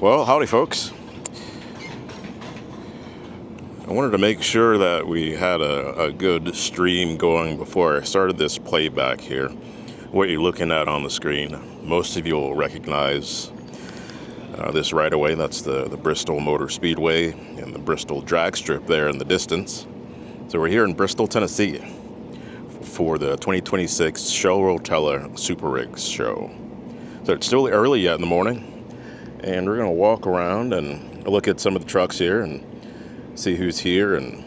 Well, howdy folks. I wanted to make sure that we had a good stream going before I started this playback here. What you're looking at on the screen, most of you will recognize this right away. That's the Bristol Motor Speedway and the Bristol drag strip there in the distance. So we're here in Bristol, Tennessee for the 2026 Show Rotella Super Rigs show. So it's still early yet in the morning. And we're going to walk around and look at some of the trucks here and see who's here, and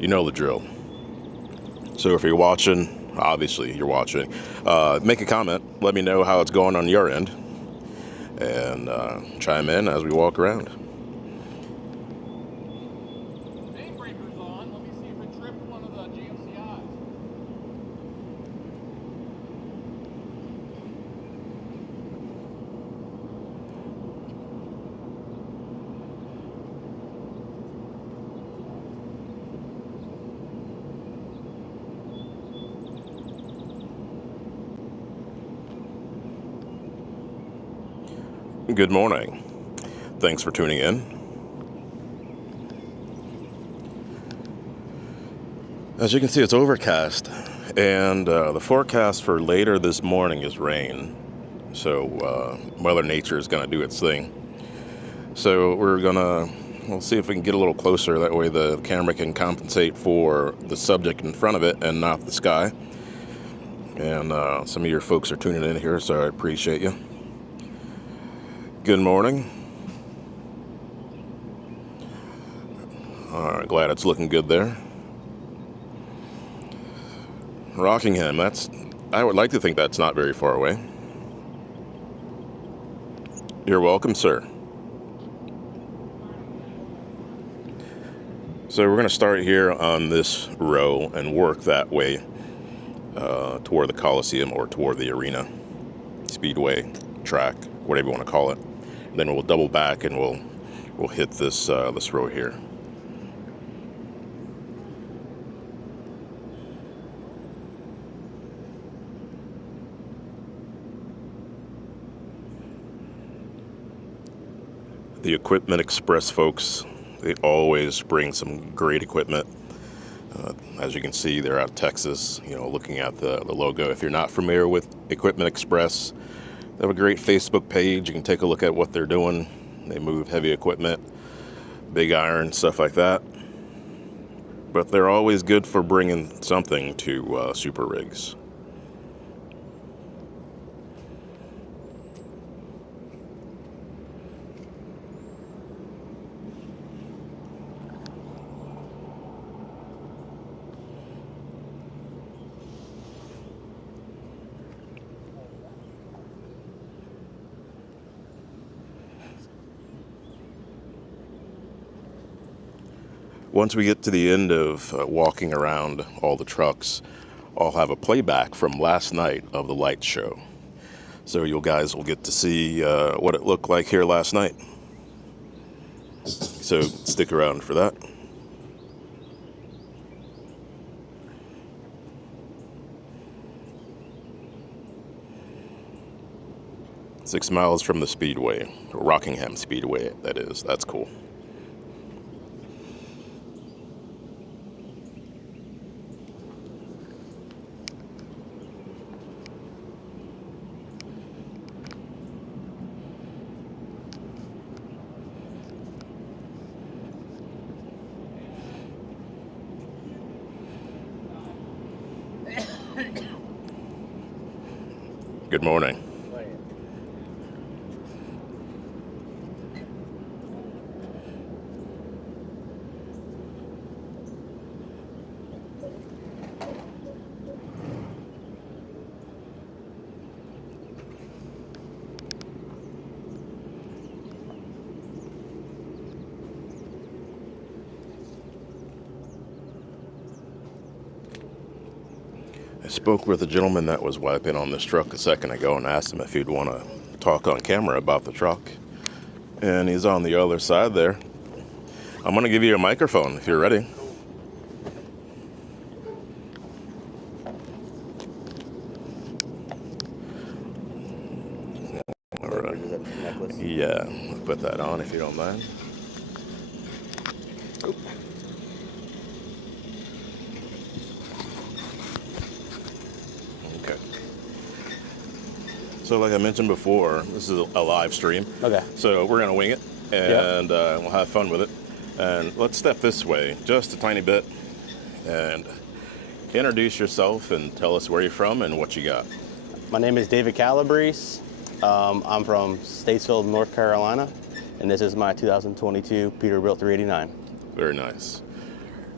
you know the drill. So if you're watching, obviously you're watching, make a comment, let me know how it's going on your end, and chime in as we walk around. Daybreaker's on. Let me see if it tripped one of the GMCIs. Good morning. Thanks for tuning in. As you can see, it's overcast, and the forecast for later this morning is rain. So Mother Nature is going to do its thing. So we'll see if we can get a little closer. That way the camera can compensate for the subject in front of it and not the sky. And some of your folks are tuning in here, so I appreciate you. Good morning. All right, glad it's looking good there. Rockingham, I would like to think that's not very far away. You're welcome, sir. So we're going to start here on this row and work that way toward the Coliseum or toward the arena, speedway, track, whatever you want to call it. Then we'll double back and we'll hit this row here. The Equipment Express folks, they always bring some great equipment. As you can see, they're out of Texas, looking at the logo. If you're not familiar with Equipment Express, they have a great Facebook page. You can take a look at what they're doing. They move heavy equipment, big iron, stuff like that. But they're always good for bringing something to super rigs. Once we get to the end of walking around all the trucks, I'll have a playback from last night of the light show. So you guys will get to see what it looked like here last night. So stick around for that. Six miles from the Speedway, Rockingham Speedway, that is. That's cool. Good morning. I spoke with a gentleman that was wiping on this truck a second ago and asked him if he'd want to talk on camera about the truck. And he's on the other side there. I'm going to give you a microphone if you're ready. All right. Yeah, I'll put that on if you don't mind. Okay. So like I mentioned before, this is a live stream. Okay. So we're going to wing it, and we'll have fun with it. And let's step this way just a tiny bit and introduce yourself and tell us where you're from and what you got. My name is David Calabrese. I'm from Statesville, North Carolina, and this is my 2022 Peterbilt 389. Very nice.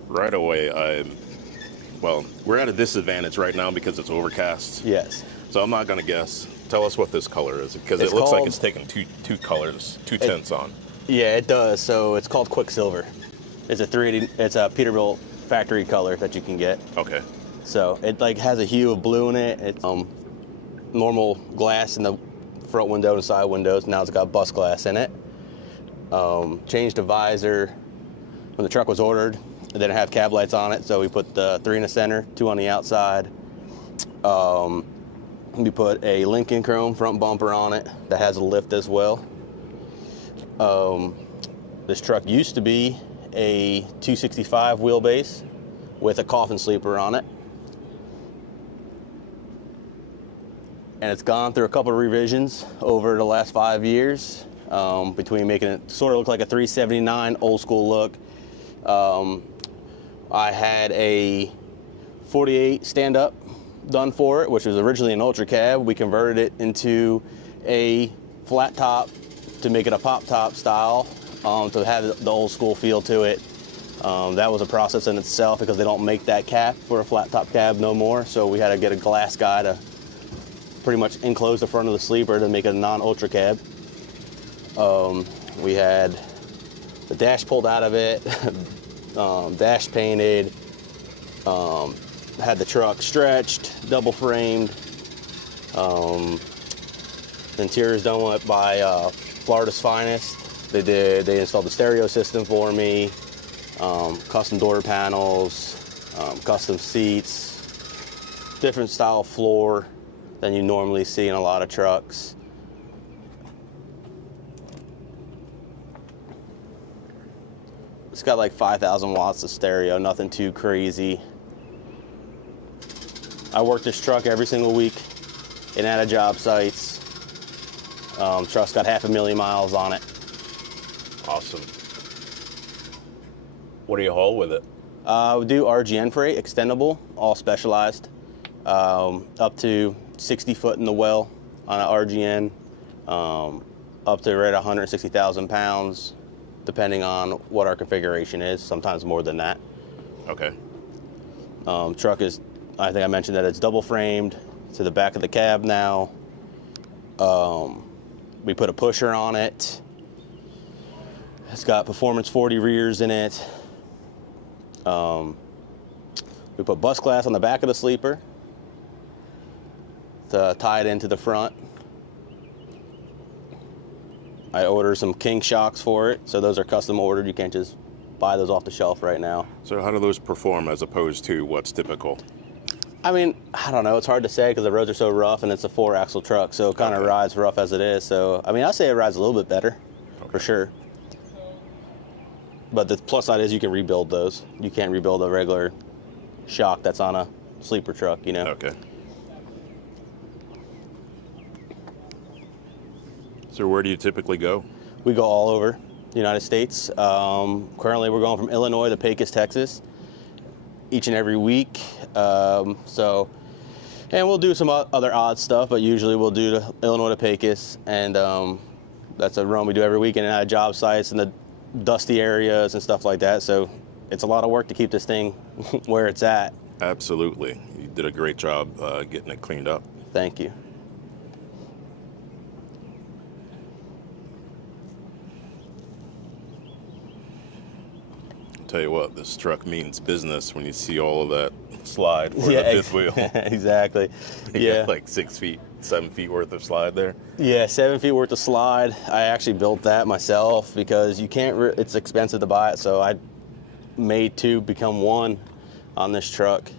Right away, well, we're at a disadvantage right now because it's overcast. Yes. So I'm not going to guess. Tell us what this color is, because it looks like it's taking two colors, two tints on. Yeah, it does. So it's called Quicksilver. It's a Peterbilt factory color that you can get. Okay. So it like has a hue of blue in it. It's normal glass in the front window and side windows. Now it's got bus glass in it. Changed the visor when the truck was ordered. It didn't have cab lights on it, so we put the 3 in the center, 2 on the outside. We put a Lincoln Chrome front bumper on it that has a lift as well. This truck used to be a 265 wheelbase with a coffin sleeper on it. And it's gone through a couple of revisions over the last 5 years, between making it sort of look like a 379 old school look. I had a 48 stand-up done for it, which was originally an ultra cab. We converted it into a flat top to make it a pop top style, to have the old school feel to it. That was a process in itself because they don't make that cap for a flat top cab no more. So we had to get a glass guy to pretty much enclose the front of the sleeper to make it a non-ultra cab. We had the dash pulled out of it, dash painted, had the truck stretched, double framed. The interior is done by Florida's Finest. They installed the stereo system for me, custom door panels, custom seats, different style floor than you normally see in a lot of trucks. It's got like 5,000 watts of stereo, nothing too crazy. I work this truck every single week in and out of job sites. Truck's got 500,000 miles on it. Awesome. What do you haul with it? We do RGN freight, extendable, all specialized. Up to 60 foot in the well on an RGN, up to right 160,000 pounds, depending on what our configuration is, sometimes more than that. Okay. Truck is, I think I mentioned that it's double framed to the back of the cab now. We put a pusher on it. It's got Performance 40 rears in it. We put bus glass on the back of the sleeper to tie it into the front. I ordered some king shocks for it, so those are custom ordered. You can't just buy those off the shelf right now. So how do those perform as opposed to what's typical? I mean, I don't know. It's hard to say because the roads are so rough and it's a 4-axle truck, so it kind of rides rough as it is. So, I mean, I'd say it rides a little bit better, for sure. But the plus side is you can rebuild those. You can't rebuild a regular shock that's on a sleeper truck, you know? Okay. So where do you typically go? We go all over the United States. Currently, we're going from Illinois to Pecos, Texas, each and every week. And we'll do some other odd stuff, but usually we'll do the Illinois to Pecos, and that's a run we do every weekend at job sites in the dusty areas and stuff like that. So it's a lot of work to keep this thing where it's at. Absolutely. You did a great job getting it cleaned up. Thank you. Tell you what, this truck means business when you see all of that slide for Yeah, the fifth wheel. exactly. You Yeah. got like 6 feet, 7 feet worth of slide there. Yeah, 7 feet worth of slide. I actually built that myself because you can't. It's expensive to buy it, so I made two become one on this truck.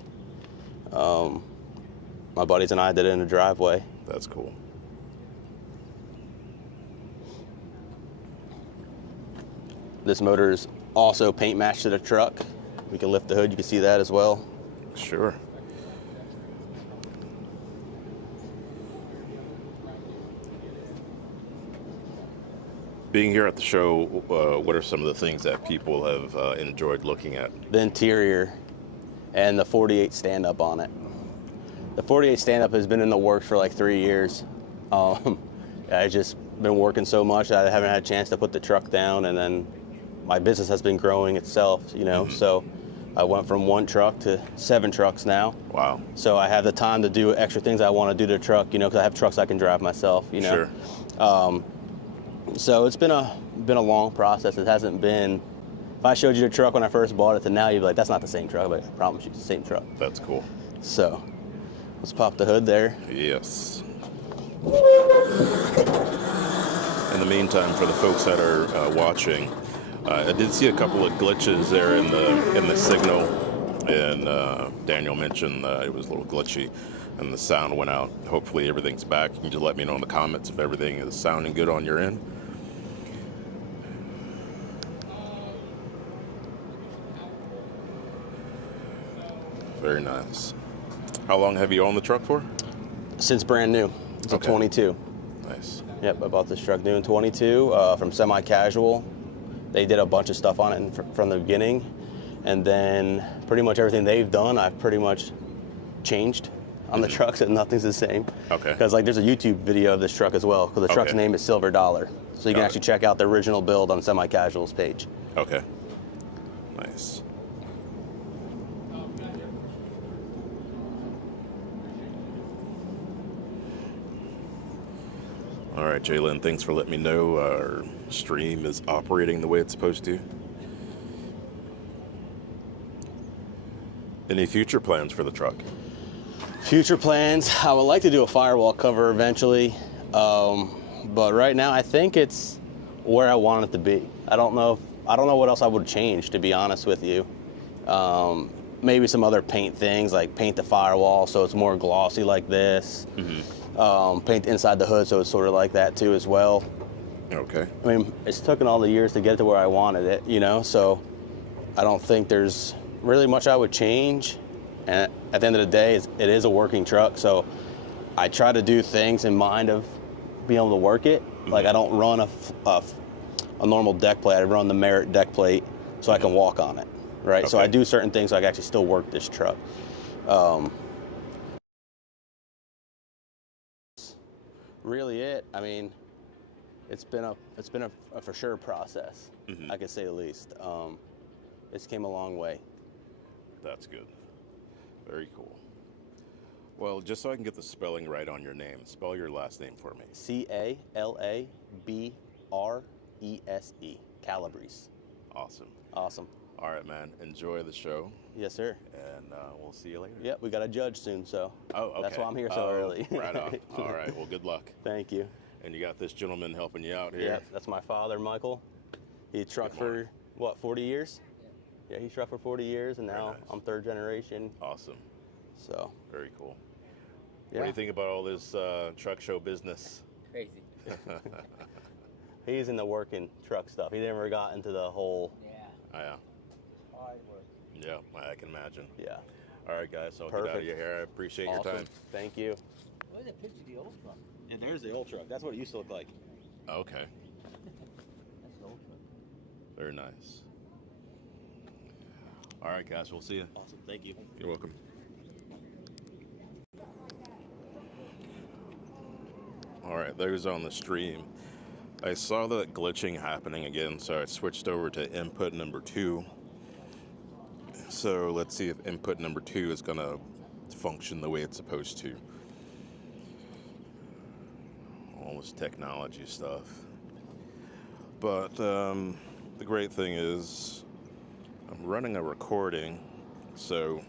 My buddies and I did it in the driveway. That's cool. This motor is also paint matched to the truck. We can lift the hood. You can see that as well. Sure. Being here at the show, what are some of the things that people have enjoyed looking at? The interior and the 48 stand-up on it. The 48 stand-up has been in the works for like 3 years. I just been working so much that I haven't had a chance to put the truck down, and then my business has been growing itself, you know. So I went from 1 truck to 7 trucks now. Wow. So I have the time to do extra things I want to do to the truck, you know, because I have trucks I can drive myself, you know. Sure. So it's been a long process. It hasn't been. If I showed you the truck when I first bought it to now, you'd be like, "That's not the same truck." But I promise you, it's the same truck. That's cool. So let's pop the hood there. Yes. In the meantime, for the folks that are watching, I did see a couple of glitches there in the signal, and Daniel mentioned it was a little glitchy, and the sound went out. Hopefully everything's back. You can just let me know in the comments if everything is sounding good on your end. Very nice. How long have you owned the truck for? Since brand new. It's Okay. a 22. Nice. Yep, I bought this truck new in 22 from Semi-Casual. They did a bunch of stuff on it from the beginning, and then pretty much everything they've done, I've pretty much changed on the truck, so nothing's the same. Okay. Because like there's a YouTube video of this truck as well, because the truck's Okay. name is Silver Dollar, so you can Got it. actually check out the original build on Semi-Casual's page. Okay. Nice. All right, Jalen, thanks for letting me know our stream is operating the way it's supposed to. Any future plans for the truck? Future plans, I would like to do a firewall cover eventually, but right now I think it's where I want it to be. I don't know what else I would change, to be honest with you. Maybe some other paint things, like paint the firewall so it's more glossy like this. Paint inside the hood so it's sort of like that too as well. Okay. I mean, it's taken all the years to get to where I wanted it, you know, so I don't think there's really much I would change. And at the end of the day, it is a working truck, so I try to do things in mind of being able to work it. Like I don't run a normal deck plate. I run the Merit deck plate so I can walk on it, right? So Okay. I do certain things so I can actually still work this truck. Really it. I mean, it's been a for sure process. I could say the least. It's came a long way. That's good. Very cool. Well, just so I can get the spelling right on your name, spell your last name for me. Calabrese. Calabrese. Awesome. Awesome. All right, man. Enjoy the show, Yes, sir. and we'll see you later. Yep, we got a judge soon, so Oh, okay. that's why I'm here so early. Right on. All right. Well, good luck. Thank you. And you got this gentleman helping you out here. Yeah, that's my father, Michael. He trucked morning. for, what, 40 years? Yeah, he trucked for 40 years, and now nice. I'm 3rd generation, Awesome. so. Very cool. Yeah. What do you think about all this truck show business? Crazy. He's in the working truck stuff. He never got into the whole, Yeah. Yeah. Hard work. Yeah, I can imagine. yeah. All right, guys. So I'll get out of Perfect. your hair. I appreciate your Awesome. time. Thank you. Where's the picture of the old truck? And there's the old truck. That's what it used to look like. Okay. That's the old truck. Very nice. All right, guys. We'll see you. Awesome. Thank you. You're welcome. All right, there's on the stream. I saw that glitching happening again, so I switched over to input number 2. So let's see if input number 2 is gonna function the way it's supposed to. All this technology stuff. But the great thing is I'm running a recording, so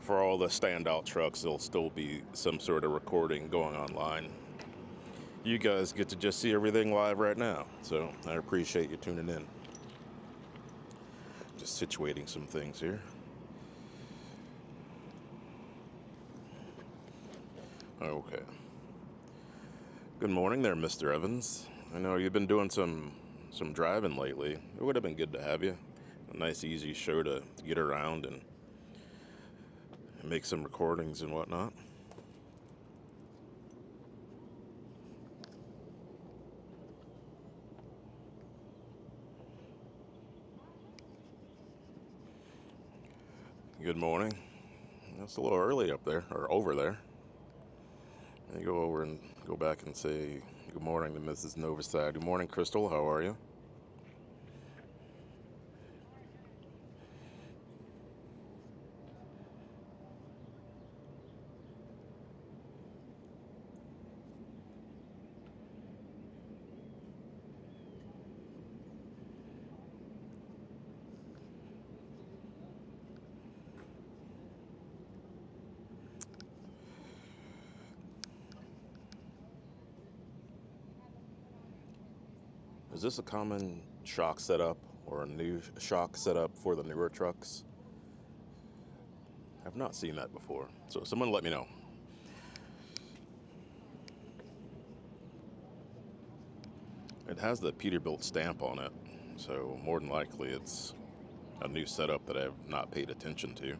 for all the standout trucks, there'll still be some sort of recording going online. You guys get to just see everything live right now, so I appreciate you tuning in. Just situating some things here. Okay. Good morning there, Mr. Evans. I know you've been doing some driving lately. It would have been good to have you. A nice, easy show to get around and make some recordings and whatnot. Good morning. It's a little early up there, or over there. You go over and go back and say good morning to Mrs. Novosad. Good morning, Crystal. How are you? Is this a common shock setup or a new shock setup for the newer trucks? I've not seen that before, so someone let me know. It has the Peterbilt stamp on it, so more than likely it's a new setup that I have not paid attention to.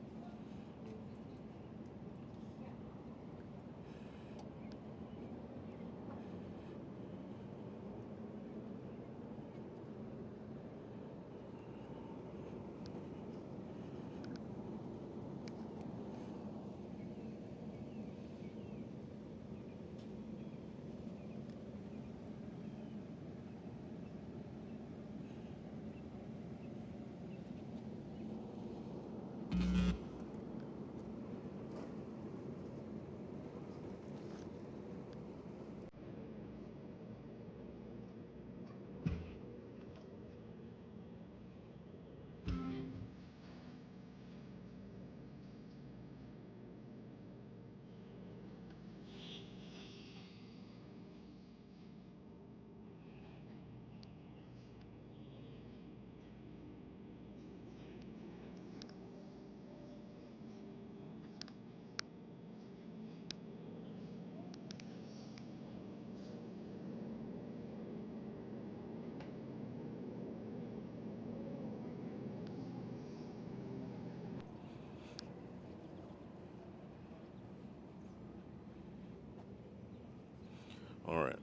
All right,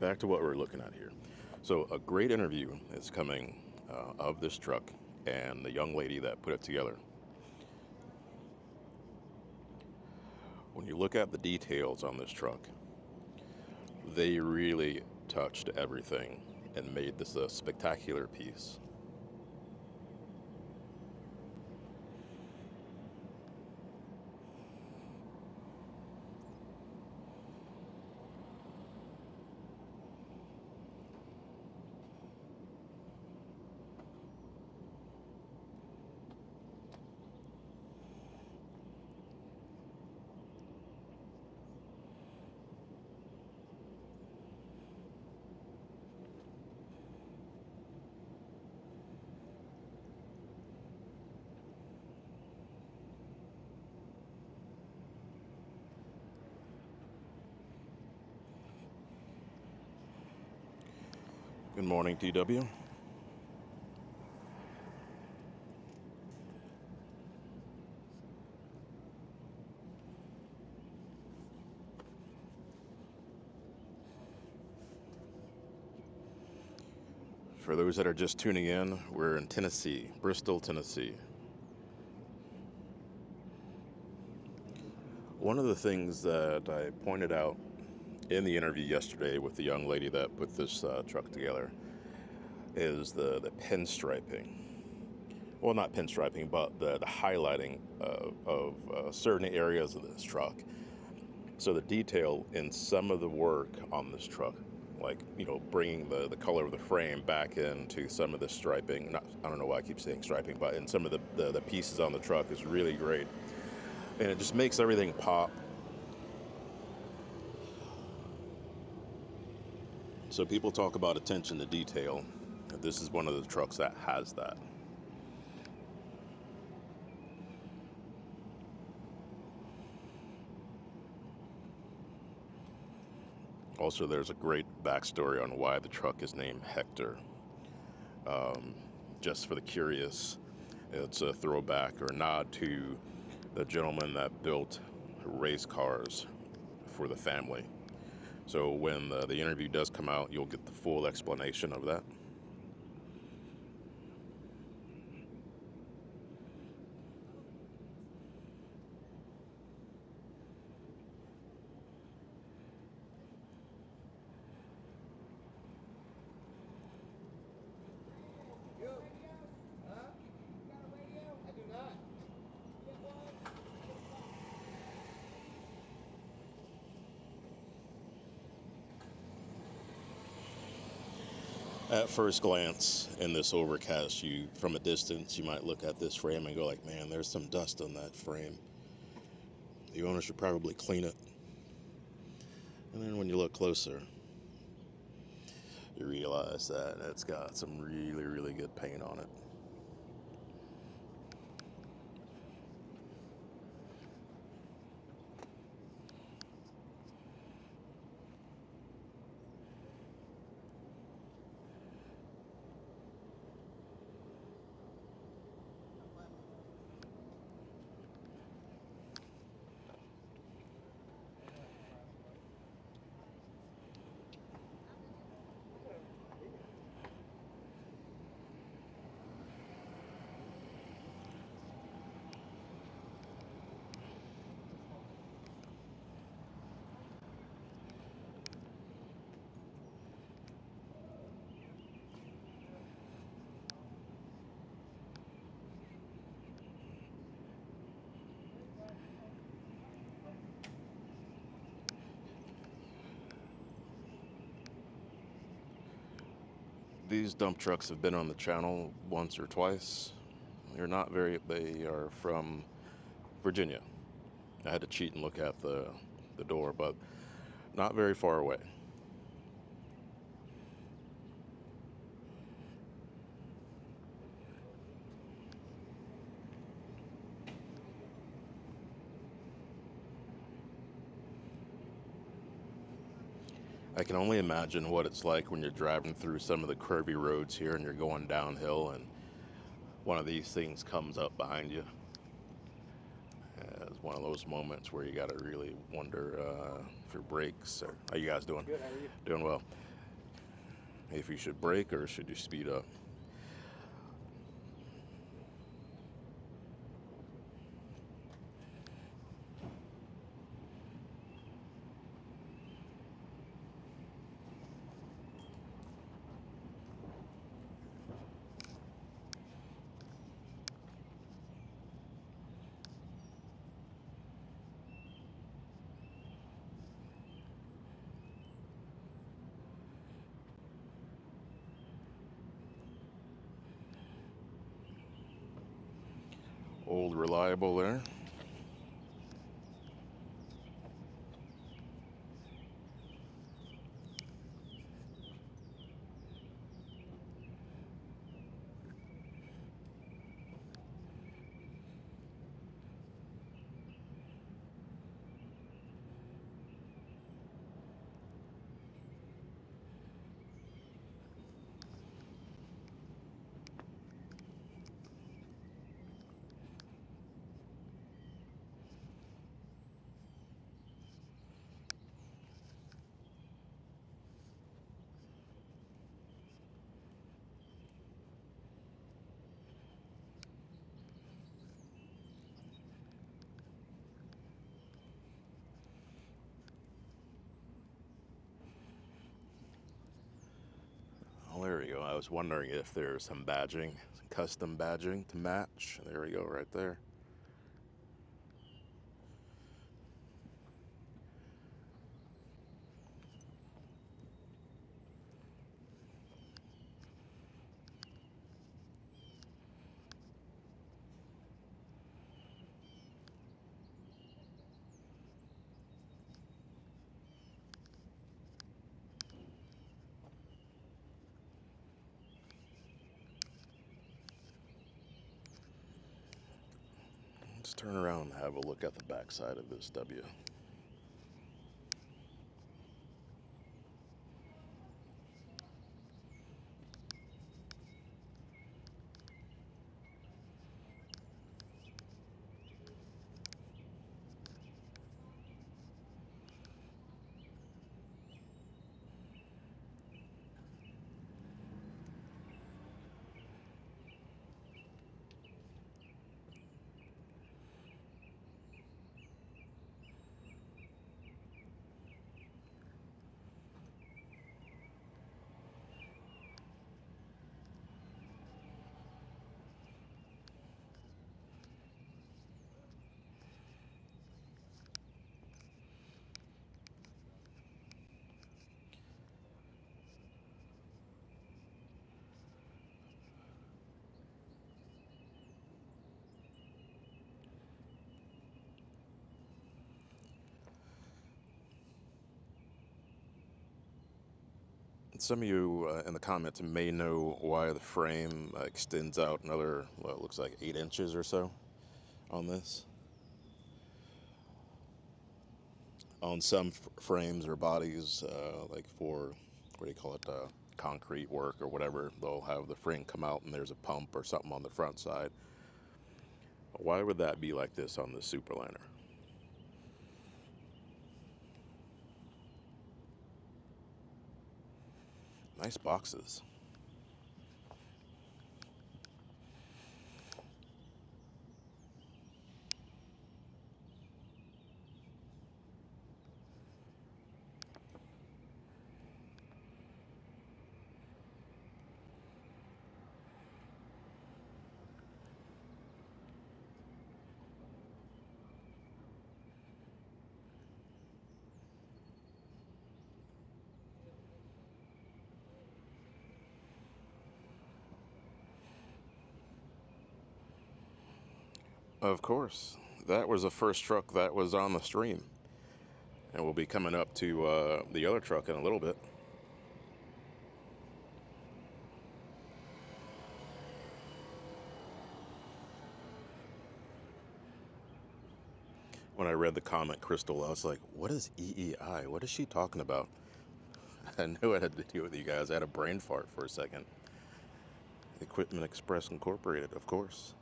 back to what we're looking at here. So a great interview is coming of this truck and the young lady that put it together. When you look at the details on this truck, they really touched everything and made this a spectacular piece. Good morning, DW. For those that are just tuning in, we're in Tennessee, Bristol, Tennessee. One of the things that I pointed out in the interview yesterday with the young lady that put this truck together is the pinstriping. Well, not pinstriping, but the highlighting of certain areas of this truck. So the detail in some of the work on this truck, like, you know, bringing the color of the frame back into some of the striping. I don't know why I keep saying striping, but in some of the pieces on the truck is really great. And it just makes everything pop. So people talk about attention to detail. This is one of the trucks that has that. Also, there's a great backstory on why the truck is named Hector. Just for the curious, it's a throwback or nod to the gentleman that built race cars for the family. So when the interview does come out, you'll get the full explanation of that. At first glance, in this overcast, from a distance, you might look at this frame and go like, man, there's some dust on that frame. The owner should probably clean it. And then when you look closer, you realize that it's got some really, really good paint on it. These dump trucks have been on the channel once or twice. They are from Virginia. I had to cheat and look at the door, but not very far away. I can only imagine what it's like when you're driving through some of the curvy roads here and you're going downhill and one of these things comes up behind you. It's one of those moments where you got to really wonder if your brakes are... How you guys doing? Good, how are you? Doing well. If you should brake or should you speed up? Old Reliable there. Oh, there we go. I was wondering if there's some badging, some custom badging to match. There we go, right there. Let's turn around and have a look at the backside of this W. Some of you in the comments may know why the frame extends out another, well, it looks like 8 inches or so on this. On some frames or bodies, like for, what do you call it, concrete work or whatever, they'll have the frame come out and there's a pump or something on the front side. Why would that be like this on the Superliner? Nice boxes. Of course, that was the first truck that was on the stream. And we'll be coming up to the other truck in a little bit. When I read the comment, Crystal, I was like, what is EEI? What is she talking about? I knew it had to do with you guys. I had a brain fart for a second. Equipment Express Incorporated, of course.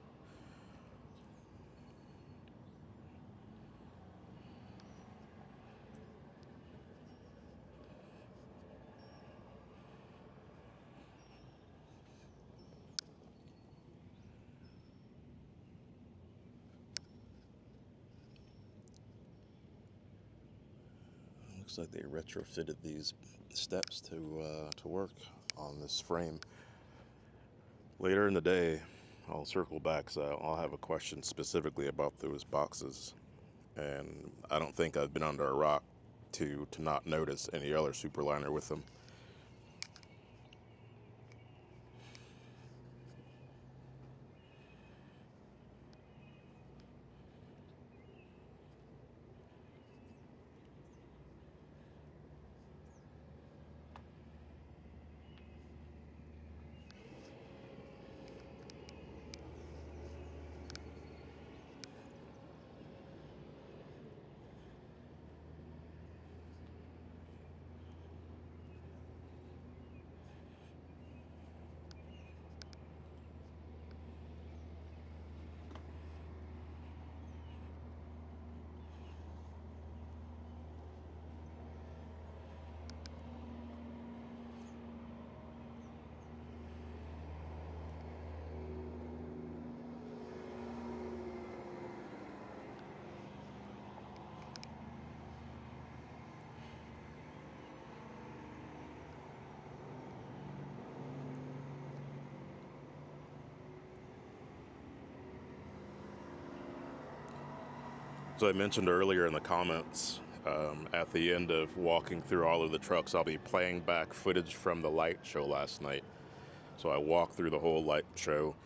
Looks like they retrofitted these steps to work on this frame. Later in the day, I'll circle back, so I'll have a question specifically about those boxes. And I don't think I've been under a rock to not notice any other Superliner with them. So I mentioned earlier in the comments, at the end of walking through all of the trucks, I'll be playing back footage from the light show last night. So I walked through the whole light show,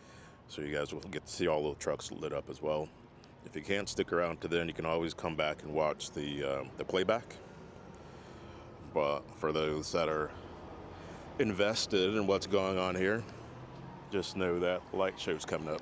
so you guys will get to see all the trucks lit up as well. If you can't stick around to then, you can always come back and watch the playback. But for those that are invested in what's going on here, just know that the light show's coming up.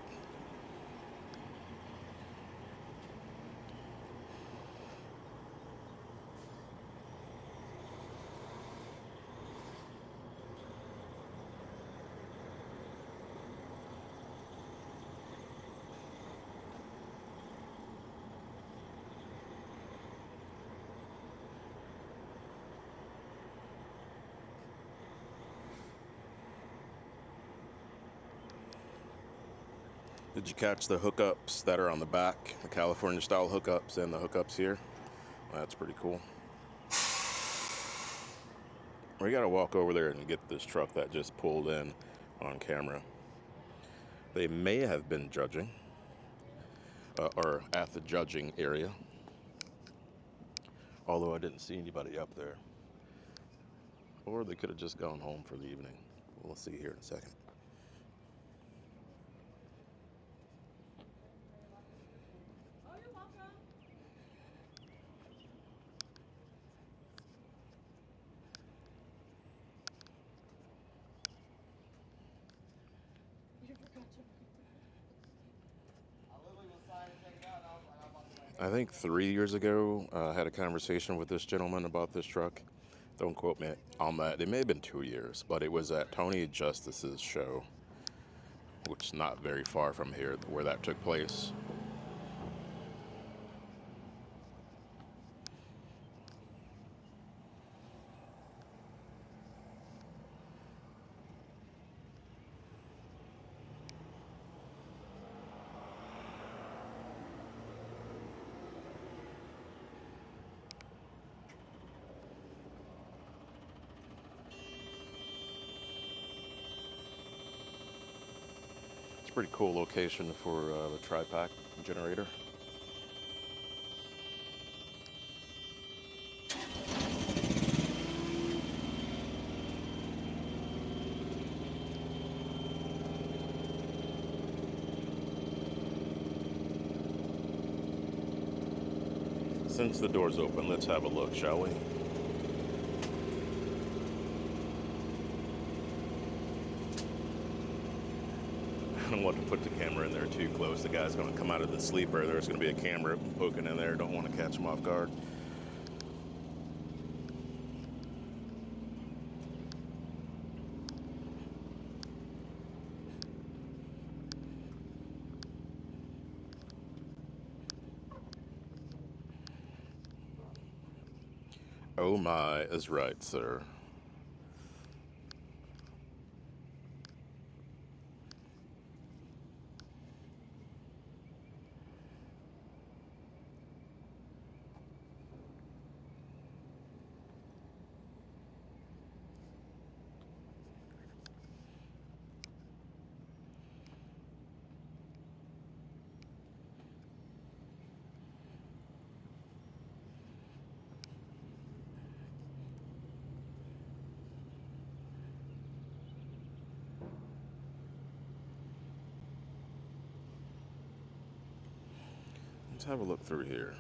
Did you catch the hookups that are on the back? The California style hookups and the hookups here? Well, that's pretty cool. We gotta walk over there and get this truck that just pulled in on camera. They may have been judging, or at the judging area. Although I didn't see anybody up there. Or they could have just gone home for the evening. We'll see here in a second. Oh, you're welcome. You forgot to. I literally was signing to check it out, and I was about to like. I think 3 years ago, I had a conversation with this gentleman about this truck. Don't quote me on that. It may have been 2 years, but it was at Tony Justice's show, which is not very far from here where that took place. It's a pretty cool location for the tri-pack generator. Since the door's open, let's have a look, shall we? I don't want to put the camera in there too close. The guy's going to come out of the sleeper. There's going to be a camera poking in there. Don't want to catch him off guard. Oh my is right, sir. Let's have a look through here.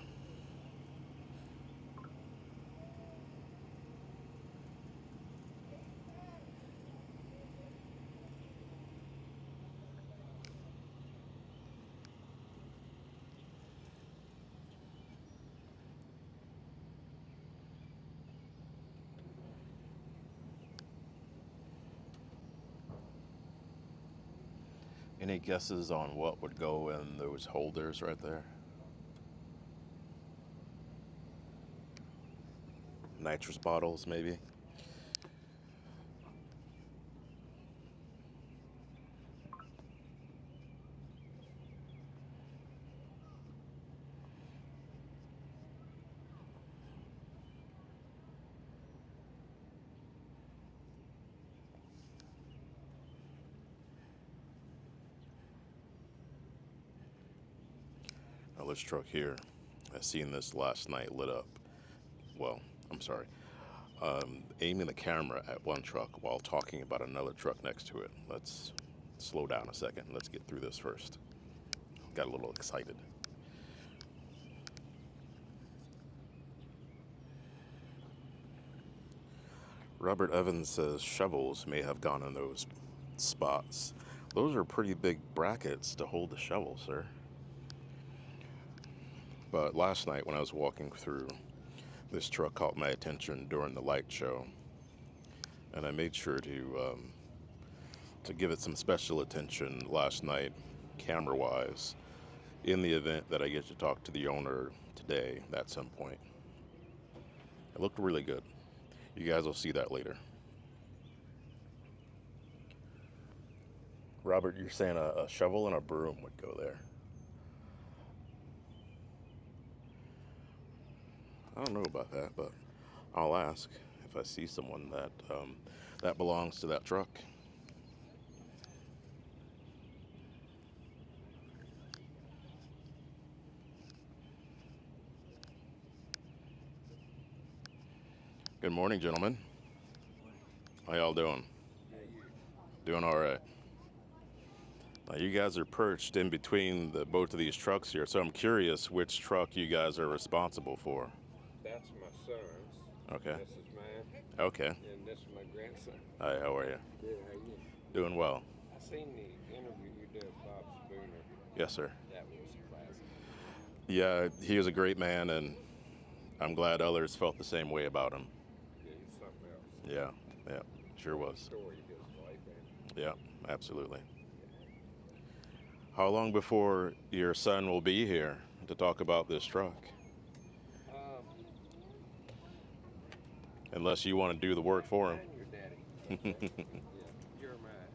Any guesses on what would go in those holders right there? Nitrous bottles, maybe? Now this truck here, I seen this last night lit up. Well, I'm sorry. Aiming the camera at one truck while talking about another truck next to it. Let's slow down a second. Let's get through this first. Got a little excited. Robert Evans says shovels may have gone in those spots. Those are pretty big brackets to hold the shovel, sir. But last night when I was walking through, this truck caught my attention during the light show, and I made sure to give it some special attention last night, camera-wise, in the event that I get to talk to the owner today at some point. It looked really good. You guys will see that later. Robert, you're saying a shovel and a broom would go there. I don't know about that, but I'll ask if I see someone that that belongs to that truck. Good morning, gentlemen. How y'all doing? Doing all right. Now, you guys are perched in between both of these trucks here, so I'm curious which truck you guys are responsible for. That's my son's. Okay. This is mine. Okay. And this is my grandson. Hi, how are you? Good, how you? Doing well. I seen the interview you did with Bob Spooner. Yes, sir. That was classic. Yeah, he was a great man, and I'm glad others felt the same way about him. Yeah, he's something else. Yeah, sure was. Story of his life, man. Yeah, absolutely. How long before your son will be here to talk about this truck? Unless you want to do the work for him. And your daddy. Yeah, Jeremiah.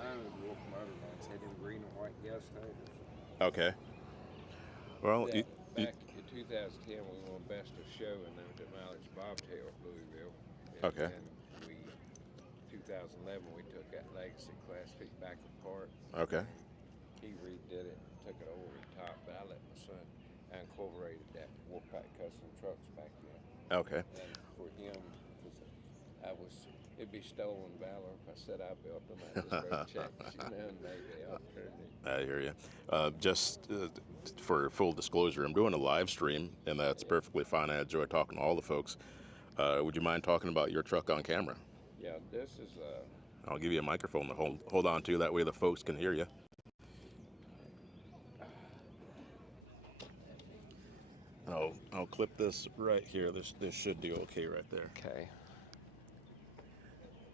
I owned Wolf Motorlines, had them green and white gas hoses. Okay. Well, Back in 2010, we won Best of Show in the mileage bobtail at Louisville. And Okay. then 2011, we took that Legacy Class B back apart. okay. He redid it and took it over the top, but I let my son. I incorporated that Wolfpack custom trucks back then. Okay. And for him, it'd be stolen valor if I said I built them. I just wrote checks, and maybe opportunity. I hear you. Just for full disclosure, I'm doing a live stream, and that's perfectly fine. I enjoy talking to all the folks. Would you mind talking about your truck on camera? Yeah, this is I'll give you a microphone to hold on to. That way the folks can hear you. I'll clip this right here. This should do okay right there. okay.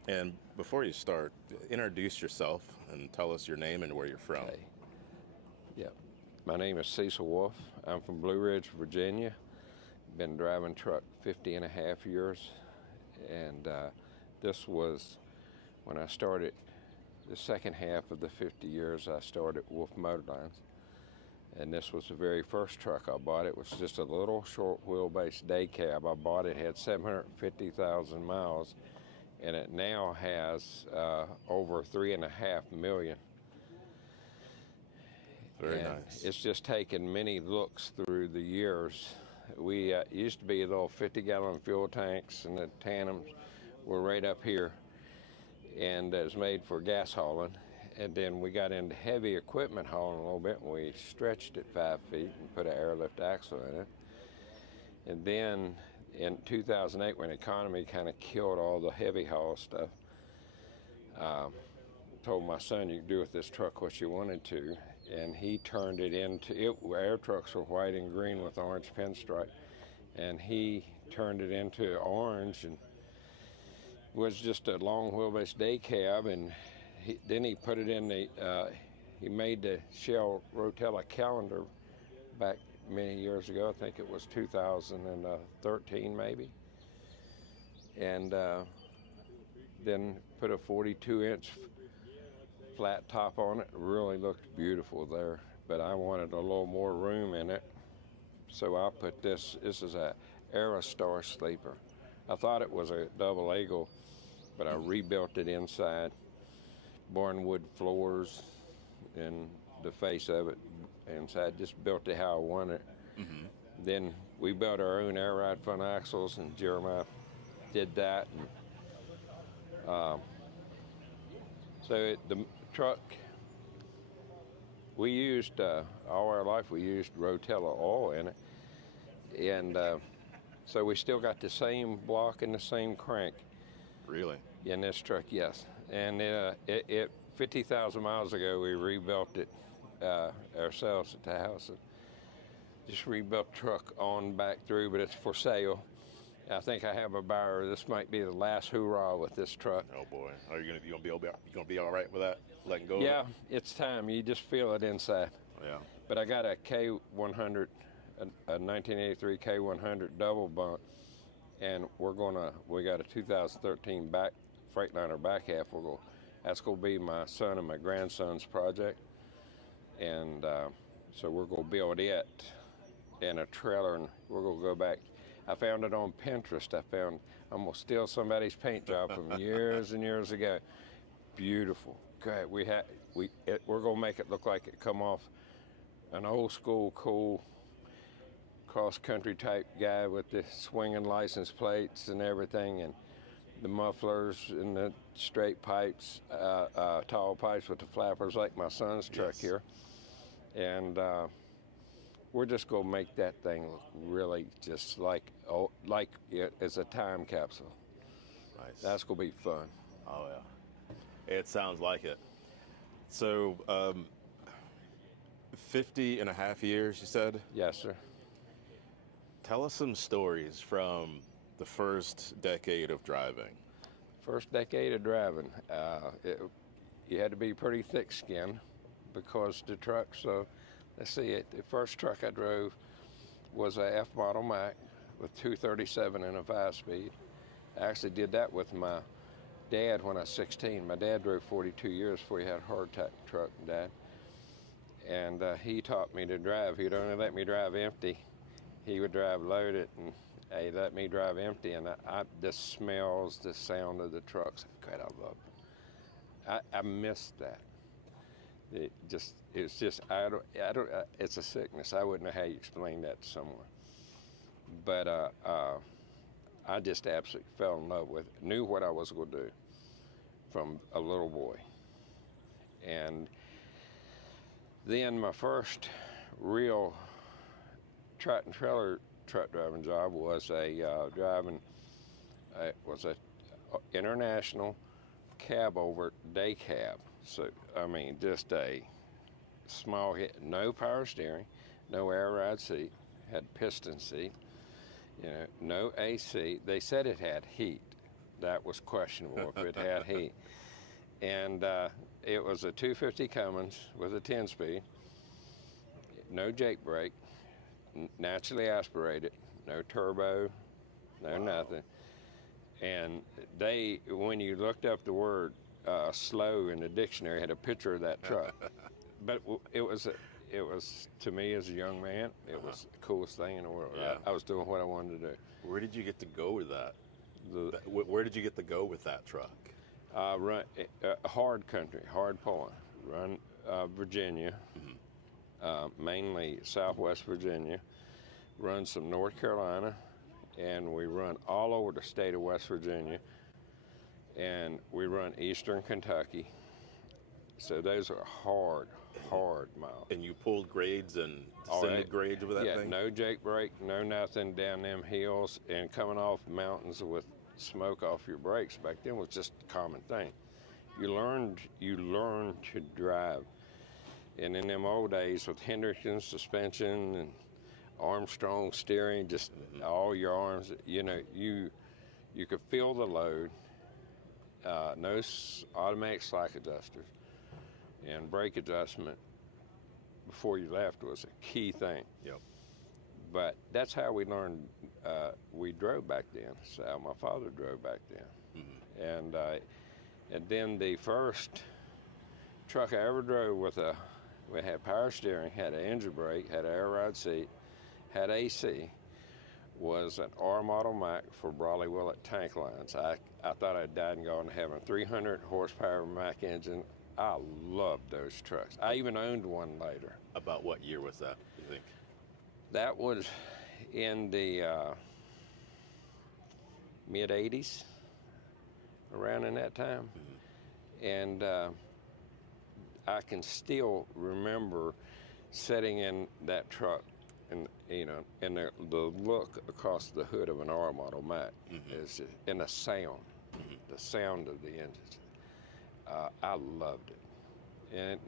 And before you start, introduce yourself and tell us your name and where you're from. Okay. Yep. My name is Cecil Wolf. I'm from Blue Ridge, Virginia. Been driving truck 50 and a half years. And this was when I started the second half of the 50 years. I started Wolf Motorlines. And this was the very first truck I bought. It was just a little short wheelbase day cab. I bought it, had 750,000 miles. And it now has over 3.5 million. Very and nice. It's just taken many looks through the years. We used to be little 50-gallon fuel tanks, and the tandems were right up here, and it was made for gas hauling. And then we got into heavy equipment hauling a little bit, and we stretched it 5 feet and put an airlift axle in it. And then in 2008, when the economy kind of killed all the heavy haul stuff, told my son, you could do with this truck what you wanted to, and he turned it into, air trucks were white and green with orange pinstripe, and he turned it into orange, and was just a long wheelbase day cab. And then he put it in he made the Shell Rotella calendar back many years ago. I think it was 2013 maybe. And then put a 42-inch flat top on it. It really looked beautiful there, but I wanted a little more room in it. So I put this is a Aerostar sleeper. I thought it was a double eagle, but I rebuilt it inside. Barnwood floors and the face of it inside, just built it how I wanted it. Mm-hmm. Then we built our own air ride front axles, and Jeremiah did that. And so the truck, we used all our life, we used Rotella oil in it. And so we still got the same block and the same crank. Really? In this truck, yes. And it 50,000 miles ago, we rebuilt it ourselves at the house. And just rebuilt the truck on back through, but it's for sale. I think I have a buyer. This might be the last hoorah with this truck. Oh boy, are you gonna be all right with that? Letting go? Yeah, of it? it's time. You just feel it inside. Yeah. But I got a K100, a 1983 K100 double bunk, and we got a 2013 Freightliner back half. We're gonna That's going to be my son and my grandson's project. And so we're going to build it in a trailer, and we're going to go back. I found it on Pinterest. I'm going to steal somebody's paint job from years and years ago. Beautiful. Good. We're going to make it look like it come off an old school, cool, cross-country type guy with the swinging license plates and everything, and the mufflers and the straight pipes, tall pipes with the flappers like my son's truck here. And we're just going to make that thing look really just like it is a time capsule. Nice. That's going to be fun. Oh, yeah. It sounds like it. So, 50 and a half years, you said? Yes, sir. Tell us some stories from the first decade of driving. First decade of driving, you had to be pretty thick-skinned because the truck, so let's see, the first truck I drove was a F model Mack with 237 and a 5-speed. I actually did that with my dad when I was 16. My dad drove 42 years before he had a heart attack truck and died. And he taught me to drive. He'd only let me drive empty. He would drive loaded, and he let me drive empty. And the smells, the sound of the trucks, God, I love it. I missed that. It's a sickness. I wouldn't know how you explain that to someone. But I just absolutely fell in love with it, knew what I was going to do from a little boy. And then my first real tractor and trailer truck driving job was was a international cab over day cab. So I mean, just a small hit, no power steering, no air ride seat, had piston seat, no AC. They said it had heat. That was questionable if it had heat. And it was a 250 Cummins with a 10-speed, no Jake brake, naturally aspirated, no turbo, no nothing. And when you looked up the word slow in the dictionary, had a picture of that truck. But it was to me as a young man, it was the coolest thing in the world. Yeah. I was doing what I wanted to do. Where did you get to go with that? Where did you get to go with that truck? Run hard country, hard pulling. Run Virginia, mainly Southwest Virginia. Run some North Carolina, and we run all over the state of West Virginia. And we run Eastern Kentucky. So those are hard miles. And you pulled grades and descended grades with that thing? Yeah, no Jake brake, no nothing down them hills, and coming off mountains with smoke off your brakes back then was just a common thing. You learned to drive. And in them old days with Hendrickson suspension and Armstrong steering, just all your arms, you could feel the load. No automatic slack adjusters, and brake adjustment before you left was a key thing. Yep. But that's how we learned. We drove back then. So my father drove back then, and then the first truck I ever drove we had power steering, had an engine brake, had an air ride seat, had AC, was an R model Mack for Brawley Willett tank lines. I thought I'd died and gone to heaven. 300 horsepower Mack engine. I loved those trucks. I even owned one later. About what year was that, you think? That was in the mid-'80s, around in that time. And I can still remember sitting in that truck and the look across the hood of an R model Mack is in the sound, the sound of the engines. I loved it, and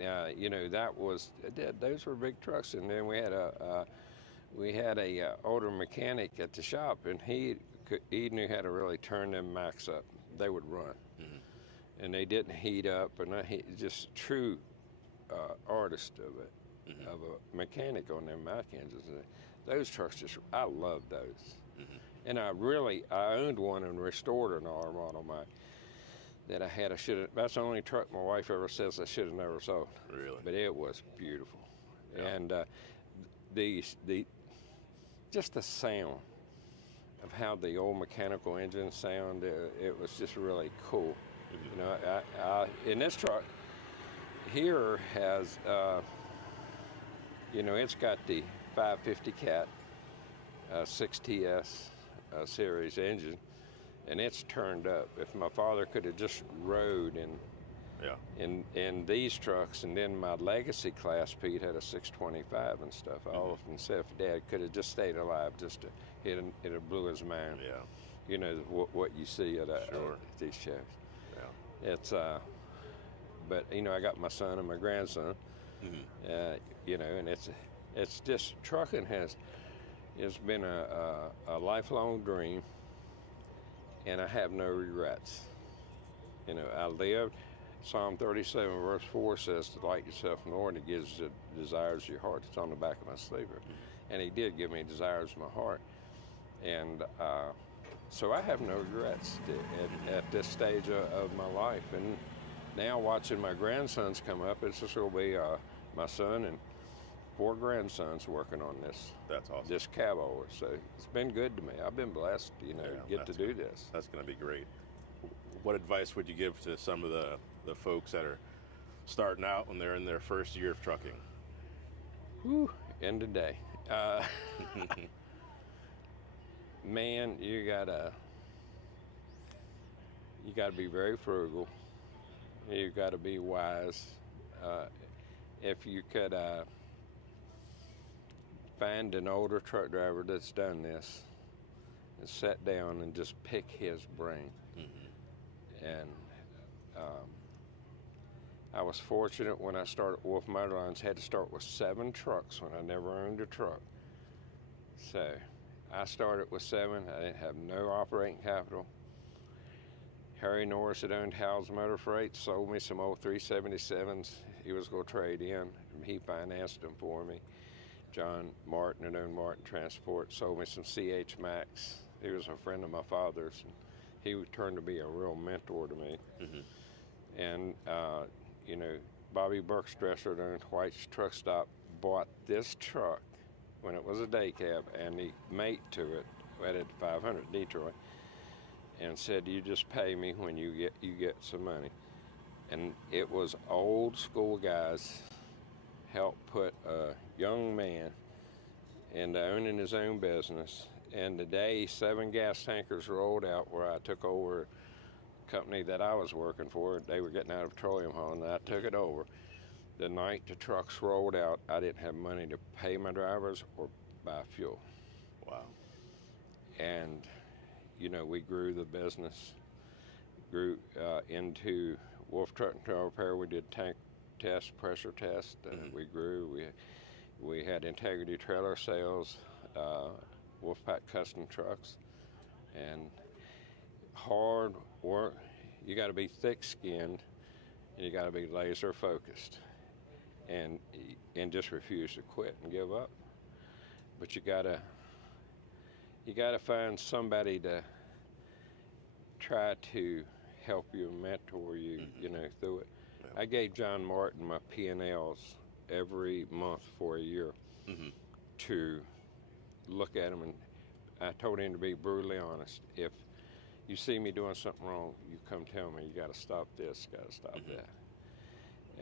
those were big trucks. And then we had a older mechanic at the shop, and he knew how to really turn them Macks up. They would run, and they didn't heat up, and just true artist of it. Of a mechanic on them Mack engines. Those trucks I loved those. And I owned one and restored an R model Mack. that I had. That's the only truck my wife ever says I should have never sold. Really? But it was beautiful. Yeah. And just the sound of how the old mechanical engine sound, it was just really cool. You know, in this truck here has, you know, it's got the 550 cat 6TS series engine, and it's turned up. If my father could have just rode in these trucks, and then my legacy class Pete had a 625 and stuff. I often said if Dad could have just stayed alive, just to it blew his mind. Yeah. You know what you see at Sure. these shows. Yeah. It's but you know, I got my son and my grandson. You know, and it's just trucking it's been a lifelong dream, and I have no regrets. You know, I lived. Psalm 37 verse 4 says, "Delight yourself in the Lord, and He gives the desires of your heart." It's on the back of my sleeper, and He did give me desires of my heart, and so I have no regrets at this stage of my life. And now watching my grandsons come up, it's just going to be my son and 4 grandsons working on this. That's awesome. This cab over. So it's been good to me. I've been blessed, you know, get to do this. That's going to be great. What advice would you give to some of the folks that are starting out when they're in their first year of trucking? Whew, end of day. Man, you gotta be very frugal. You gotta be wise. If you could find an older truck driver that's done this and sat down and just pick his brain. And I was fortunate when I started Wolf Motorlines, had to start with 7 trucks when I never owned a truck. So I started with 7. I didn't have no operating capital. Harry Norris had owned Howell's Motor Freight, sold me some old 377s he was going to trade in. He financed them for me. John Martin had owned Martin Transport, sold me some CH Max. He was a friend of my father's, and he turned to be a real mentor to me. And, you know, Bobby Burkstresser at owned White's Truck Stop bought this truck when it was a day cab, and the mate to it, at 500 Detroit, and said, "You just pay me when you get some money." And it was old school guys helped put a young man into owning his own business. And the day 7 gas tankers rolled out, where I took over a company that I was working for, they were getting out of petroleum hall, and I took it over. The night the trucks rolled out, I didn't have money to pay my drivers or buy fuel. Wow. And, you know, we grew the business, grew into Wolf Truck and Trailer Repair. We did tank test, pressure test. We grew. We had Integrity Trailer Sales, Wolfpack Custom Trucks, and hard work. You got to be thick-skinned, and you got to be laser focused, and just refuse to quit and give up. But you gotta find somebody to try to help you, mentor you, you know, through it. Yeah. I gave John Martin my P&Ls every month for a year to look at them, and I told him to be brutally honest. If you see me doing something wrong, you come tell me. You got to stop this, got to stop that.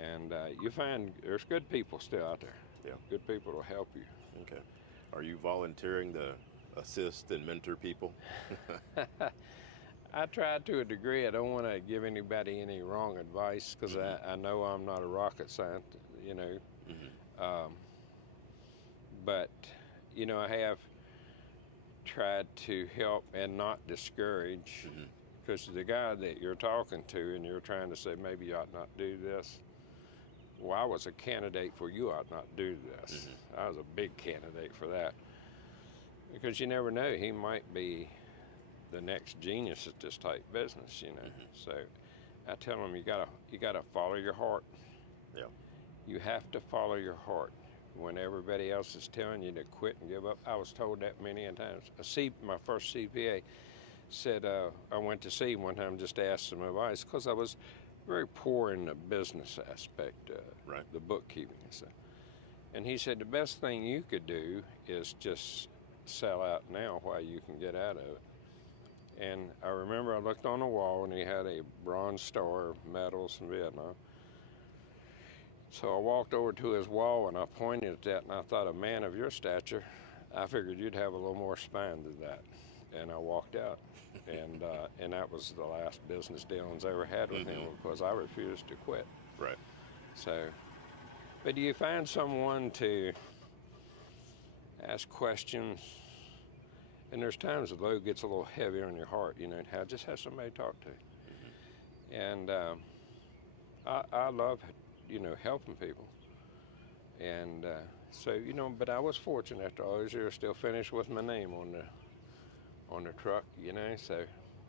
And you find there's good people still out there. Yeah. Good people will help you. Okay. Are you volunteering to assist and mentor people? I try to a degree. I don't want to give anybody any wrong advice, because I know I'm not a rocket scientist, you know. But, you know, I have tried to help and not discourage, because the guy that you're talking to and you're trying to say, maybe you ought not do this. Well, I was a candidate for you ought not do this. I was a big candidate for that, because you never know, he might be the next genius at this type business, you know. So I tell them, you gotta follow your heart. Yeah. You have to follow your heart when everybody else is telling you to quit and give up. I was told that many times. My first CPA said I went to see him one time just to ask some advice because I was very poor in the business aspect, Right. the bookkeeping and stuff. And he said the best thing you could do is just sell out now while you can get out of it. And I remember I looked on the wall and he had a Bronze Star medals in Vietnam. So I walked over to his wall and I pointed at that and I thought, a man of your stature, I figured you'd have a little more spine than that. And I walked out. And that was the last business dealings I ever had with him because I refused to quit. Right. So, but do you find someone to ask questions? And there's times the load gets a little heavier on your heart, you know, and just have somebody to talk to. And I love, you know, helping people. And so, you know, but I was fortunate after all those years, still finished with my name on the truck, you know, so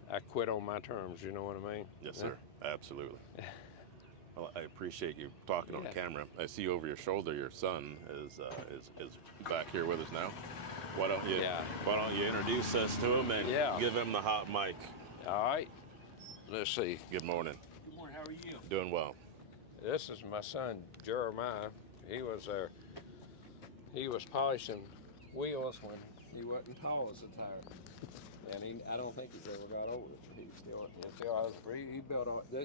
I quit on my terms, you know what I mean? Yes, sir. Absolutely. Well, I appreciate you talking on camera. I see over your shoulder your son is back here with us now. Why don't you introduce us to him and give him the hot mic? All right. Let's see. Good morning. Good morning, how are you? Doing well. This is my son Jeremiah. He was polishing wheels when he wasn't tall as a tire. And I don't think he's ever got over it.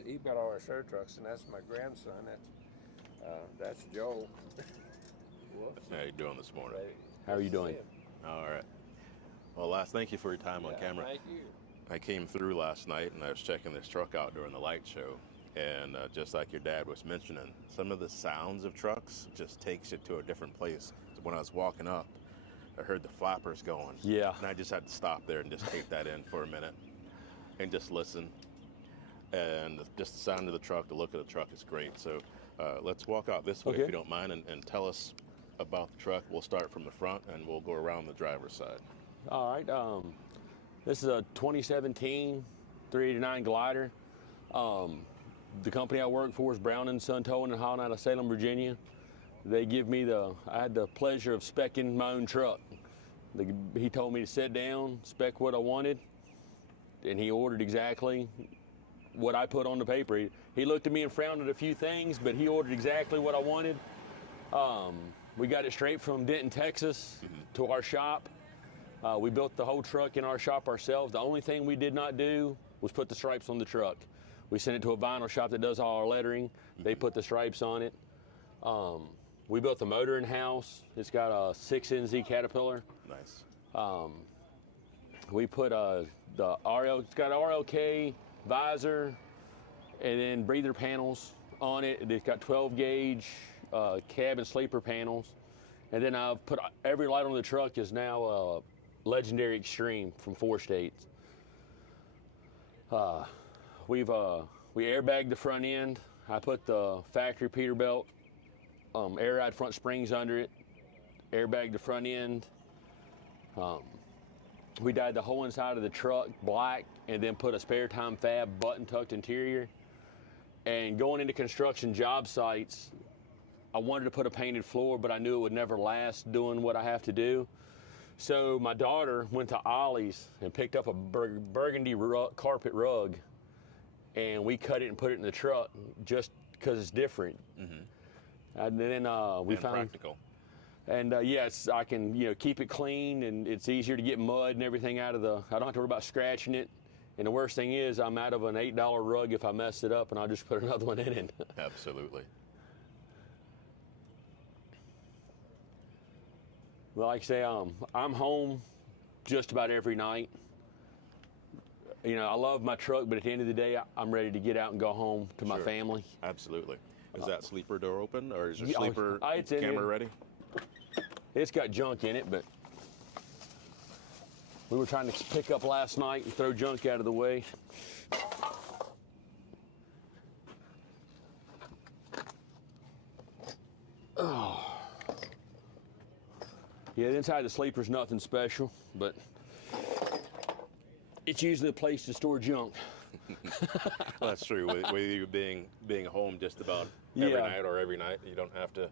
He built all our show trucks, and that's my grandson. That's Joel. How you doing this morning? How are you doing? All right. Well, thank you for your time on camera. Thank you. I came through last night and I was checking this truck out during the light show. And just like your dad was mentioning, some of the sounds of trucks just takes you to a different place. So when I was walking up, I heard the flappers going. Yeah. And I just had to stop there and just take that in for a minute and just listen. And just the sound of the truck, the look of the truck is great. So let's walk out this way if you don't mind and tell us about the truck. We'll start from the front and we'll go around the driver's side. All right. This is a 2017 389 glider. The company I work for is Brown & Son Towing and Hauling out of Salem, Virginia. They give me I had the pleasure of speccing my own truck. He told me to sit down, spec what I wanted, and he ordered exactly what I put on the paper. He looked at me and frowned at a few things, but he ordered exactly what I wanted. We got it straight from Denton, Texas to our shop. We built the whole truck in our shop ourselves. The only thing we did not do was put the stripes on the truck. We sent it to a vinyl shop that does all our lettering. They put the stripes on it. We built the motor in-house. It's got a 6NZ Caterpillar. Nice. We put it's got RLK visor and then breather panels on it. It's got 12 gauge cab and sleeper panels. And then I've put every light on the truck is now Legendary Extreme from 4 States. We airbagged the front end. I put the factory Peterbilt air ride front springs under it, airbagged the front end. We dyed the whole inside of the truck black and then put a spare time fab button tucked interior. And going into construction job sites, I wanted to put a painted floor, but I knew it would never last doing what I have to do. So my daughter went to Ollie's and picked up a burgundy carpet rug, and we cut it and put it in the truck just because it's different. And then we found practical. And yes, I can keep it clean, and it's easier to get mud and everything out of I don't have to worry about scratching it. And the worst thing is I'm out of an $8 rug if I mess it up, and I'll just put another one in it. Absolutely. Well, like I say, I'm home just about every night. I love my truck, but at the end of the day, I'm ready to get out and go home to my family. Absolutely. Is that sleeper door open, or is your Yeah, sleeper it's in camera there. ready? It's got junk in it, but we were trying to pick up last night and throw junk out of the way. Oh. Yeah, the inside of the sleeper's nothing special, but it's usually a place to store junk. Well, that's true. With you being home just about every night, you don't have to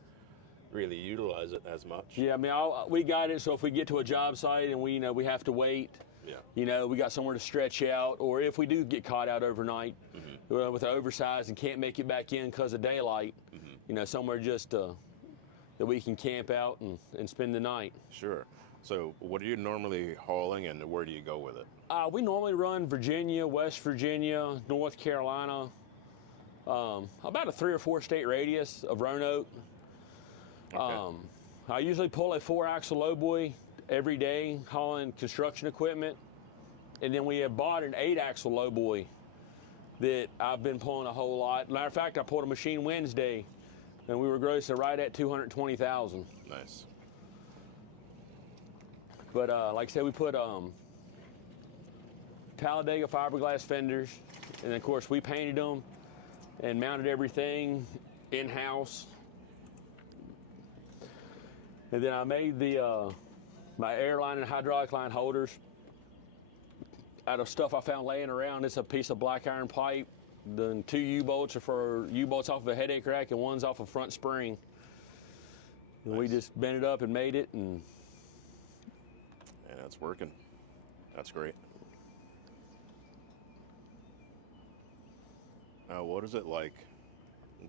really utilize it as much. Yeah, I mean, we got it, so if we get to a job site and we have to wait, Yeah. You know, we got somewhere to stretch out, or if we do get caught out overnight with the oversized and can't make it back in because of daylight, you know, somewhere just that we can camp out and spend the night. Sure. So what are you normally hauling, and where do you go with it? We normally run Virginia, West Virginia, North Carolina, about a 3 or 4 state radius of Roanoke. Okay. I usually pull a 4-axle lowboy every day hauling construction equipment. And then we have bought an 8-axle lowboy that I've been pulling a whole lot. Matter of fact, I pulled a machine Wednesday and we were grossing right at 220,000. Nice. But like I said, we put Talladega fiberglass fenders, and of course we painted them and mounted everything in-house. And then I made the my airline and hydraulic line holders out of stuff I found laying around. It's a piece of black iron pipe. The 2 U-bolts are for U-bolts off of a headache rack, and one's off a front spring. And Nice. we just bent it up and made it, and it's working. That's great. Now, what is it like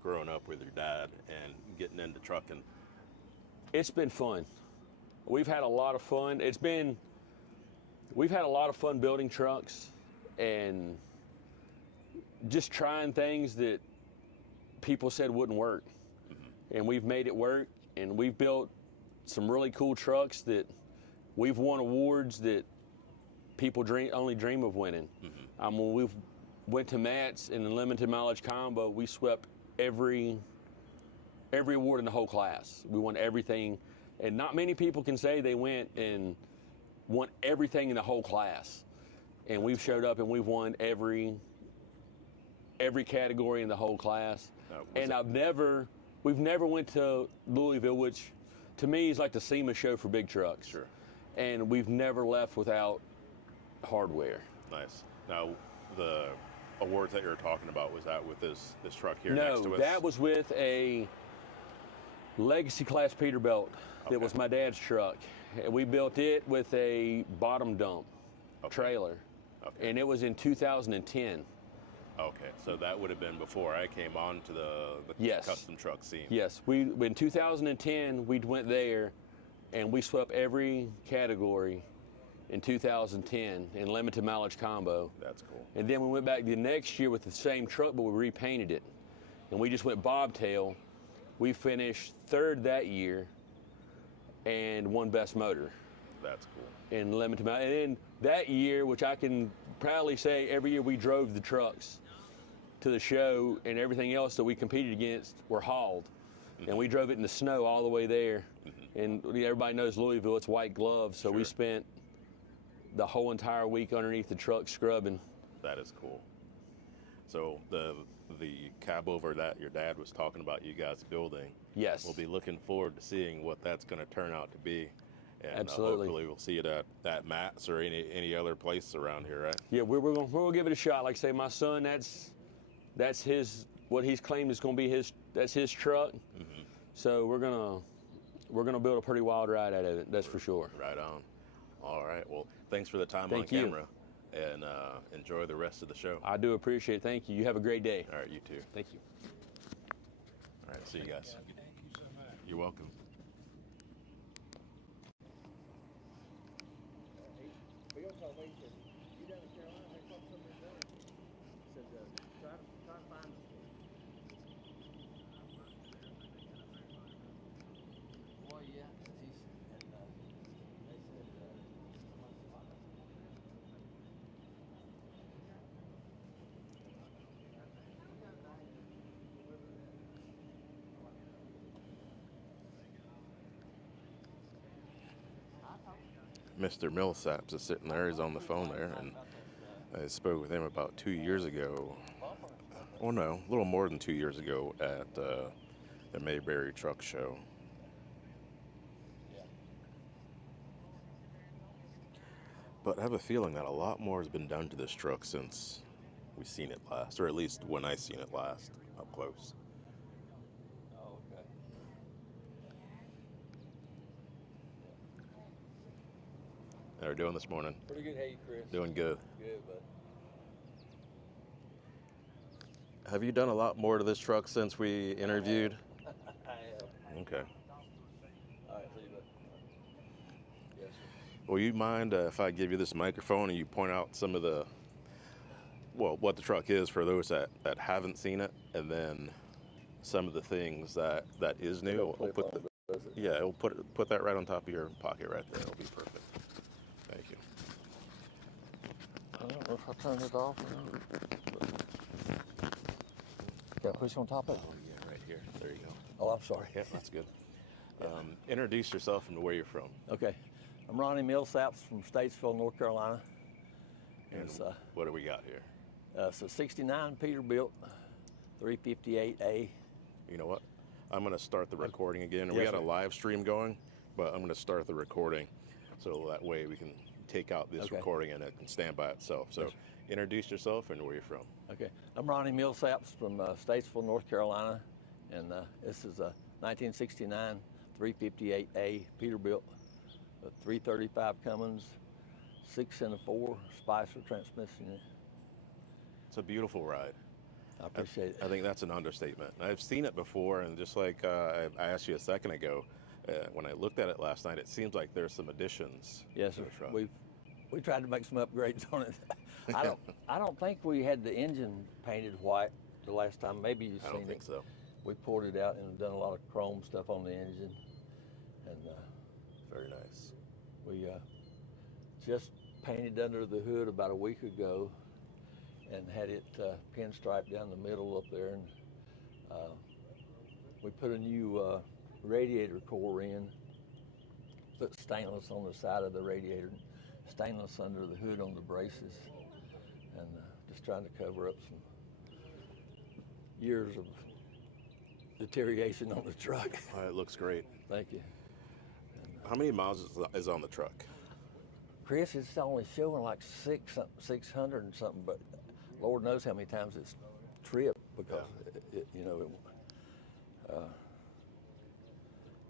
growing up with your dad and getting into trucking? it's been fun. We've had a lot of fun. We've had a lot of fun building trucks and just trying things that people said wouldn't work. And we've made it work, and we've built some really cool trucks that we've won awards that people only dream of winning. When we went to Matt's in the limited mileage combo, we swept every award in the whole class. We won everything, and not many people can say they went and won everything in the whole class. And we've showed up and we've won every category in the whole class. And we've never went to Louisville, which to me is like the SEMA show for big trucks. Sure. And we've never left without hardware. Nice. Now, the awards that you're talking about, was that with this truck here next to No, us? that was with a Legacy Class Peterbilt. That was my dad's truck. And we built it with a bottom dump trailer. Okay. And it was in 2010. Okay, so that would have been before I came on to the Yes. custom truck scene. Yes, in 2010 we went there, and we swept every category in 2010 in limited mileage combo. That's cool. And then we went back the next year with the same truck, but we repainted it, and we just went bobtail. We finished third that year, and won best motor That's cool. in limited mileage. And then that year, which I can proudly say, every year we drove the trucks to the show, and everything else that we competed against were hauled. And we drove it in the snow all the way there. And everybody knows Louisville, it's white gloves, so we Sure. spent the whole entire week underneath the truck scrubbing. That is cool. So the cab over that your dad was talking about you guys building, Yes. we'll be looking forward to seeing what that's going to turn out to be. And Absolutely. hopefully we'll see it at Matt's or any other place around here, right? Yeah, we're gonna give it a shot. Like I say, my son, that's his, what he's claimed is gonna be that's his truck. So we're gonna build a pretty wild ride out of it. That's for sure. Right on. All right. Well, thanks for the time Thank on you. camera, and enjoy the rest of the show. I do appreciate it. Thank you. You have a great day. All right, you too. Thank you. All right, see you guys. Thank you so much. You're welcome. We also told me, he said, you down in Carolina, they fuck something there. He said, try to find us. Well, yeah, 'cause he's, and they said, Mr. Millsaps is sitting there. He's on the phone there, and I spoke with him about 2 years ago. Oh no, a little more than 2 years ago at the Mayberry Truck Show. But I have a feeling that a lot more has been done to this truck since we've seen it last, or at least when I seen it last up close. oh, okay. How are you doing this morning? Pretty good. Hey, Chris. Doing good. Good, bud. Have you done a lot more to this truck since we interviewed? I am. Okay. All right, see you, bud. Yes, sir. Will you mind if I give you this microphone and you point out some of the, well, what the truck is for those that haven't seen it, and then some of the things that is new? We'll put the, yeah, we'll put that right on top of your pocket right there. It'll be perfect. Thank you. I don't know if I turned it off or not. Got to push on top of it? Oh, yeah, right here. There you go. Oh, I'm sorry. Yeah, that's good. Introduce yourself and where you're from. Okay. I'm Ronnie Millsaps from Statesville, North Carolina. And It's, what do we got here? it's a 69 Peterbilt 358A. You know what? I'm going to start the recording again. We Yes, got a sir. live stream going, but I'm going to start the recording so that way we can take out this Okay. recording and it can stand by itself. So Yes, introduce yourself and where you're from. Okay. I'm Ronnie Millsaps from Statesville, North Carolina. And this is a 1969 358A Peterbilt, a 335 Cummins, 6 and a 4 Spicer transmission. It's a beautiful ride. I appreciate it. I think that's an understatement. I've seen it before, and just like I asked you a second ago, when I looked at it last night, it seems like there's some additions Yes, to sir. the truck. We tried to make some upgrades on it. I don't think we had the engine painted white the last time. Maybe you've seen I don't think it. so. We poured it out and done a lot of chrome stuff on the engine, and Very nice. we just painted under the hood about a week ago, and had it pinstriped down the middle up there, and we put a new radiator core in, put stainless on the side of the radiator, stainless under the hood on the braces, and just trying to cover up some years of deterioration on the truck. It looks great. Thank you. How many miles is on the truck? Chris, it's only showing like 600 and something, but Lord knows how many times it's tripped because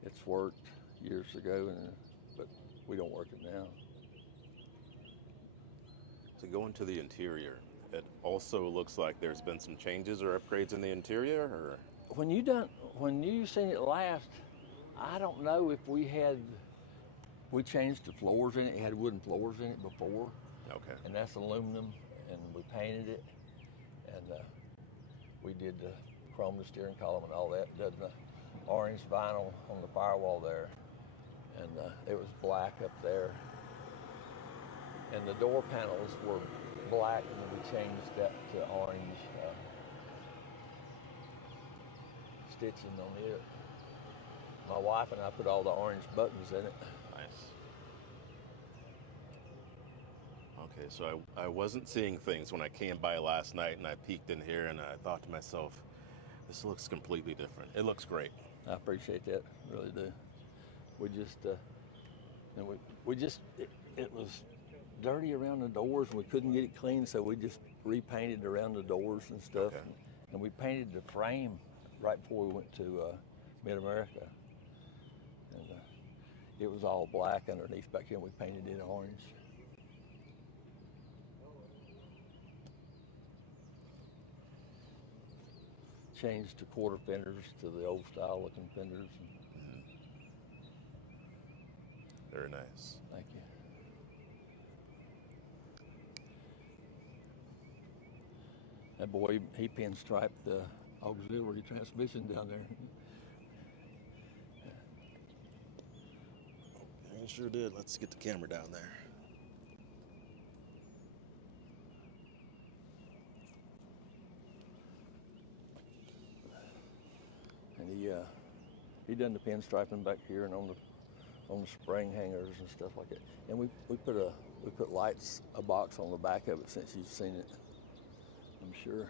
it's worked years ago, but we don't work it now. To go into the interior, it also looks like there's been some changes or upgrades in the interior, or? When you seen it last, I don't know if we changed the floors in it. It had wooden floors in it before. Okay. And that's aluminum, and we painted it, and we did the chrome the steering column and all that. Done the orange vinyl on the firewall there, and it was black up there. And the door panels were black, and we changed that to orange stitching on it. My wife and I put all the orange buttons in it. Nice. Okay, so I wasn't seeing things when I came by last night, and I peeked in here and I thought to myself, this looks completely different. It looks great. I appreciate that, really do. We just, it was dirty around the doors, and we couldn't get it clean, so we just repainted around the doors and stuff. Okay. And we painted the frame right before we went to Mid-America. And it was all black underneath back here, and we painted it orange. Changed the quarter fenders to the old style looking fenders. Very nice. Thank you. That boy, he pinstriped the auxiliary transmission down there. I sure did. Let's get the camera down there. And he done the pinstriping back here and on the spring hangers and stuff like that. And we put lights, a box on the back of it, since you've seen it, I'm sure.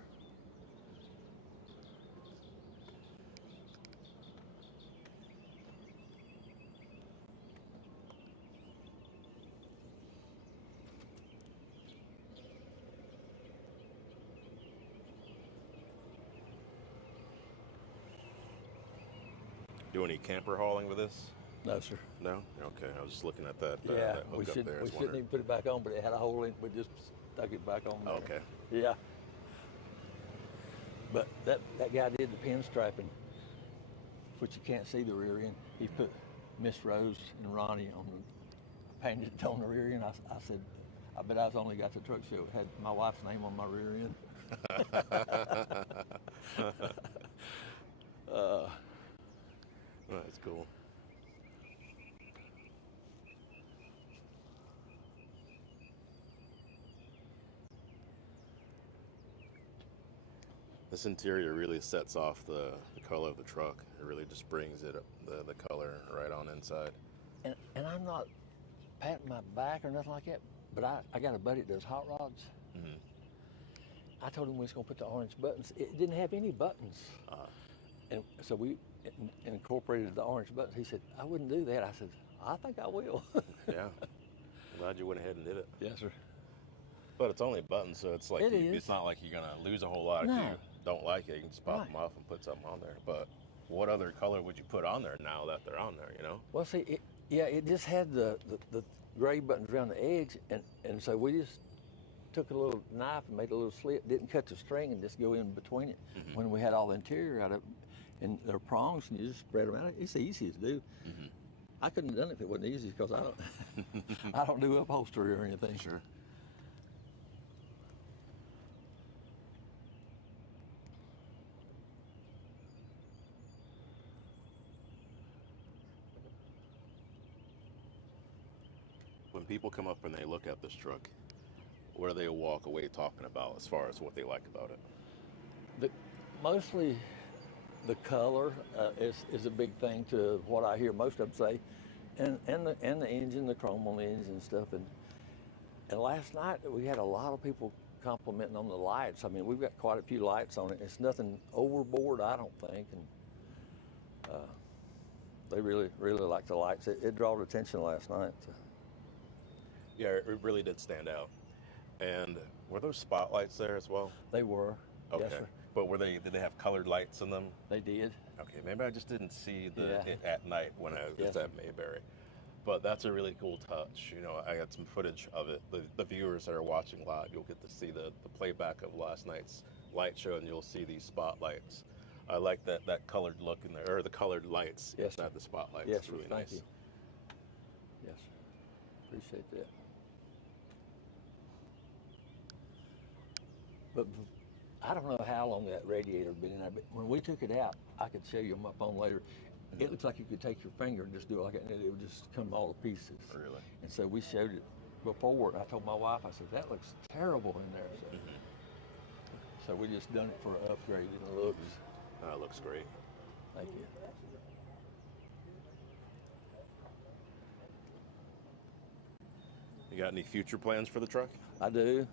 Do any camper hauling with this? No, sir. No? Okay, I was just looking at that, Yeah, that we hook up there. I was shouldn't wondering. even put it back on, but it had a hole in it. We just stuck it back on there. Okay. Yeah. But that guy did the pinstriping, which you can't see the rear end. He put Miss Rose and Ronnie painted it on the rear end. I said, I bet I've only got the truck show. It had my wife's name on my rear end. That's cool. This interior really sets off the color of the truck. It really just brings it the color right on inside. And I'm not patting my back or nothing like that, but I got a buddy that does hot rods. Mm-hmm. I told him we was going to put the orange buttons. It didn't have any buttons. And so we incorporated the orange buttons. He said, I wouldn't do that. I said, I think I will. Yeah. I'm glad you went ahead and did it. Yes, sir. But it's only buttons, so it's like it's not like you're gonna lose a whole lot if you don't like it. You can just pop them off and put something on there. But what other color would you put on there now that they're on there? You know? Well, see, it just had the gray buttons around the edge, and so we just took a little knife and made a little slit. Didn't cut the string and just go in between it. Mm-hmm. When we had all the interior out of it, and they're prongs, and you just spread them out. It's easy to do. Mm-hmm. I couldn't have done it if it wasn't easy because I don't I don't do upholstery or anything. Sure. When people come up and they look at this truck, what do they walk away talking about as far as what they like about it? Mostly the color is a big thing to what I hear most of them say, and the engine, the chrome on the engine and stuff. And last night we had a lot of people complimenting on the lights. I mean, we've got quite a few lights on it. It's nothing overboard, I don't think, and they really like the lights. It drew attention last night. Yeah, it really did stand out. And were those spotlights there as well? They were. Okay. Yes, sir. But did they have colored lights in them? They did. Okay, maybe I just didn't see it at night when I was Yes. at Mayberry. But that's a really cool touch. You know, I got some footage of it. The viewers that are watching live, you'll get to see the playback of last night's light show, and you'll see these spotlights. I like that colored look in there, or the colored lights inside the spotlights. Yes, it's really thank nice. you. Yes, appreciate that. But I don't know how long that radiator had been in there, but when we took it out, I could show you them up on later. It looks like you could take your finger and just do it like that, and it would just come all to pieces. Really? And so we showed it before, and I told my wife, I said, that looks terrible in there. So, so we just done it for an upgrade in the looks. That looks great. Thank you. You got any future plans for the truck? I do.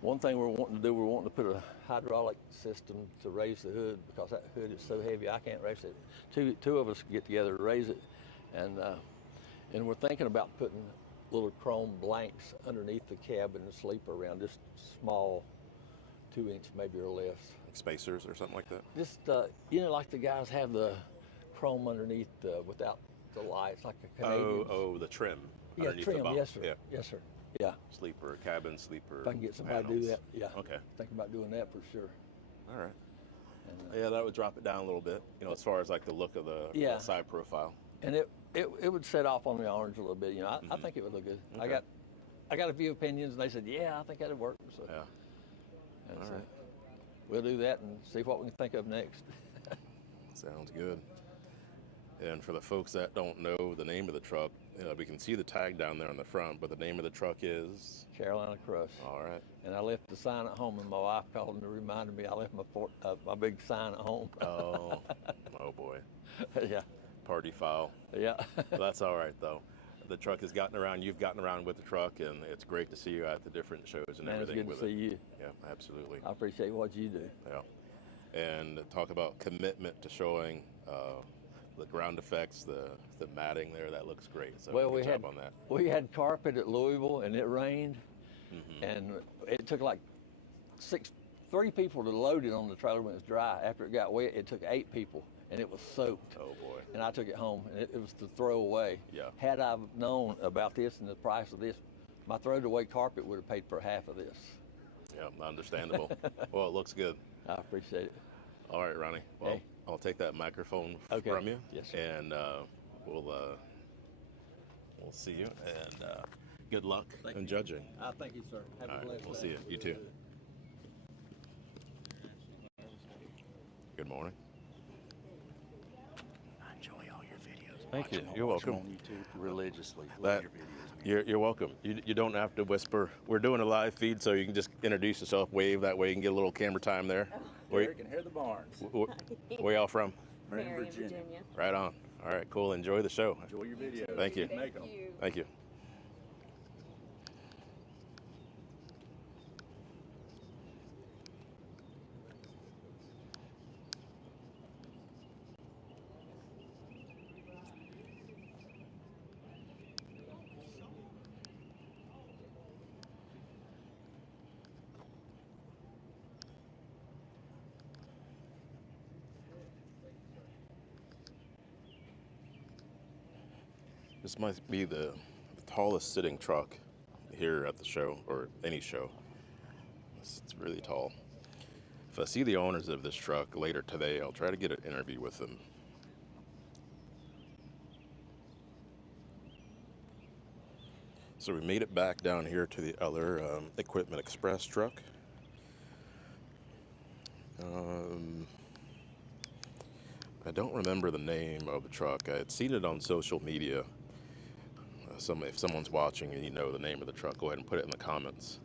One thing we're wanting to do, we're wanting to put a hydraulic system to raise the hood because that hood is so heavy I can't raise it. Two of us get together to raise it, and we're thinking about putting little chrome blanks underneath the cab and the sleeper around, just small, 2-inch maybe or less. Like spacers or something like that? Just like the guys have the chrome underneath without the lights, like a Canadian. Oh, the trim. Yeah, underneath the trim. bump. Yes, sir. Yeah. Yes, sir. Yeah. Sleeper, cabin sleeper. If I can get somebody to do that, yeah. Okay. Think about doing that for sure. All right. And, Yeah, that would drop it down a little bit, as far as like the look of the side profile. And it would set off on the orange a little bit. I think it would look good. Okay. I got a few opinions, and they said, yeah, I think that'd work. So, Yeah. and All so right. we'll do that and see what we can think of next. Sounds good. And for the folks that don't know the name of the truck, we can see the tag down there on the front, but the name of the truck is? Carolina Crush. All right. And I left the sign at home, and my wife called and reminded me I left my big sign at home. Oh, oh boy. Yeah. Party foul. Yeah. Well, that's all right, though. The truck has gotten around. You've gotten around with the truck, and it's great to see you at the different shows and Man, it's everything good with to it. see you. Yeah, absolutely. I appreciate what you do. Yeah. And talk about commitment to showing the ground effects, the matting there. That looks great. So Well, good job on that. we had carpet at Louisville, and it rained, and it took like 3 people to load it on the trailer when it was dry. After it got wet, it took 8 people, and it was soaked. Oh boy. And I took it home, and it was to throw away. Yeah. Had I known about this and the price of this, my throw-away carpet would have paid for half of this. Yeah, understandable. Well, it looks good. I appreciate it. All right, Ronnie. Well, Hey. I'll take that microphone Okay. from you. Yes, sir. And we'll see you. And good luck in judging. Thank you, sir. Have All a right, blessed we'll day. see you. You too. Good morning. I enjoy all your videos. Thank you. Watch 'em- You're watch 'em welcome. on YouTube religiously. Love That- your videos, man. You're welcome. You don't have to whisper. We're doing a live feed, so you can just introduce yourself, wave. That way you can get a little camera time there. Derek and Hear the Barnes. Where y'all from? Marion, Marion, Virginia. Right on. All right, cool. Enjoy the show. Enjoy your videos. Thank you. Make 'em. Thank you. This might be the tallest sitting truck here at the show, or any show. It's really tall. If I see the owners of this truck later today, I'll try to get an interview with them. So we made it back down here to the other Equipment Express truck. I don't remember the name of the truck. I had seen it on social media. If someone's watching and you know the name of the truck, go ahead and put it in the comments.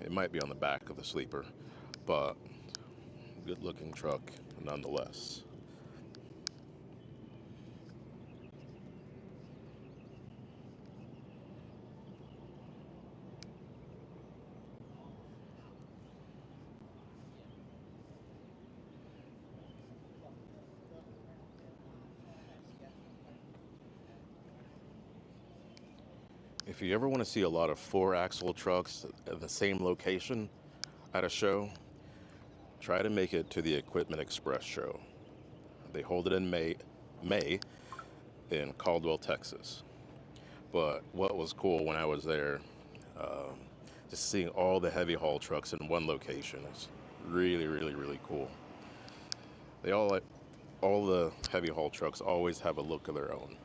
It might be on the back of the sleeper, but good looking truck nonetheless. If you ever want to see a lot of 4-axle trucks at the same location at a show, try to make it to the Equipment Express show. They hold it in May in Caldwell, Texas. But what was cool when I was there, just seeing all the heavy haul trucks in one location is really, really, really cool. All the heavy haul trucks always have a look of their own.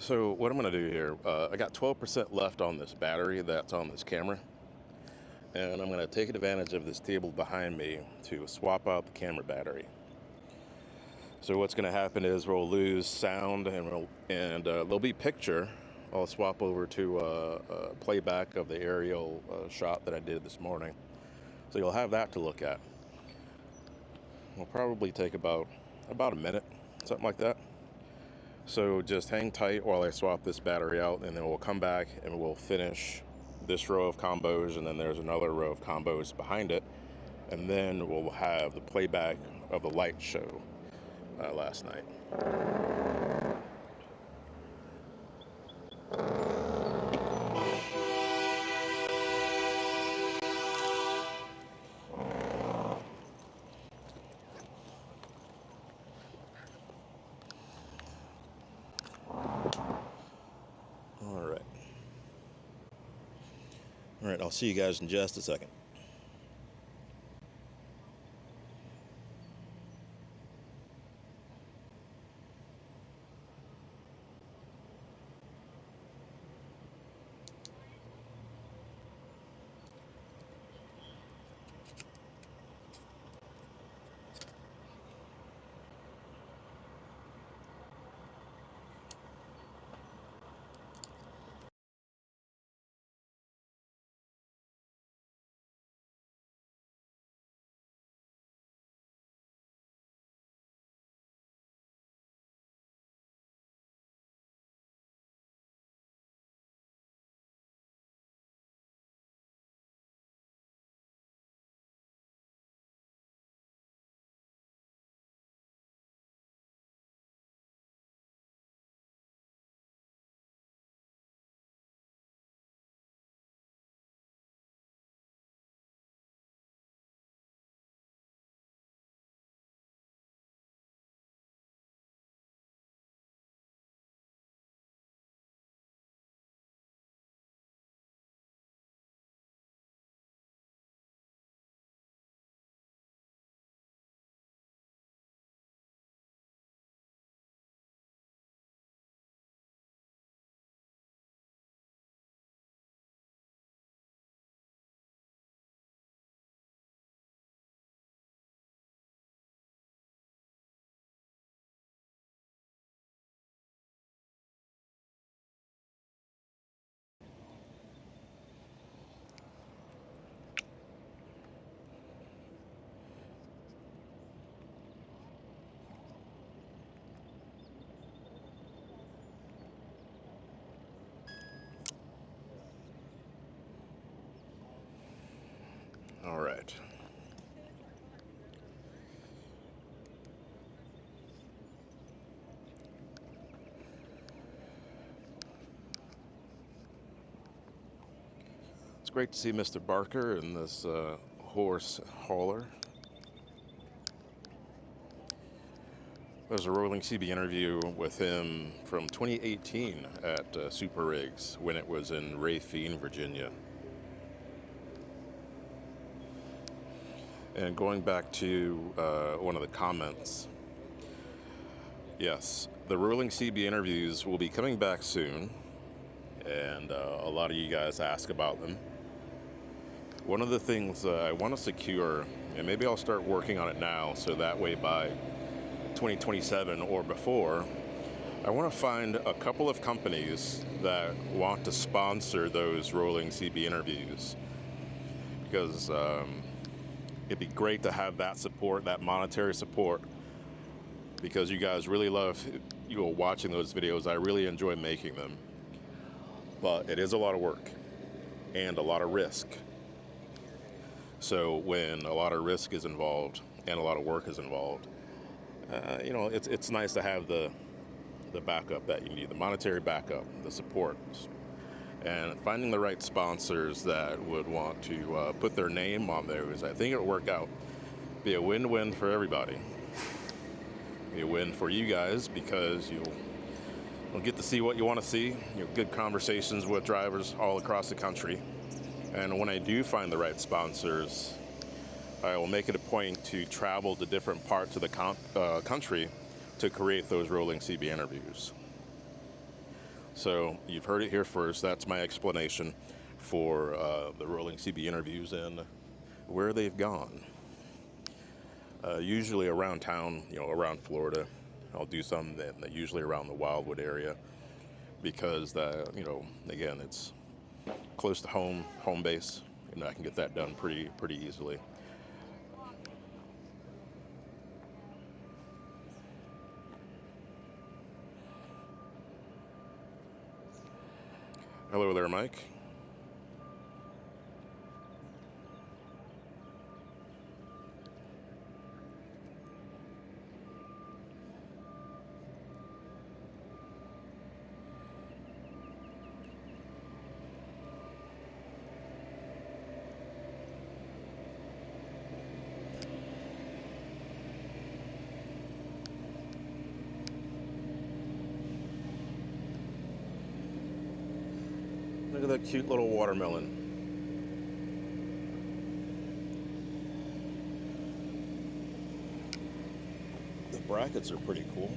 So what I'm gonna do here, I got 12% left on this battery that's on this camera. And I'm gonna take advantage of this table behind me to swap out the camera battery. So what's gonna happen is we'll lose sound and there'll be picture. I'll swap over to a playback of the aerial shot that I did this morning. So you'll have that to look at. It'll probably take about a minute, something like that. So just hang tight while I swap this battery out, and then we'll come back and we'll finish this row of combos, and then there's another row of combos behind it, and then we'll have the playback of the light show last night. All right, I'll see you guys in just a second. All right. It's great to see Mr. Barker in this horse hauler. There's a rolling CB interview with him from 2018 at Super Rigs when it was in Racine, Virginia. And going back to one of the comments, yes, the rolling CB interviews will be coming back soon, and a lot of you guys ask about them. One of the things I want to secure, and maybe I'll start working on it now, so that way by 2027 or before, I want to find a couple of companies that want to sponsor those rolling CB interviews, because it'd be great to have that support, that monetary support, because you guys really love watching those videos. I really enjoy making them, but it is a lot of work and a lot of risk. So when a lot of risk is involved and a lot of work is involved, it's nice to have the backup that you need, the monetary backup, the support, and finding the right sponsors that would want to put their name on those. I think it'll work out, be a win-win for everybody. Be a win for you guys because you'll get to see what you want to see. Good conversations with drivers all across the country. And when I do find the right sponsors, I will make it a point to travel to different parts of the country to create those rolling CB interviews. So you've heard it here first. That's my explanation for the rolling CB interviews and where they've gone. Usually around town, around Florida. I'll do some that usually around the Wildwood area because again, it's close to home base, and I can get that done pretty easily. Hello there, Mike. Look at that cute little watermelon. The brackets are pretty cool.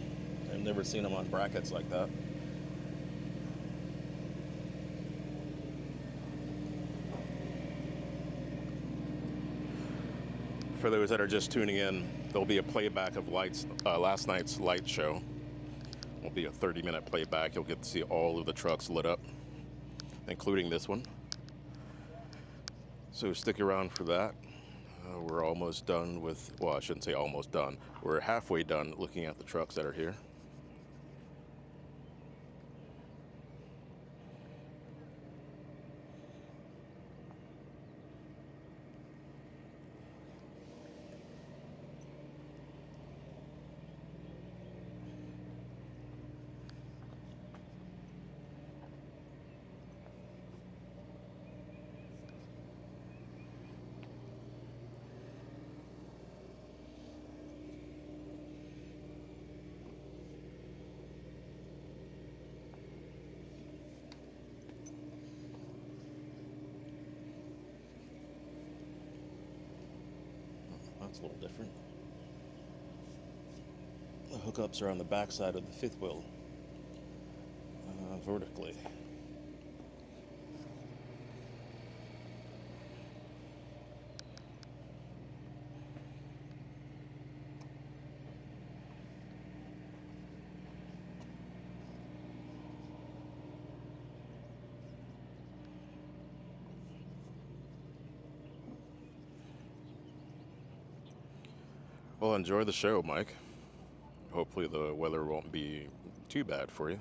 I've never seen them on brackets like that. For those that are just tuning in, there'll be a playback of last night's light show. It'll be a 30-minute playback. You'll get to see all of the trucks lit up, including this one. So stick around for that. We're almost done with, well, I shouldn't say almost done. We're halfway done looking at the trucks that are here. That's a little different. The hookups are on the back side of the fifth wheel, vertically. Well, enjoy the show, Mike. Hopefully the weather won't be too bad for you.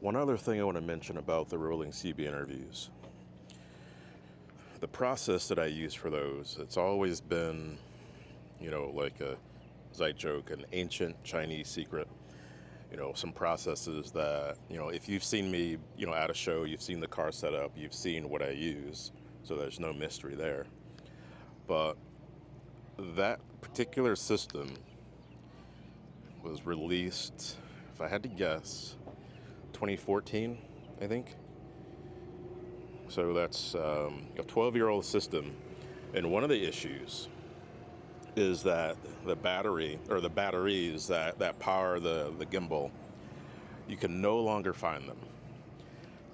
One other thing I want to mention about the rolling CB interviews. The process that I use for those, it's always been, you know, like as I joke, an ancient Chinese secret. You know, some processes that, you know, if you've seen me, you know, at a show, you've seen the car setup, you've seen what I use, so there's no mystery there. But that particular system was released, if I had to guess, 2014, I think. So that's a 12-year-old system. And one of the issues is that the battery, or the batteries that power the gimbal, you can no longer find them.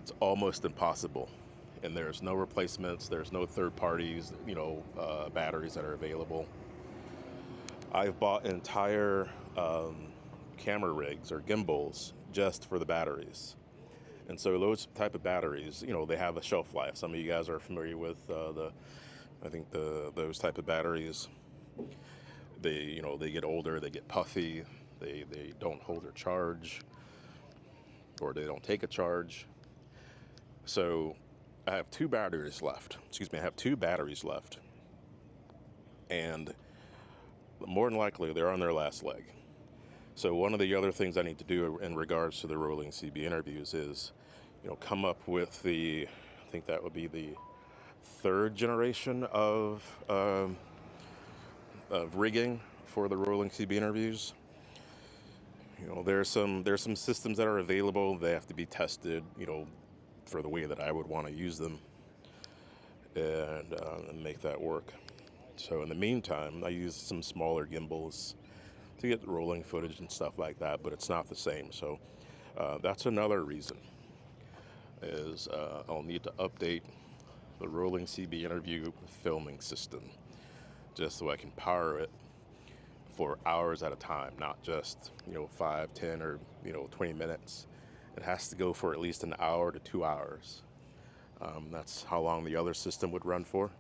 It's almost impossible. And there's no replacements, there's no third parties, you know, batteries that are available. I've bought entire camera rigs or gimbals just for the batteries. And so those type of batteries, you know, they have a shelf life. Some of you guys are familiar with those type of batteries. They, you know, they get older, they get puffy, they don't hold their charge, or they don't take a charge. So I have two batteries left. I have two batteries left. And more than likely, they're on their last leg. So one of the other things I need to do in regards to the rolling CB interviews is, you know, come up with I think that would be the third generation of rigging for the rolling CB interviews. You know, there's some systems that are available. They have to be tested, you know, for the way that I would want to use them, and make that work. So in the meantime, I use some smaller gimbals to get rolling footage and stuff like that, but it's not the same. So that's another reason is I'll need to update the rolling CB interview filming system just so I can power it for hours at a time, not just, you know, 5, 10, or, you know, 20 minutes. It has to go for at least an hour to 2 hours. That's how long the other system would run for.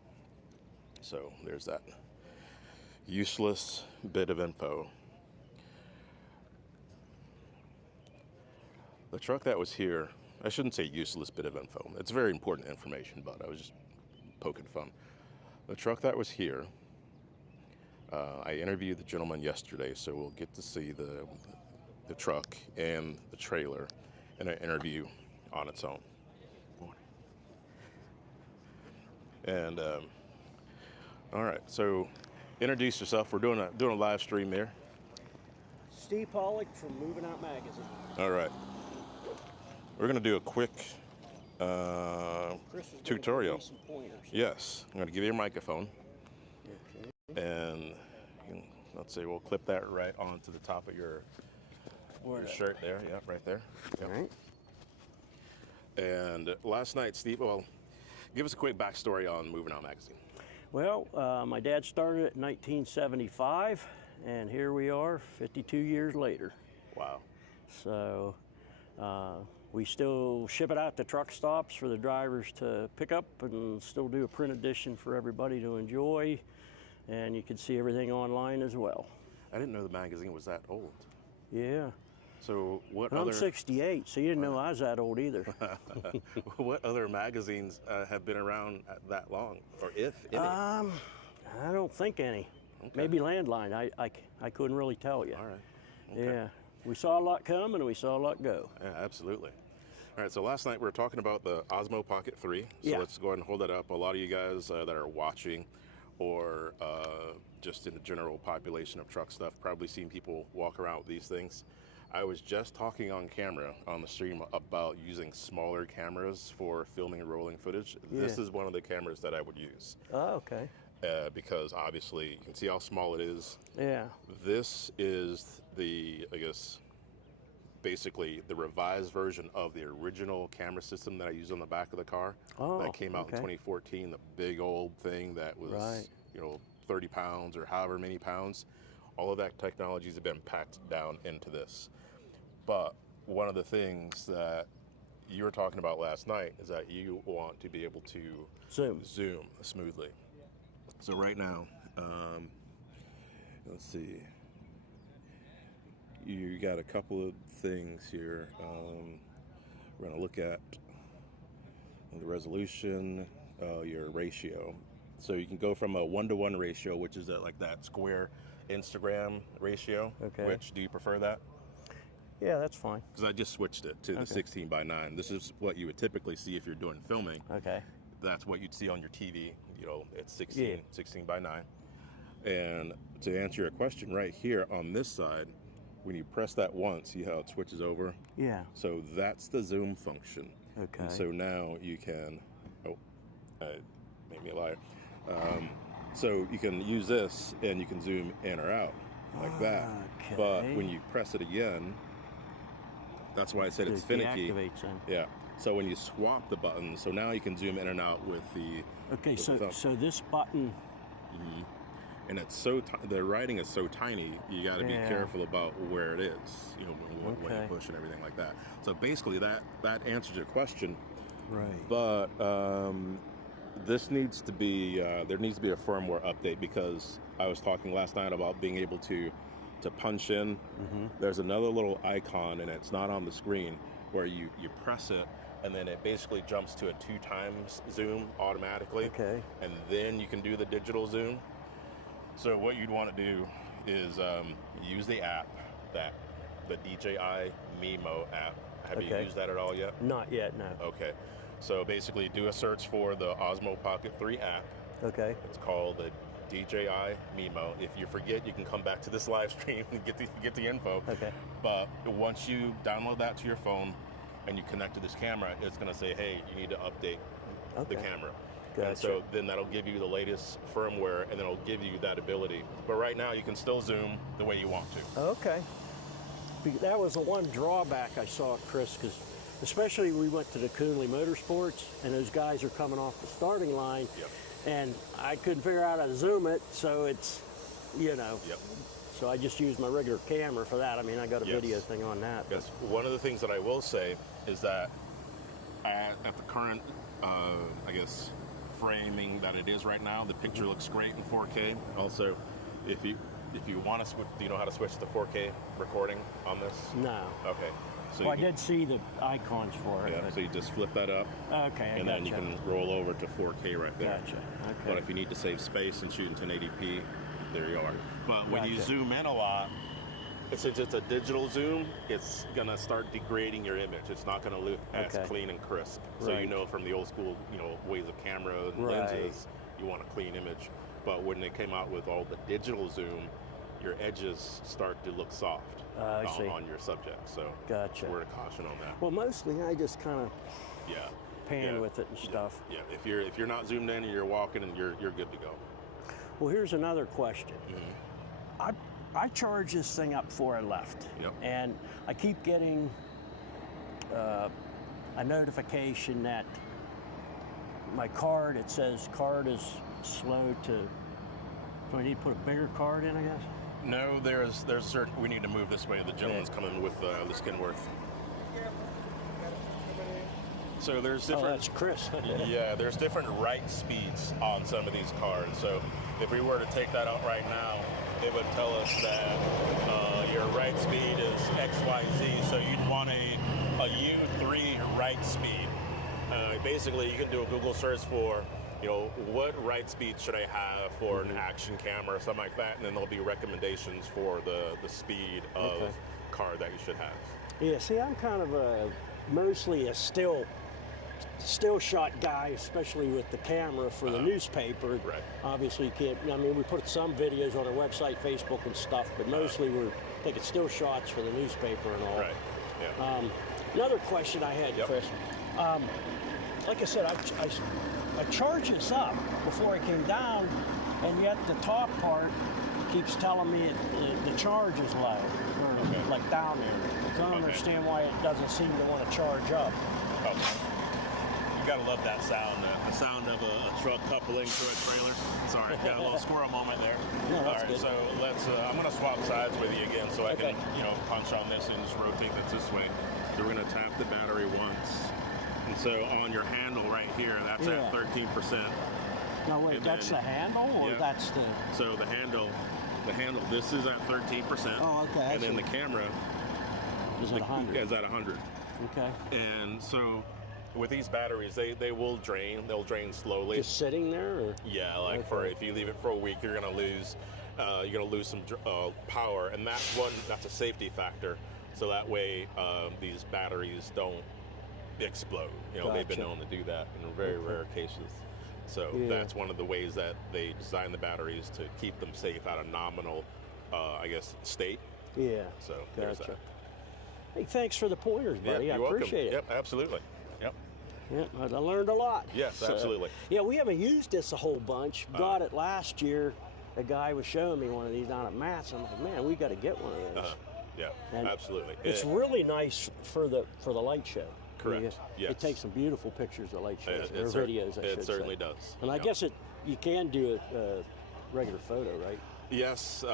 So there's that useless bit of info. The truck that was here, I shouldn't say useless bit of info. It's very important information, but I was just poking fun. The truck that was here, I interviewed the gentleman yesterday, so we'll get to see the truck and the trailer in an interview on its own. And all right, so introduce yourself. We're doing a live stream there. Steve Pollock from Moving Out Magazine. All right, we're gonna do a quick Chris is tutorial. gonna give me some pointers. Yes, I'm gonna give you a microphone, Okay. and let's see, we'll clip that right onto the top of your shirt there. Yeah, right there. Yep. All right. And last night, Steve, well, give us a quick backstory on Moving Out Magazine. Well, my dad started it in 1975, and here we are 52 years later. Wow. So we still ship it out to truck stops for the drivers to pick up, and still do a print edition for everybody to enjoy. And you can see everything online as well. I didn't know the magazine was that old. Yeah. So what I'm other 68, so you didn't know I was that old either. what other magazines have been around that long, or if any? I don't think any. Okay. Maybe Landline. I couldn't really tell you. All right. Okay. Yeah. We saw a lot come and we saw a lot go. Yeah, absolutely. All right, so last night we were talking about the Osmo Pocket 3. So Yeah. let's go ahead and hold that up. A lot of you guys that are watching, or just in the general population of truck stuff, probably seen people walk around with these things. I was just talking on camera on the stream about using smaller cameras for filming and rolling footage. Yeah. This is one of the cameras that I would use. Oh, okay. Because obviously you can see how small it is. Yeah. This is the, I guess, basically the revised version of the original camera system that I used on the back of the car. Oh, that came out in okay. 2014, the big old thing that was, Right. you know, 30 pounds or however many pounds. All of that technologies have been packed down into this. But one of the things that you were talking about last night is that you want to be able to Zoom smoothly. So right now, let's see. You got a couple of things here. we're going to look at the resolution, your ratio. So you can go from a 1-to-1 ratio, which is like that square Instagram ratio. Okay. Which, do you prefer that? Yeah, that's fine. Because I just switched it to the 16:9. This is what you would typically see if you're doing filming. Okay. That's what you'd see on your TV. You know, it's 16:9. And to answer your question right here on this side, when you press that once, see how it switches over? Yeah. So that's the zoom function. Okay. And so now you can, made me a liar. So you can use this and you can zoom in or out like that. Okay. But when you press it again, that's why I said it's finicky. Deactivates them. Yeah. So when you swap the buttons, so now you can zoom in and out with the. Okay, with the thumb. so this button. And it's so the writing is so tiny, you got to be Yeah. careful about where it is, you know, when you Okay. push and everything like that. So basically, that answers your question. Right. But this needs to be there needs to be a firmware update, because I was talking last night about being able to punch in. There's another little icon, and it's not on the screen, where you press it, and then it basically jumps to a 2x zoom automatically. Okay. And then you can do the digital zoom. So what you'd want to do is use the app, the DJI Mimo app. Have you Okay. used that at all yet? Not yet, no. Okay. So basically do a search for the Osmo Pocket 3 app. Okay. It's called the DJI Mimo. If you forget, you can come back to this live stream and get the info. Okay. But once you download that to your phone and you connect to this camera, it's going to say, hey, you need to update the camera. Gotcha. And so then that'll give you the latest firmware, and then it'll give you that ability. But right now, you can still zoom the way you want to. Okay. That was the one drawback I saw, Chris, because especially we went to the Coonley Motorsports, and those guys are coming off the starting line, Yep. and I couldn't figure out how to zoom it, so it's, you know. Yep. So I just used my regular camera for that. I mean, I got a Yes. video thing on that. Yes. One of the things that I will say is that at the current, I guess, framing that it is right now, the picture looks great in 4K. Also, if you want to switch, do you know how to switch to 4K recording on this? No. Okay. So Well, I you did see the icons for it. Yeah. but- So you just flip that up, Okay, I and then you gotcha. can roll over to 4K right there. Gotcha. Okay. But if you need to save space and shoot in 1080p, there you are. But when you Gotcha. zoom in a lot, since it's a digital zoom, it's gonna start degrading your image. It's not gonna look as Okay. clean and crisp. So you Right. know, from the old school, ways of camera and Right. lenses, you want a clean image. But when they came out with all the digital zoom, your edges start to look soft I see. on your subject. So Gotcha. word of caution on that. Well, mostly I just kind of Yeah. pan Yeah. with it and stuff. Yeah. If you're not zoomed in and you're walking, and you're good to go. Well, here's another question. Mm-hmm. I charged this thing up before I left, Yep. and I keep getting a notification that my card, it says card is slow to. Do I need to put a bigger card in, I guess? No, there's certain. We need to move this way. The gentleman's coming with the Skinworth. So there's Oh, different. that's Chris. Yeah, there's different write speeds on some of these cards. So if we were to take that out right now, it would tell us that your write speed is XYZ. So you'd want a U3 write speed. Basically, you can do a Google search for, what write speed should I have for an action camera or something like that, and then there'll be recommendations for the speed of card that you should have. Yeah, see, I'm kind of mostly a still shot guy, especially with the camera for the newspaper. Right. Obviously, you can't. I mean, we put some videos on our website, Facebook, and stuff, but mostly we're taking still shots for the newspaper and all. Right. Yeah. Another question I had, Yep. Chris. Like I said, I charged this up before it came down, and yet the top part keeps telling me the charge is low, or like down there. So I don't understand why it doesn't seem to want to charge up. You gotta love that sound, the sound of a truck coupling to a trailer. Sorry, got a little squirrel moment there. No, All that's right, good. so let's. I'm gonna swap sides with you again, so I can, punch on this and just rotate this way. So we're gonna tap the battery once, and so on your handle right here, that's at 13%. No, wait, And that's then- the handle, or yeah. that's the? So the handle, this is at 13%. Oh, okay, I And then see. the camera Is it 100? is at 100. Okay. And so with these batteries, they will drain. They'll drain slowly. Just sitting there, or? Yeah, like for if you leave it for a week, you're gonna lose some power, and that's a safety factor. So that way these batteries don't explode. You know, they've been known to do that in very rare cases. So that's one of the ways that they design the batteries, to keep them safe at a nominal, I guess, state. Yeah. So there's that. Hey, thanks for the pointers, buddy. I appreciate it. Yep, absolutely. Yep. Yeah, I learned a lot. Yes, absolutely. Yeah, we haven't used this a whole bunch. Got it last year. A guy was showing me one of these down at Matt's. I'm like, man, we got to get one of those. Yeah, and absolutely. It's really nice for the light show. Correct. Yes. It takes some beautiful pictures of light shows, or videos, I should It say. certainly does. And I guess you can do a regular photo, right? Yes.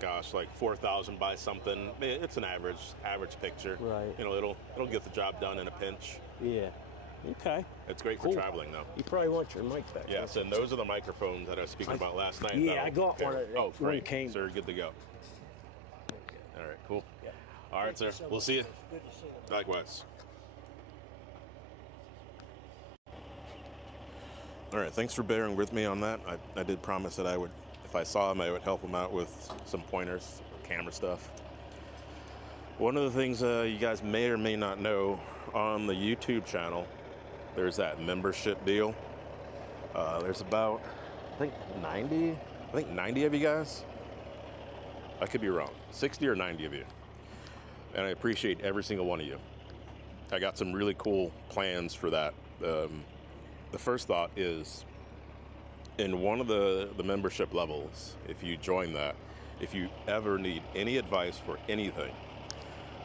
Gosh, like 4,000 by something. It's an average picture. Right. You know, it'll get the job done in a pinch. Yeah. Okay. It's great for traveling, though. You probably want your mic back. Yes, and those are the microphones that I was speaking about last night. Yeah, I got one. Oh, great. Came. So you're good to go. All right, cool. Yeah. All right, sir. So we'll see you. Good to see you. Likewise. All right, thanks for bearing with me on that. I did promise that I would, if I saw him, I would help him out with some pointers, camera stuff. One of the things you guys may or may not know, on the YouTube channel, there's that membership deal. There's about, I think 90 of you guys. I could be wrong, 60 or 90 of you. And I appreciate every single one of you. I got some really cool plans for that. The first thought is, in one of the membership levels, if you join that, if you ever need any advice for anything,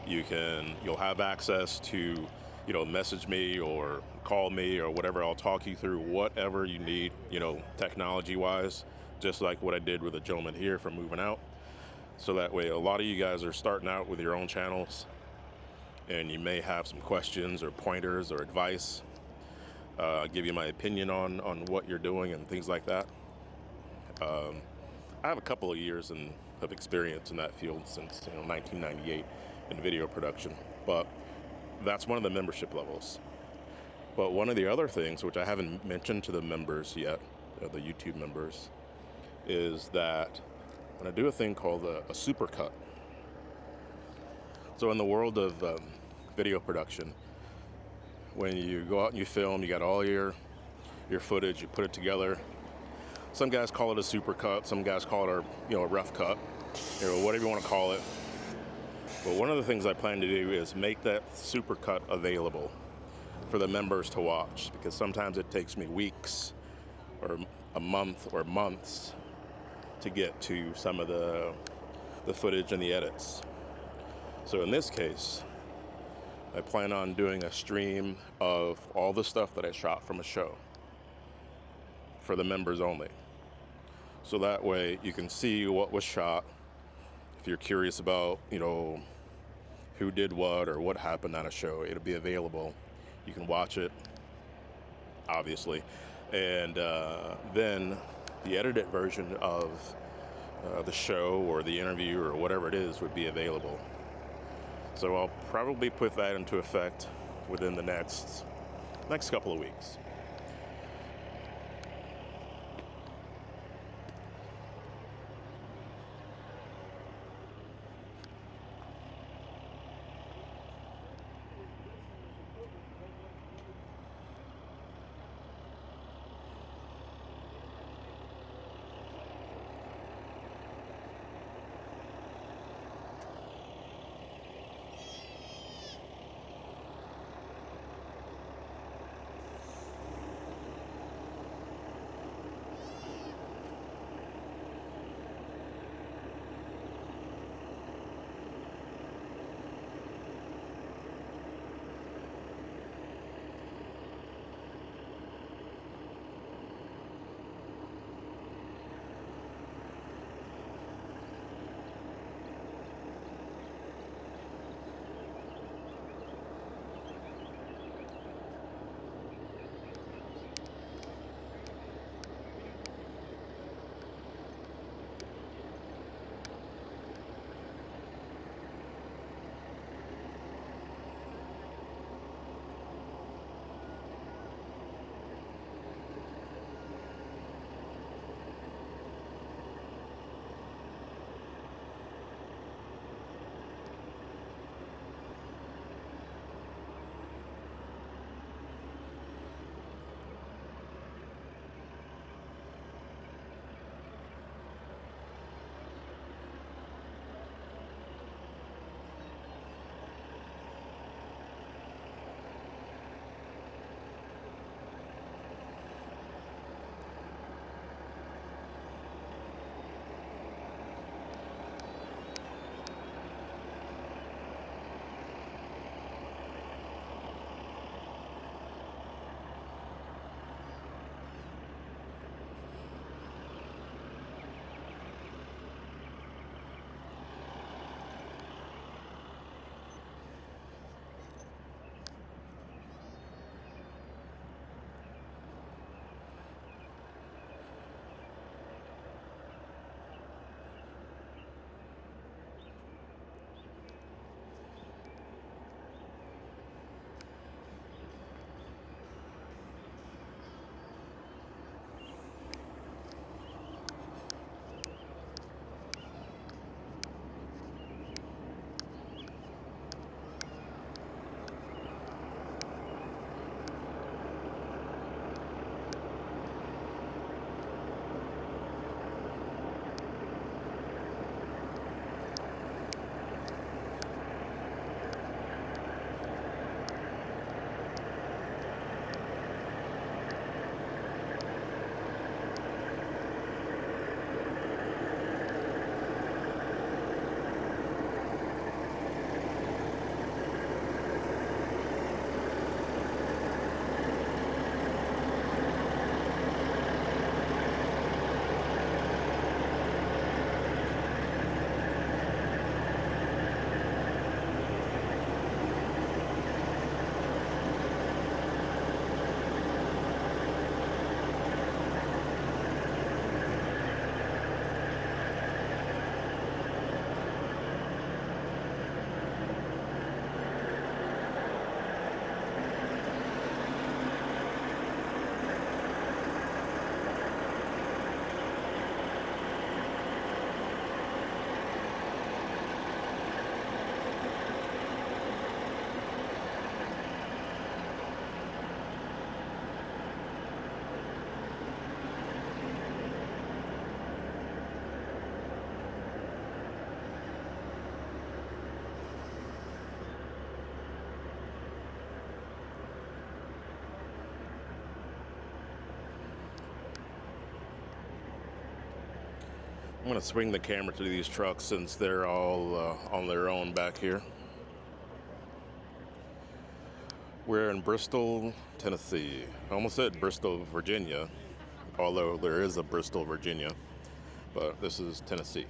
you'll have access to, message me or call me or whatever. I'll talk you through whatever you need, technology wise, just like what I did with the gentleman here from Moving Out. So that way, a lot of you guys are starting out with your own channels, and you may have some questions or pointers or advice. I'll give you my opinion on what you're doing and things like that. I have a couple of years of experience in that field since 1998 in video production, but that's one of the membership levels. But one of the other things, which I haven't mentioned to the members yet, the YouTube members, is that when I do a thing called a supercut. So in the world of video production, when you go out and you film, you got all your footage, you put it together. Some guys call it a supercut, some guys call it a rough cut, whatever you want to call it. But one of the things I plan to do is make that supercut available for the members to watch, because sometimes it takes me weeks or a month or months to get to some of the footage and the edits. So in this case, I plan on doing a stream of all the stuff that I shot from a show for the members only. So that way you can see what was shot. If you're curious about, who did what or what happened at a show, it'll be available. You can watch it, obviously. And then the edited version of the show or the interview or whatever it is would be available. So I'll probably put that into effect within the next couple of weeks. I'm gonna swing the camera to these trucks since they're all on their own back here. We're in Bristol, Tennessee. I almost said Bristol, Virginia, although there is a Bristol, Virginia, but this is Tennessee.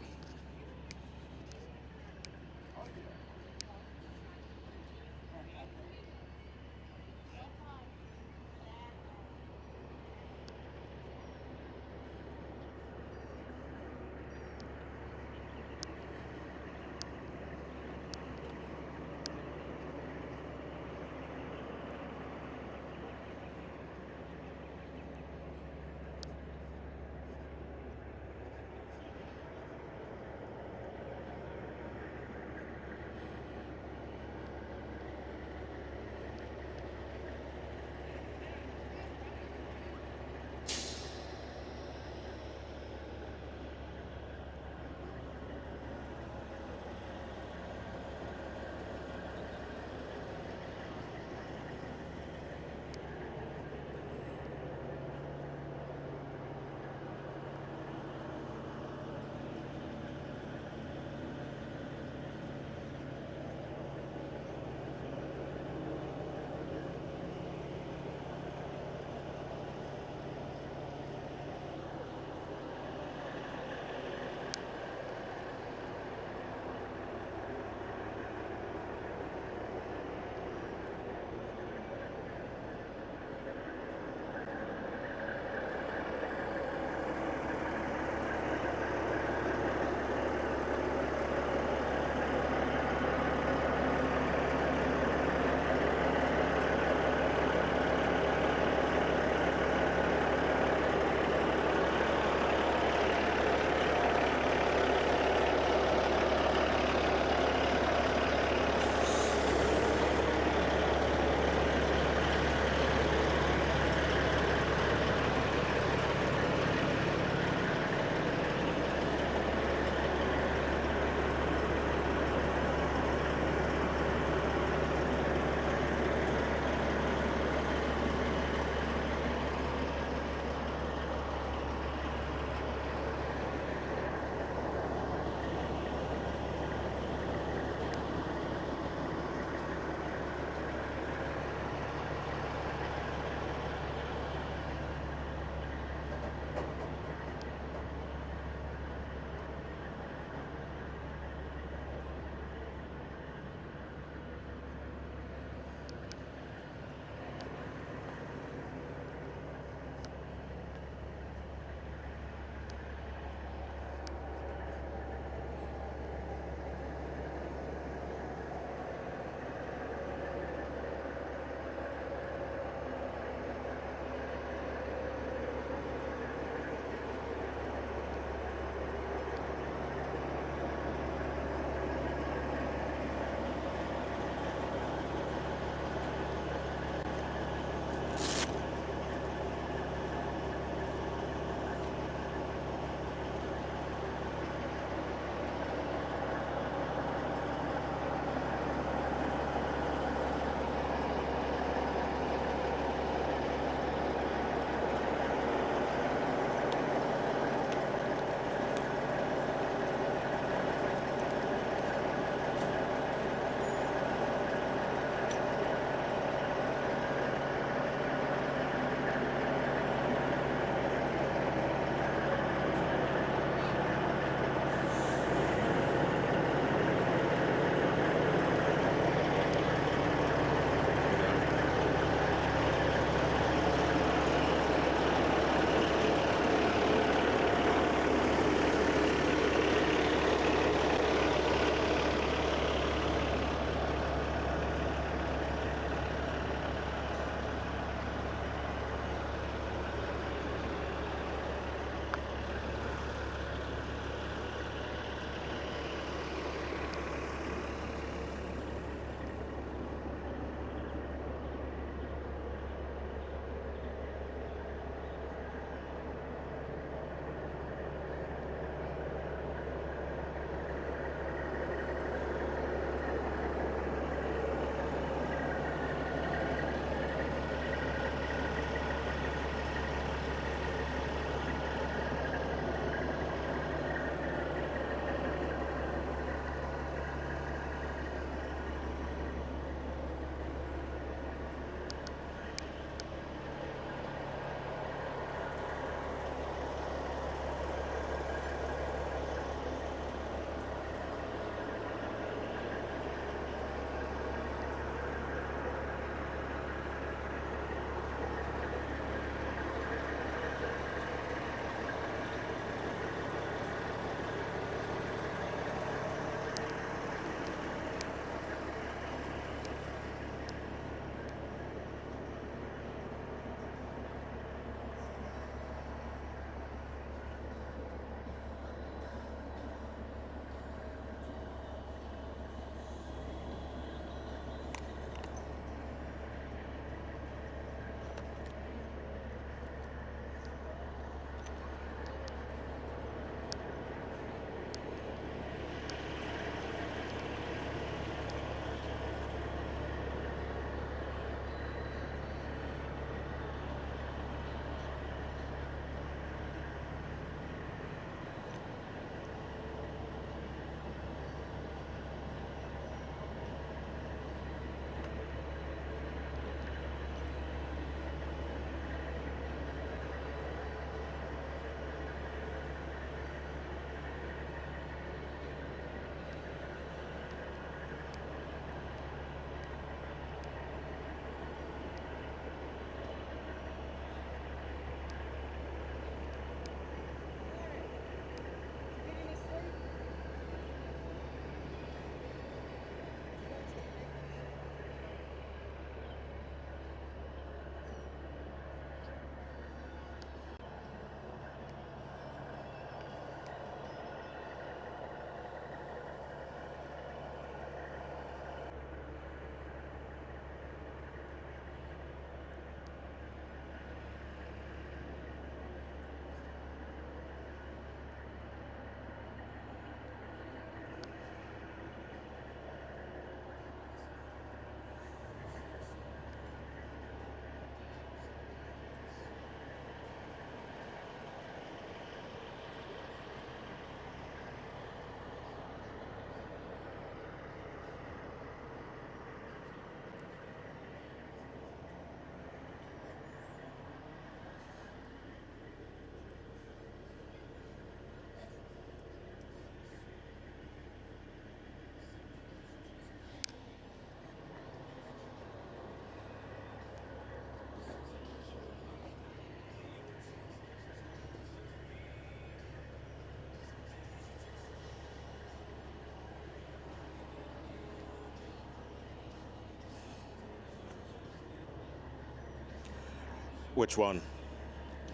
Which one?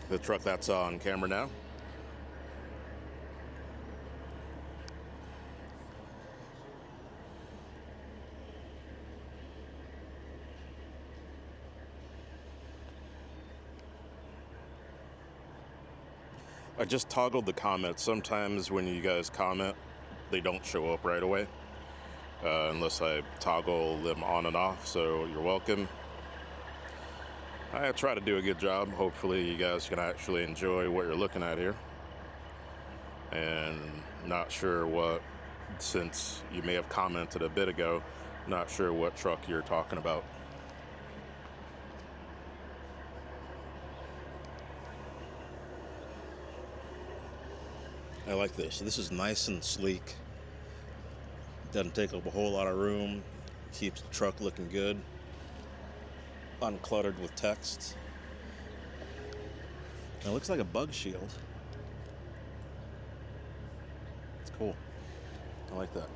The truck that's on camera now? I just toggled the comments. Sometimes when you guys comment, they don't show up right away unless I toggle them on and off, so you're welcome. I try to do a good job. Hopefully you guys can actually enjoy what you're looking at here. And not sure what, since you may have commented a bit ago, not sure what truck you're talking about. I like this. This is nice and sleek. Doesn't take up a whole lot of room. Keeps the truck looking good. Uncluttered with text. It looks like a bug shield. It's cool. I like that.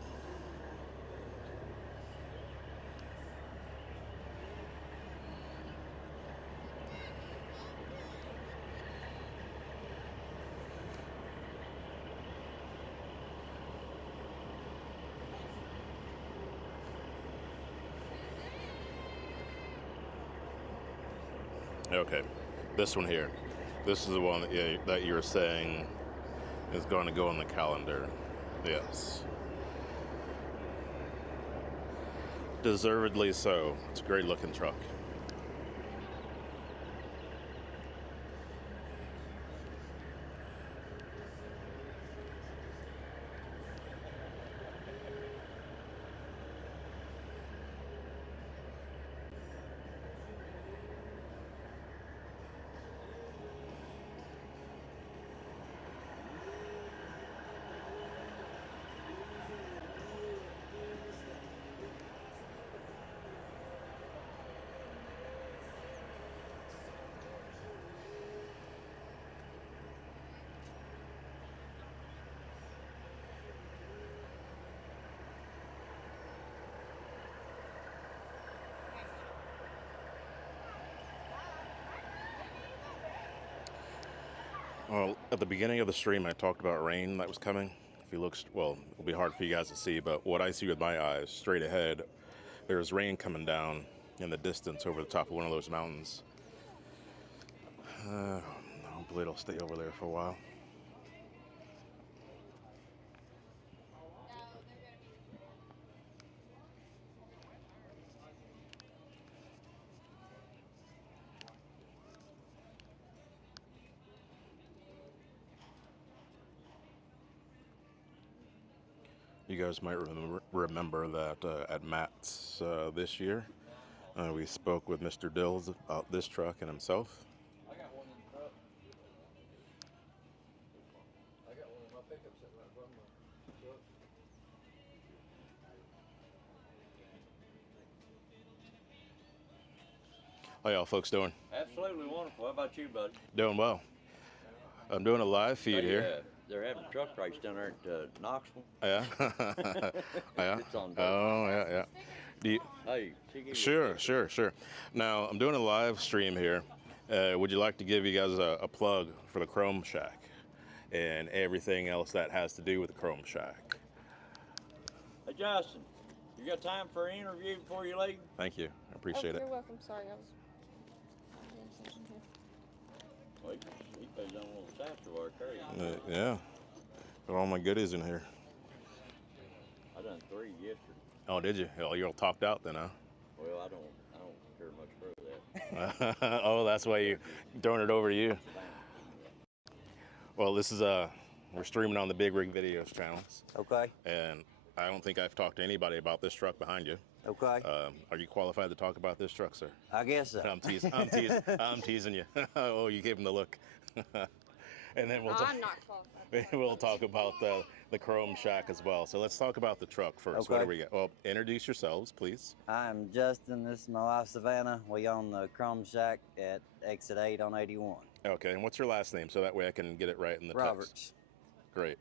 Okay, this one here. This is the one that you're saying is going to go on the calendar. Yes. Deservedly so. It's a great looking truck. Well, at the beginning of the stream, I talked about rain that was coming. If you look, well, it'll be hard for you guys to see, but what I see with my eyes, straight ahead, there's rain coming down in the distance over the top of one of those mountains. Hopefully it'll stay over there for a while. You guys might remember that at Matt's this year, we spoke with Mr. Dills about this truck and himself. I got one in the truck. I got one in my pickup sitting right from my truck. How y'all folks doing? Absolutely wonderful. How about you, bud? Doing well. I'm doing a live feed here. They're having a truck race down there at Knoxville. Yeah. Yeah. It's on. Oh, yeah, yeah. Do you, Hey, she gave you a sure. Now, I'm doing a live stream here. Would you like to give you guys a plug for the Chrome Shack and everything else that has to do with the Chrome Shack? Hey, Justin, you got time for an interview before you leave? Thank you. I appreciate You're it. welcome. Sorry, I was paying attention here. Well, he pays on a little chapter work there. Yeah. Got all my goodies in here. I done 3 yesterday. Oh, did you? Oh, you're all talked out then, huh? Well, I don't care much for that. Oh, that's why you throwing it over to you. Well, this is we're streaming on the Big Rig Videos channels. Okay. And I don't think I've talked to anybody about this truck behind you. Okay. Are you qualified to talk about this truck, sir? I guess so. I'm teasing you. Oh, you gave him the look. And then I'm not qualified. we'll talk about the Chrome Shack as well. So let's talk about the truck first. Okay. What do we got? Well, introduce yourselves, please. I'm Justin. This is my wife, Savannah. We own the Chrome Shack at Exit 8 on 81. Okay, and what's your last name so that way I can get it right in the Roberts. text? Great.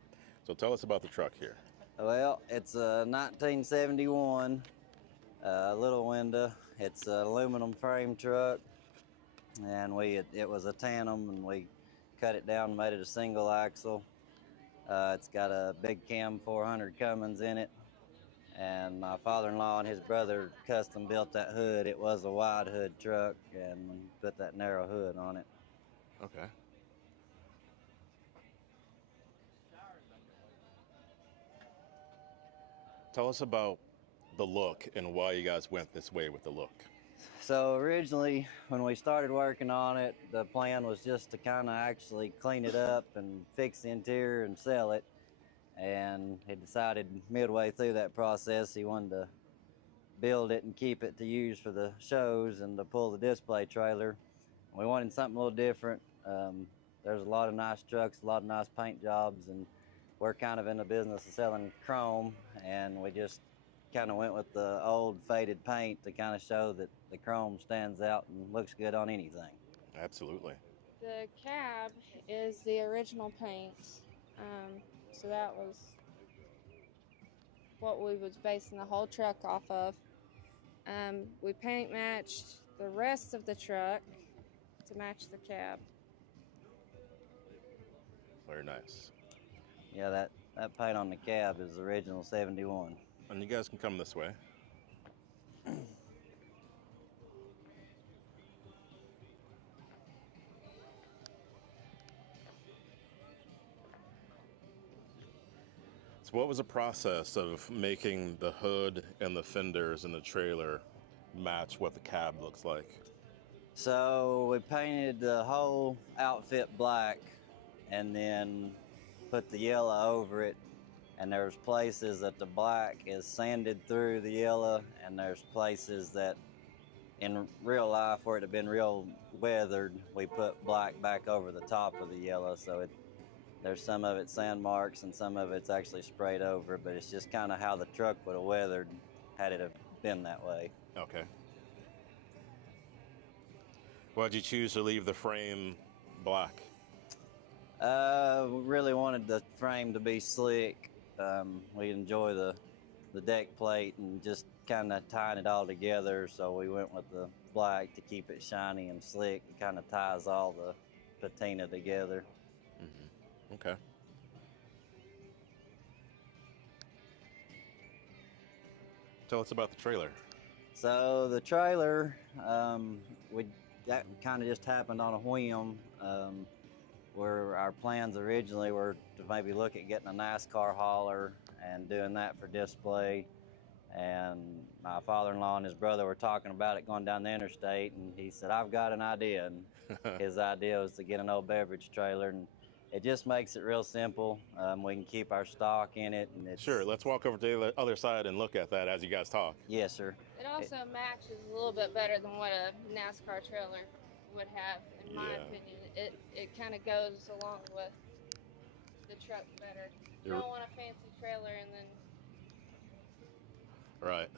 So tell us about the truck here. Well, it's a 1971 little window. It's an aluminum frame truck. and it was a tandem, and we cut it down and made it a single axle. It's got a big cam 400 Cummins in it, and my father-in-law and his brother custom built that hood. It was a wide hood truck, and put that narrow hood on it. Okay. Tell us about the look and why you guys went this way with the look. So originally, when we started working on it, the plan was just to kind of actually clean it up and fix the interior and sell it. And he decided midway through that process he wanted to build it and keep it to use for the shows and to pull the display trailer. We wanted something a little different. There's a lot of nice trucks, a lot of nice paint jobs, and we're kind of in the business of selling chrome, and we just kind of went with the old faded paint to kind of show that the chrome stands out and looks good on anything. Absolutely. The cab is the original paint, so that was what we was basing the whole truck off of. We paint matched the rest of the truck to match the cab. Very nice. Yeah, that paint on the cab is original 71. And you guys can come this way. So what was the process of making the hood and the fenders and the trailer match what the cab looks like? So we painted the whole outfit black and then put the yellow over it. And there's places that the black is sanded through the yellow, and there's places that in real life where it had been real weathered, we put black back over the top of the yellow. So there's some of it sand marks and some of it's actually sprayed over, but it's just kind of how the truck would have weathered had it have been that way. Okay. Why'd you choose to leave the frame black? We really wanted the frame to be slick. We enjoy the deck plate and just kind of tying it all together, so we went with the black to keep it shiny and slick. It kind of ties all the patina together. Mm-hmm. Okay. Tell us about the trailer. So the trailer, that kind of just happened on a whim. Where our plans originally were to maybe look at getting a NASCAR hauler and doing that for display. And my father-in-law and his brother were talking about it going down the interstate, and he said, I've got an idea. And his idea was to get an old beverage trailer, and it just makes it real simple. We can keep our stock in it. And Sure, let's walk over to the other side and look at that as you guys talk. Yes, sir. It also matches a little bit better than what a NASCAR trailer would have, in my opinion. It kind of goes along with the truck better. You don't want a fancy trailer and then... Right.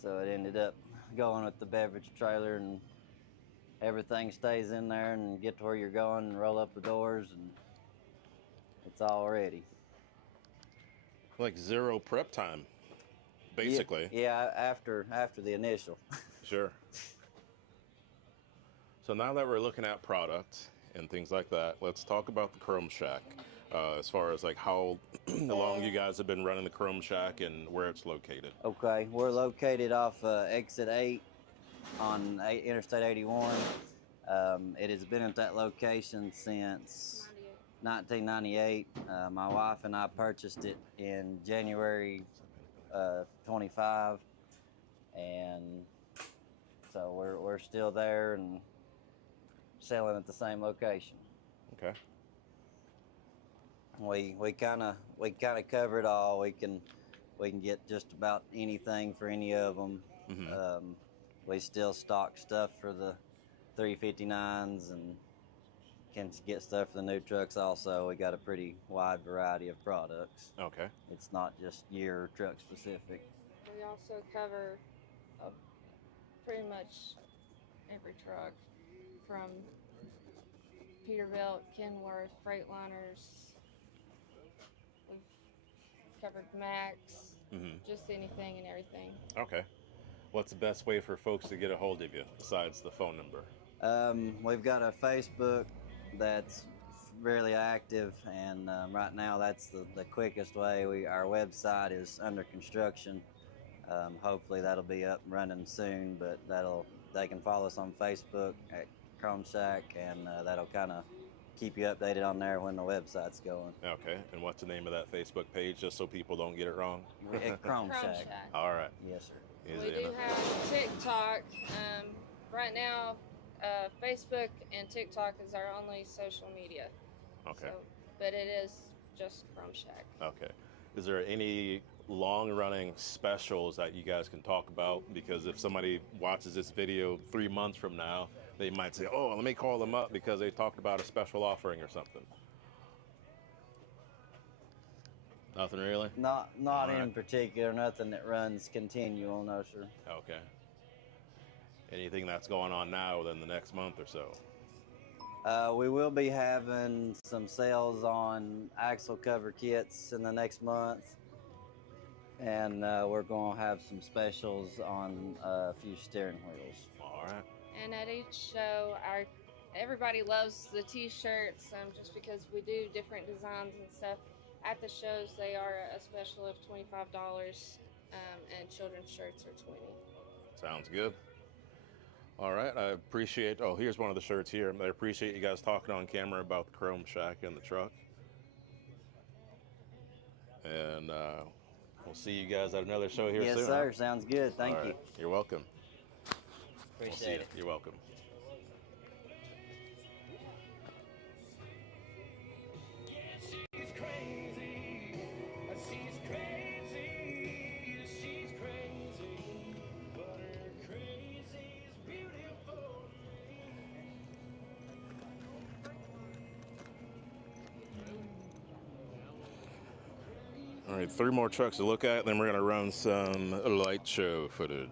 So it ended up going with the beverage trailer, and everything stays in there and get to where you're going and roll up the doors and it's all ready. Like zero prep time, basically. Yeah, after the initial. Sure. So now that we're looking at product and things like that, let's talk about the Chrome Shack. As far as like how long you guys have been running the Chrome Shack and where it's located. Okay, we're located off exit 8 on Interstate 81. It has been at that location since 1998. My wife and I purchased it in January 25, and so we're still there and selling at the same location. Okay. We kind of cover it all. We can get just about anything for any of them. Mm-hmm. We still stock stuff for the 359s and can get stuff for the new trucks also. We got a pretty wide variety of products. Okay. It's not just year truck specific. We also cover pretty much every truck from Peterbilt, Kenworth, Freightliners. We've covered Max, just anything and everything. Okay. What's the best way for folks to get a hold of you besides the phone number? We've got a Facebook that's really active, and right now that's the quickest way. Our website is under construction. Hopefully that'll be up and running soon, but they can follow us on Facebook at Chrome Shack, and that'll kind of keep you updated on there when the website's going. Okay, and what's the name of that Facebook page, just so people don't get it wrong? Chrome Chrome Shack. Shack. All right. Yes, sir. We do have TikTok. Right now, Facebook and TikTok is our only social media. Okay. So, but it is just Chrome Shack. Okay. Is there any long-running specials that you guys can talk about? Because if somebody watches this video 3 months from now, they might say, oh, let me call them up because they talked about a special offering or something. Nothing really? Not All in right. particular. Nothing that runs continual, no, sir. Okay. Anything that's going on now within the next month or so? We will be having some sales on axle cover kits in the next month, and we're going to have some specials on a few steering wheels. All right. And at each show, everybody loves the T-shirts, just because we do different designs and stuff. At the shows, they are a special of $25, and children's shirts are $20. Sounds good. All right, I appreciate, oh, here's one of the shirts here. I appreciate you guys talking on camera about the Chrome Shack and the truck. And we'll see you guys at another show here soon. Yes, sir. Sounds good. Thank All you. right. You're welcome. Appreciate We'll see you. it. You're welcome. All right, 3 more trucks to look at, then we're gonna run some light show footage.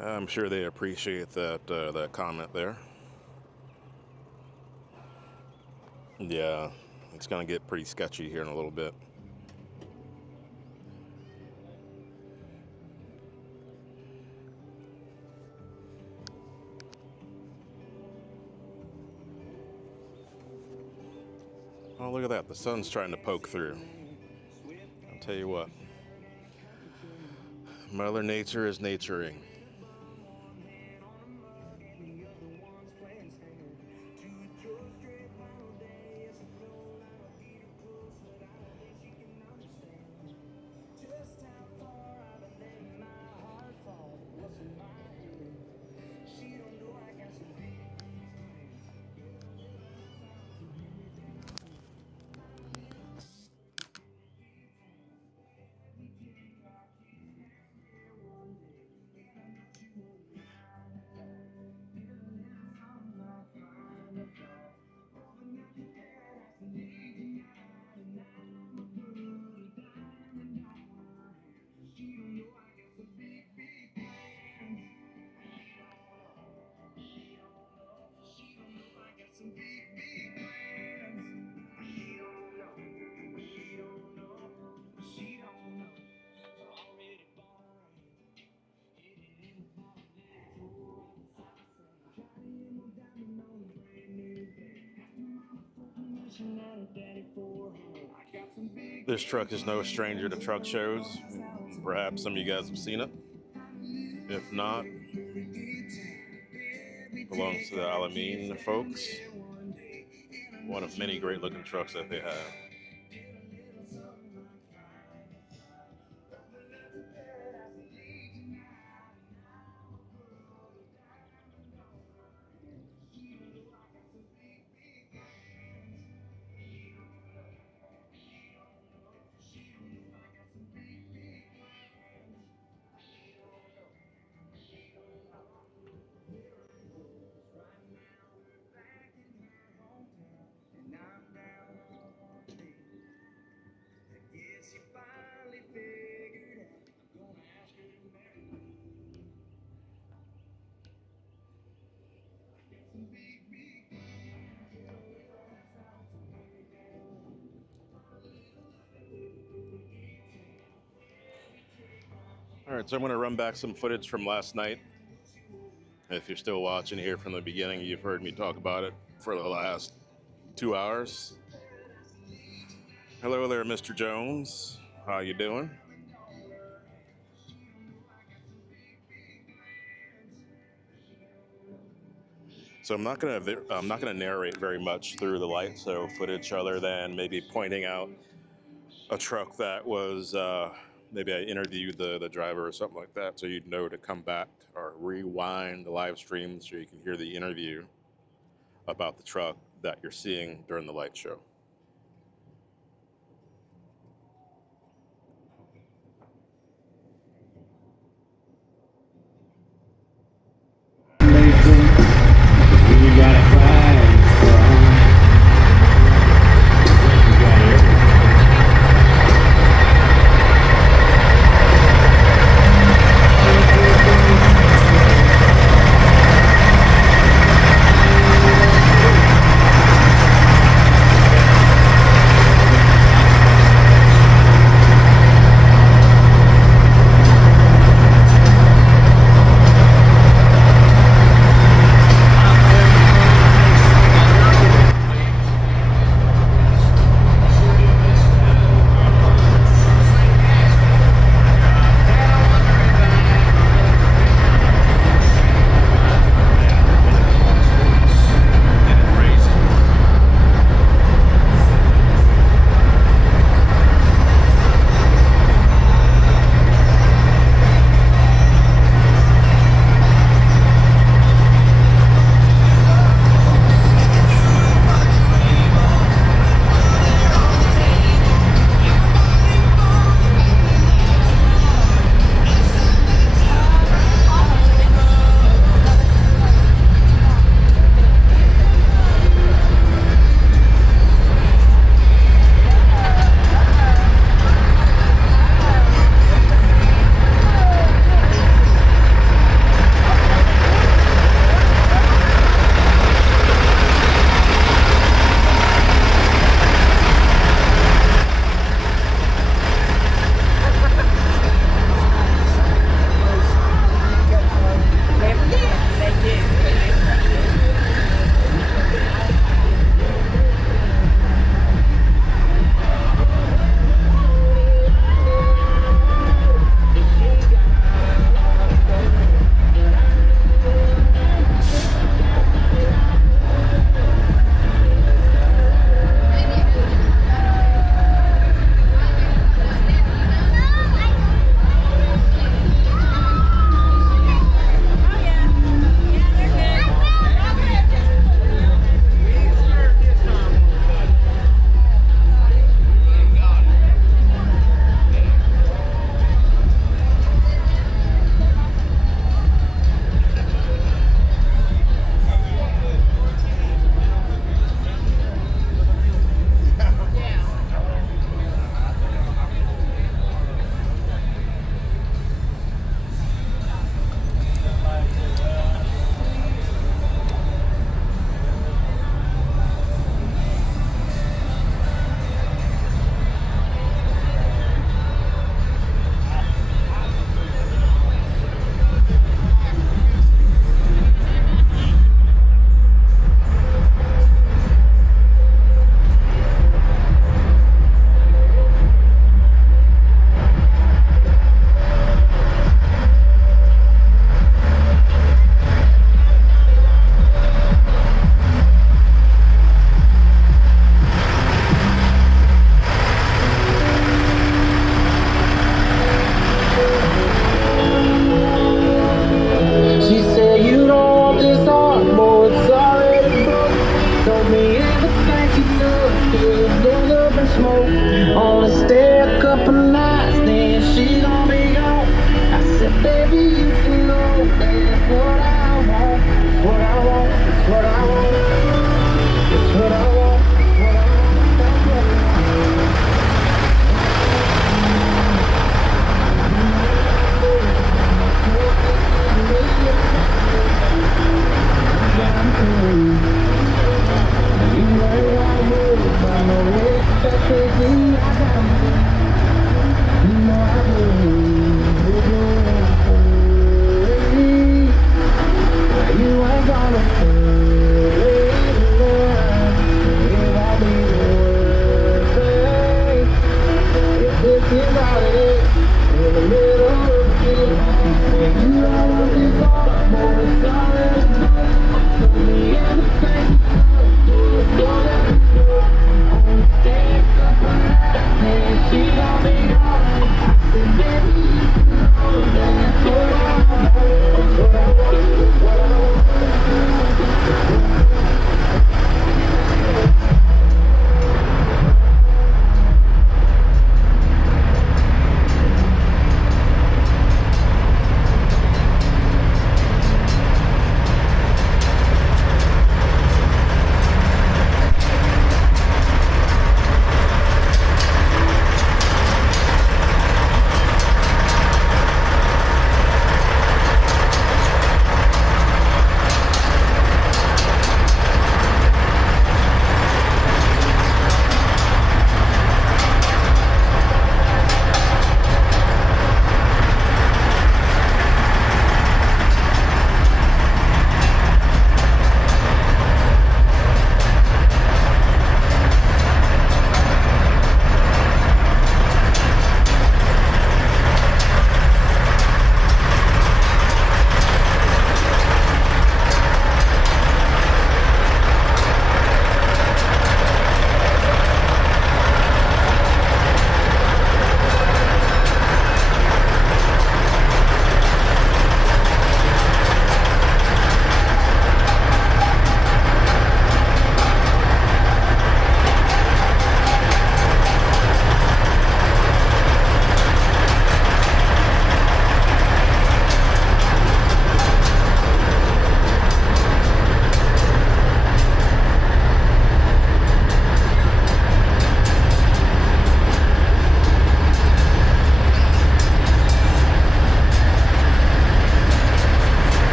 I'm sure they appreciate that comment there. Yeah, it's gonna get pretty sketchy here in a little bit. Oh, look at that. The sun's trying to poke through. I'll tell you what. Mother Nature is naturing. This truck is no stranger to truck shows. Perhaps some of you guys have seen it. If not, belongs to the Alameen folks. One of many great looking trucks that they have. All right, so I'm going to run back some footage from last night. If you're still watching here from the beginning, you've heard me talk about it for the last 2 hours. Hello there, Mr. Jones. How you doing? So I'm not gonna narrate very much through the light show footage, other than maybe pointing out a truck that was maybe I interviewed the driver or something like that, so you'd know to come back or rewind the live stream so you can hear the interview about the truck that you're seeing during the light show.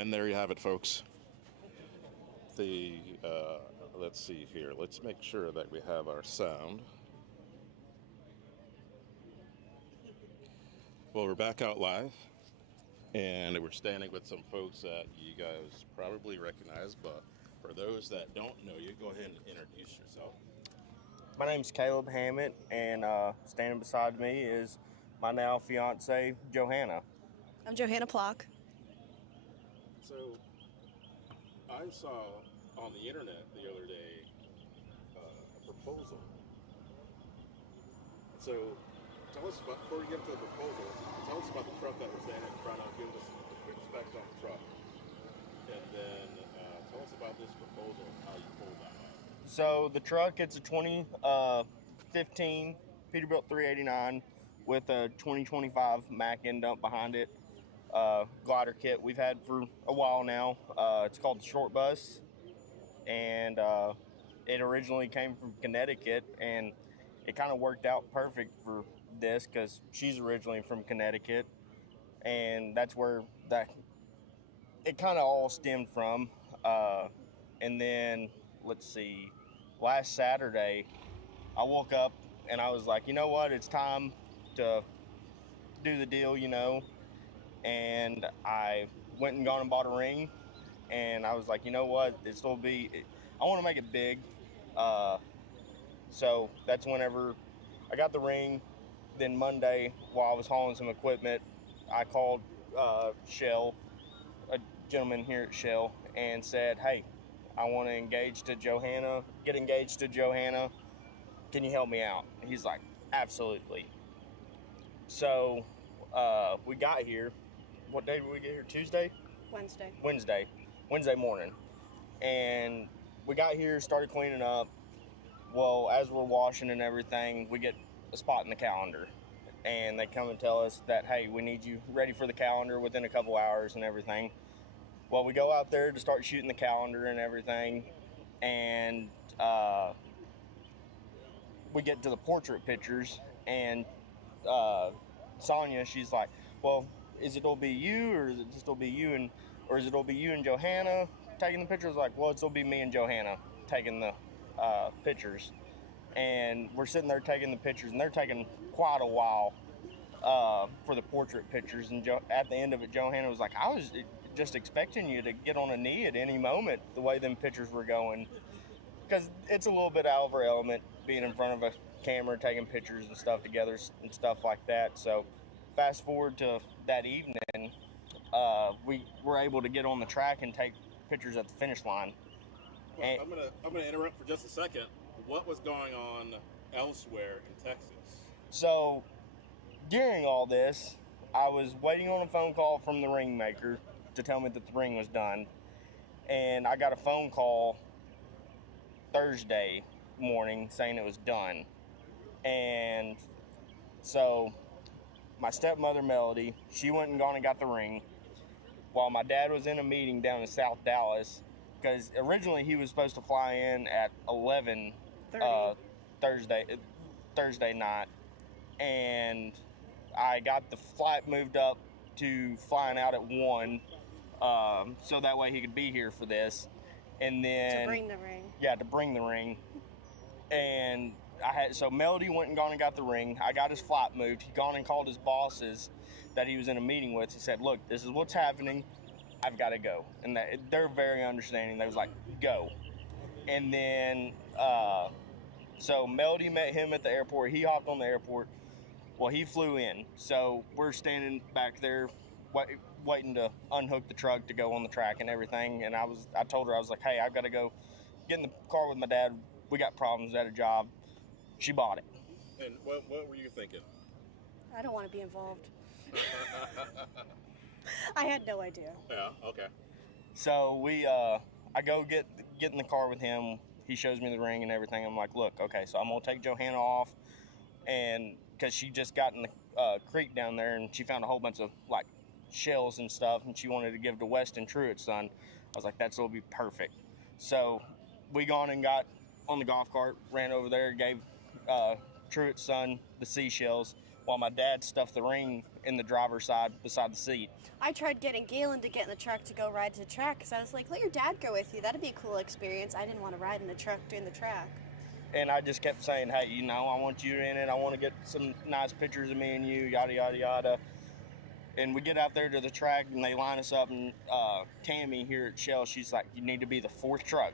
And there you have it, folks. Let's see here. Let's make sure that we have our sound. Well, we're back out live, and we're standing with some folks that you guys probably recognize, but for those that don't know you, go ahead and introduce yourself. My name's Caleb Hammett, and standing beside me is my now fiancée, Johanna. I'm Johanna Plock. So, I saw on the internet the other day a proposal. So, tell us about, before we get into the proposal, tell us about the truck that we're standing in front of. Give us a quick specs on the truck. And then tell us about this proposal and how you pulled that off. So the truck, it's a 2015 Peterbilt 389 with a 2025 Mack end dump behind it. Glider kit we've had for a while now. It's called the Short Bus, and it originally came from Connecticut, and it kind of worked out perfect for this because she's originally from Connecticut, and that's where it kind of all stemmed from. And then, let's see, last Saturday, I woke up and I was like, you know what, it's time to do the deal, you know. And I went and gone and bought a ring, and I was like, you know what, I want to make it big. So that's whenever I got the ring. Then Monday, while I was hauling some equipment, I called Shell, a gentleman here at Shell, and said, hey, I want to get engaged to Johanna. Can you help me out? And he's like, absolutely. So we got here. What day did we get here? Tuesday? Wednesday morning. And we got here, started cleaning up. Well, as we're washing and everything, we get a spot in the calendar. And they come and tell us that, hey, we need you ready for the calendar within a couple hours and everything. Well, we go out there to start shooting the calendar and everything. And we get to the portrait pictures. And Sonia, she's like, well, is it gonna be you, or is it just gonna be you and Johanna taking the pictures? Like, well, it's gonna be me and Johanna taking the pictures. And we're sitting there taking the pictures, and they're taking quite a while for the portrait pictures. And at the end of it, Johanna was like, I was just expecting you to get on a knee at any moment, the way them pictures were going, because it's a little bit out of our element being in front of a camera taking pictures and stuff together and stuff like that. So fast forward to that evening, we were able to get on the track and take pictures at the finish line. Well, I'm gonna interrupt for just a second. What was going on elsewhere in Texas? So during all this, I was waiting on a phone call from the ring maker to tell me that the ring was done, and I got a phone call Thursday morning saying it was done. And so my stepmother Melody, she went and gone and got the ring while my dad was in a meeting down in South Dallas, because originally he was supposed to fly in at 11 Thursday night, and I got the flight moved up to flying out at 1, so that way he could be here for this. And then to bring the ring. Yeah, to bring the ring. And so Melody went and gone and got the ring. I got his flight moved. He gone and called his bosses that he was in a meeting with. He said, look, this is what's happening. I've got to go. And they're very understanding. They was like, go. And then, so Melody met him at the airport. He hopped on the airport. Well, he flew in. So we're standing back there waiting to unhook the truck to go on the track and everything. And I told her, I was like, hey, I've got to go get in the car with my dad. We got problems at a job. She bought it. And what were you thinking? I don't want to be involved. I had no idea. Yeah, okay. So I go get in the car with him. He shows me the ring and everything. I'm like, look, okay, so I'm going to take Johanna off, and because she just got in the creek down there, and she found a whole bunch of, like, shells and stuff, and she wanted to give to Weston Truett's son. I was like, that's going to be perfect. So we gone and got on the golf cart, ran over there, gave Truett's son the seashells. while my dad stuffed the ring in the driver's side beside the seat. I tried getting Galen to get in the truck to go ride to the track because I was like, let your dad go with you. That'd be a cool experience. I didn't want to ride in the truck during the track. And I just kept saying, hey, you know, I want you in it. I want to get some nice pictures of me and you, yada, yada, yada. And we get out there to the track and they line us up, and Tammy here at Shell, she's like, you need to be the 4th truck,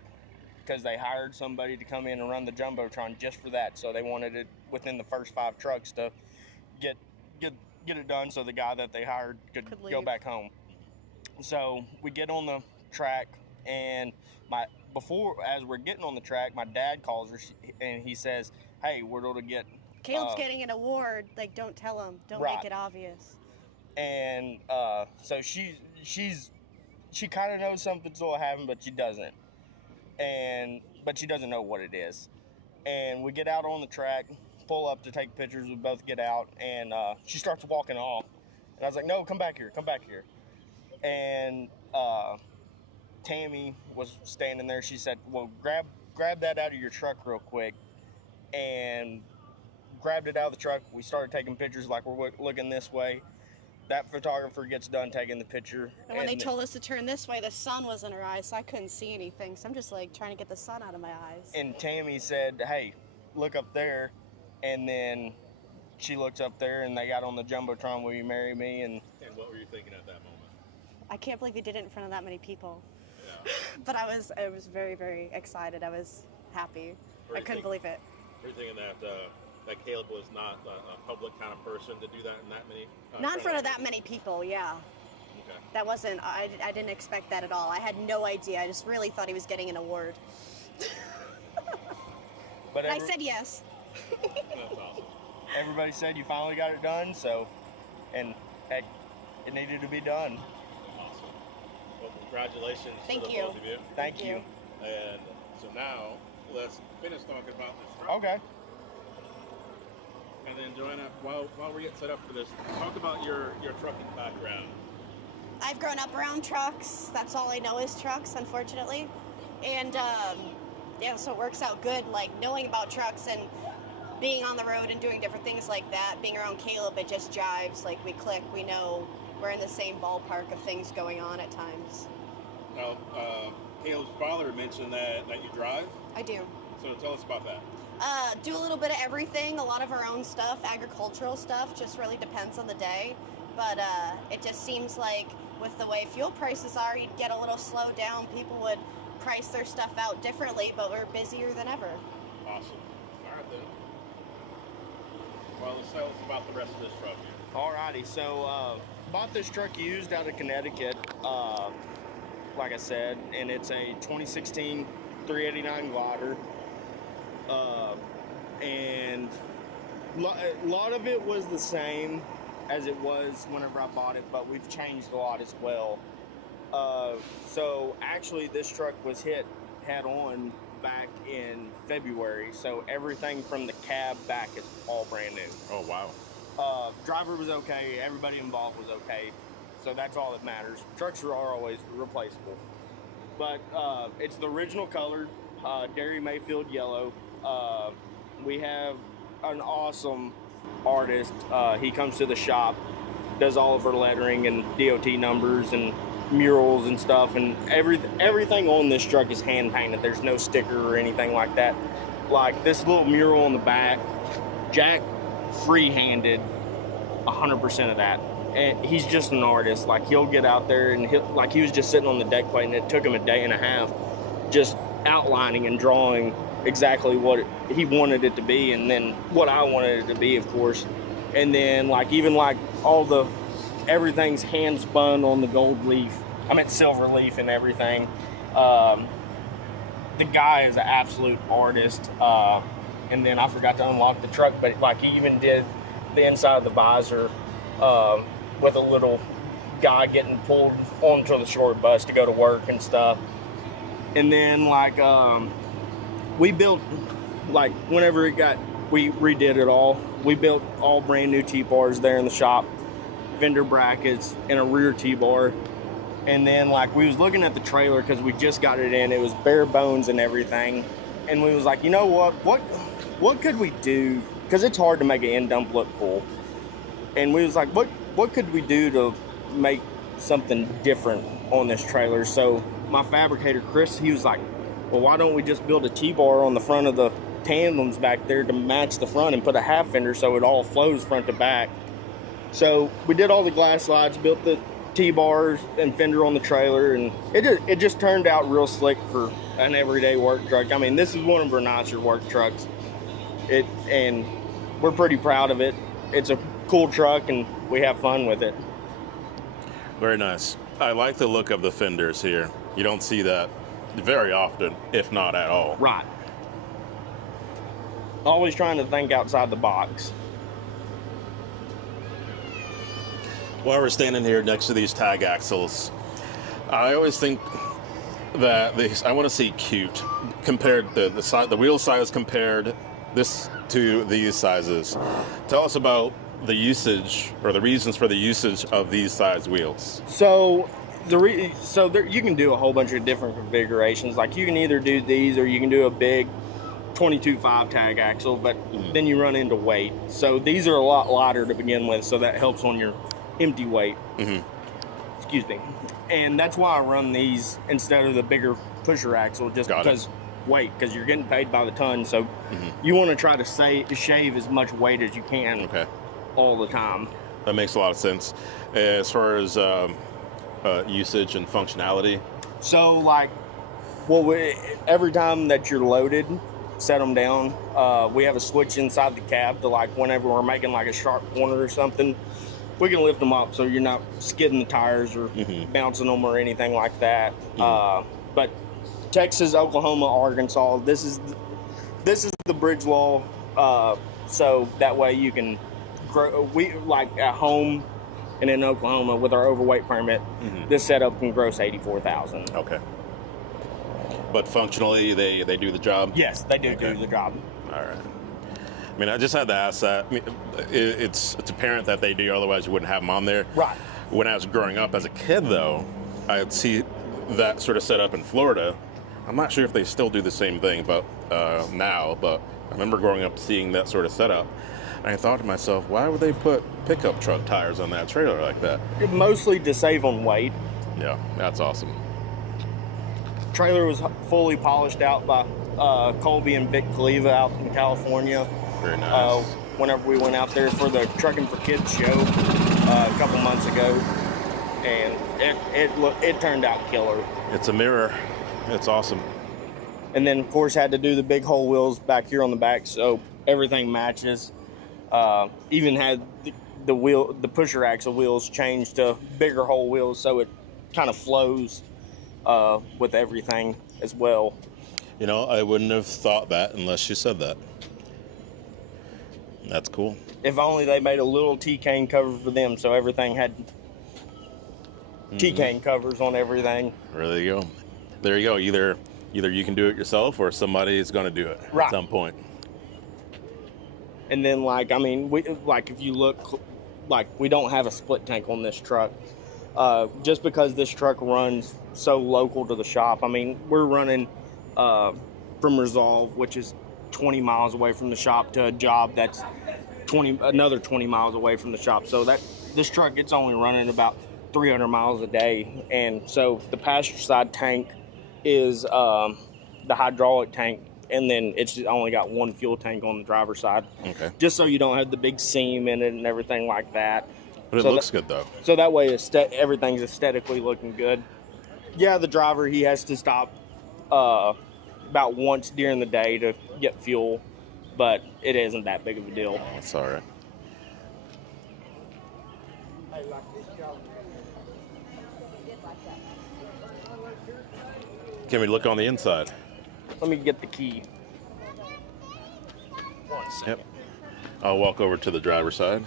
because they hired somebody to come in and run the Jumbotron just for that. So they wanted it within the first 5 trucks to get it done so the guy that they hired could go back home. So we get on the track, and as we're getting on the track, my dad calls her and he says, hey, we're going to get Caleb's getting an award. Like, don't tell him. Don't right. make it obvious. And so she kind of knows something's going to happen, but she doesn't. But she doesn't know what it is. And we get out on the track, pull up to take pictures. We both get out, and she starts walking off. And I was like, no, come back here. And Tammy was standing there. She said, well, grab that out of your truck real quick. And grabbed it out of the truck. We started taking pictures like we're looking this way. That photographer gets done taking the picture. And when they told us to turn this way, the sun was in her eyes, so I couldn't see anything. So I'm just like trying to get the sun out of my eyes. And Tammy said, hey, look up there. And then she looked up there, and they got on the Jumbotron, will you marry me? And what were you thinking at that moment? I can't believe he did it in front of that many people. Yeah. But I was very, very excited. I was happy. I couldn't believe it. Were you thinking that Caleb was not a public kind of person to do that in that many? Not in front of that many people, yeah. Okay. That wasn't, I didn't expect that at all. I had no idea. I just really thought he was getting an award. But I said yes. That's awesome. Everybody said you finally got it done, and heck, it needed to be done. Awesome. Well, congratulations Thank to the you. both of you. Thank you. And so now, let's finish talking about this truck. Okay. And then Johanna, while we're getting set up for this, talk about your trucking background. I've grown up around trucks. That's all I know is trucks, unfortunately. And yeah, so it works out good, like knowing about trucks and being on the road and doing different things like that. Being around Caleb, it just jives. Like we click, we know we're in the same ballpark of things going on at times. Now, Caleb's father mentioned that you drive. I do. So tell us about that. Do a little bit of everything, a lot of our own stuff, agricultural stuff, just really depends on the day. But it just seems like with the way fuel prices are, you'd get a little slowed down. People would price their stuff out differently, but we're busier than ever. Awesome. All right then. Well, let's tell us about the rest of this truck here. Alrighty, so bought this truck used out of Connecticut, like I said, and it's a 2016 389 glider. And a lot of it was the same as it was whenever I bought it, but we've changed a lot as well. So actually this truck was hit head on back in February, so everything from the cab back is all brand new. Oh, wow. Driver was okay, everybody involved was okay, so that's all that matters. Trucks are always replaceable. But it's the original color, Derry Mayfield yellow. We have an awesome artist. He comes to the shop, does all of our lettering and DOT numbers and murals and stuff, and everything on this truck is hand painted. There's no sticker or anything like that. Like this little mural on the back, Jack free-handed 100% of that. And he's just an artist. Like he'll get out there and he was just sitting on the deck plate, and it took him a day and a half just outlining and drawing exactly what he wanted it to be, and then what I wanted it to be, of course. And then everything's hand spun on the gold leaf. I meant silver leaf and everything. The guy is an absolute artist. And then I forgot to unlock the truck, but like he even did the inside of the visor with a little guy getting pulled onto the short bus to go to work and stuff. And then we built, whenever we redid it all, we built all brand new T-bars there in the shop, fender brackets, and a rear T-bar. And then we was looking at the trailer because we just got it in. It was bare bones and everything. And we was like, you know what could we do? Because it's hard to make an end dump look cool. and we was like, what could we do to make something different on this trailer? So my fabricator, Chris, he was like, well, why don't we just build a T-bar on the front of the tandems back there to match the front and put a half fender so it all flows front to back. So we did all the glass slides, built the T-bars and fender on the trailer, and it just turned out real slick for an everyday work truck. I mean, this is one of our nicer work trucks. And we're pretty proud of it. It's a cool truck, and we have fun with it. Very nice. I like the look of the fenders here. You don't see that very often, if not at all. Right. Always trying to think outside the box. While we're standing here next to these tag axles, I always think that I want to see cute compared to the wheel size compared this to these sizes. Tell us about the usage or the reasons for the usage of these size wheels. So you can do a whole bunch of different configurations. Like you can either do these or you can do a big 22.5 tag axle, but then you run into weight. So these are a lot lighter to begin with, so that helps on your empty weight. Excuse me. And that's why I run these instead of the bigger pusher axle, just because weight, because you're getting paid by the ton. So you want to try to shave as much weight as you can all the time. That makes a lot of sense. As far as usage and functionality. So like, every time that you're loaded, set them down. We have a switch inside the cab to, like, whenever we're making like a sharp corner or something, we can lift them up so you're not skidding the tires or bouncing them or anything like that. But Texas, Oklahoma, Arkansas, this is the bridge law. So that way you can grow. We like at home and in Oklahoma with our overweight permit, this setup can gross $84,000. Okay. But functionally, they do the job? Yes, they do the job. All right. I mean, I just had to ask that. I mean, it's apparent that they do, otherwise you wouldn't have them on there. Right. When I was growing up as a kid, though, I'd see that sort of setup in Florida. I'm not sure if they still do the same thing now, but I remember growing up seeing that sort of setup. And I thought to myself, why would they put pickup truck tires on that trailer like that? Mostly to save on weight. Yeah, that's awesome. Trailer was fully polished out by Colby and Vic Cleva out in California. Very nice. Whenever we went out there for the Trucking for Kids show a couple months ago, and it turned out killer. It's a mirror. It's awesome. And then of course had to do the big hole wheels back here on the back, so everything matches. Even had the pusher axle wheels changed to bigger hole wheels, so it kind of flows with everything as well. You know, I wouldn't have thought that unless you said that. That's cool. If only they made a little T-cane cover for them, so everything had T-cane covers on everything. There you go. There you go. Either you can do it yourself or somebody is going to do it at some point. And then, like, I mean, if you look, like, we don't have a split tank on this truck. Just because this truck runs so local to the shop. I mean, we're running from Resolve, which is 20 miles away from the shop, to a job that's another 20 miles away from the shop. So this truck, it's only running about 300 miles a day. And so the passenger side tank is the hydraulic tank, and then it's only got one fuel tank on the driver's side. Okay. Just so you don't have the big seam in it and everything like that. But it looks good, though. So that way everything's aesthetically looking good. Yeah, the driver, he has to stop about once during the day to get fuel, but it isn't that big of a deal. That's all right. Can we look on the inside? Let me get the key. Yep. I'll walk over to the driver's side.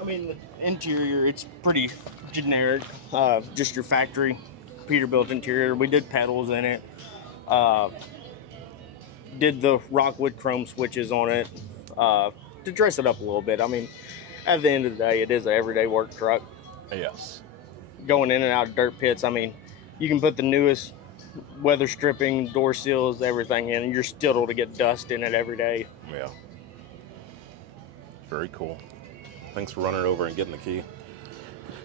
I mean, the interior, it's pretty generic. Just your factory Peterbilt interior. We did pedals in it. Did the Rockwood chrome switches on it to dress it up a little bit. I mean, at the end of the day, it is an everyday work truck. Yes. going in and out of dirt pits. I mean, you can put the newest weather stripping, door seals, everything in, and you're still to get dust in it every day. Yeah. Very cool. Thanks for running over and getting the key.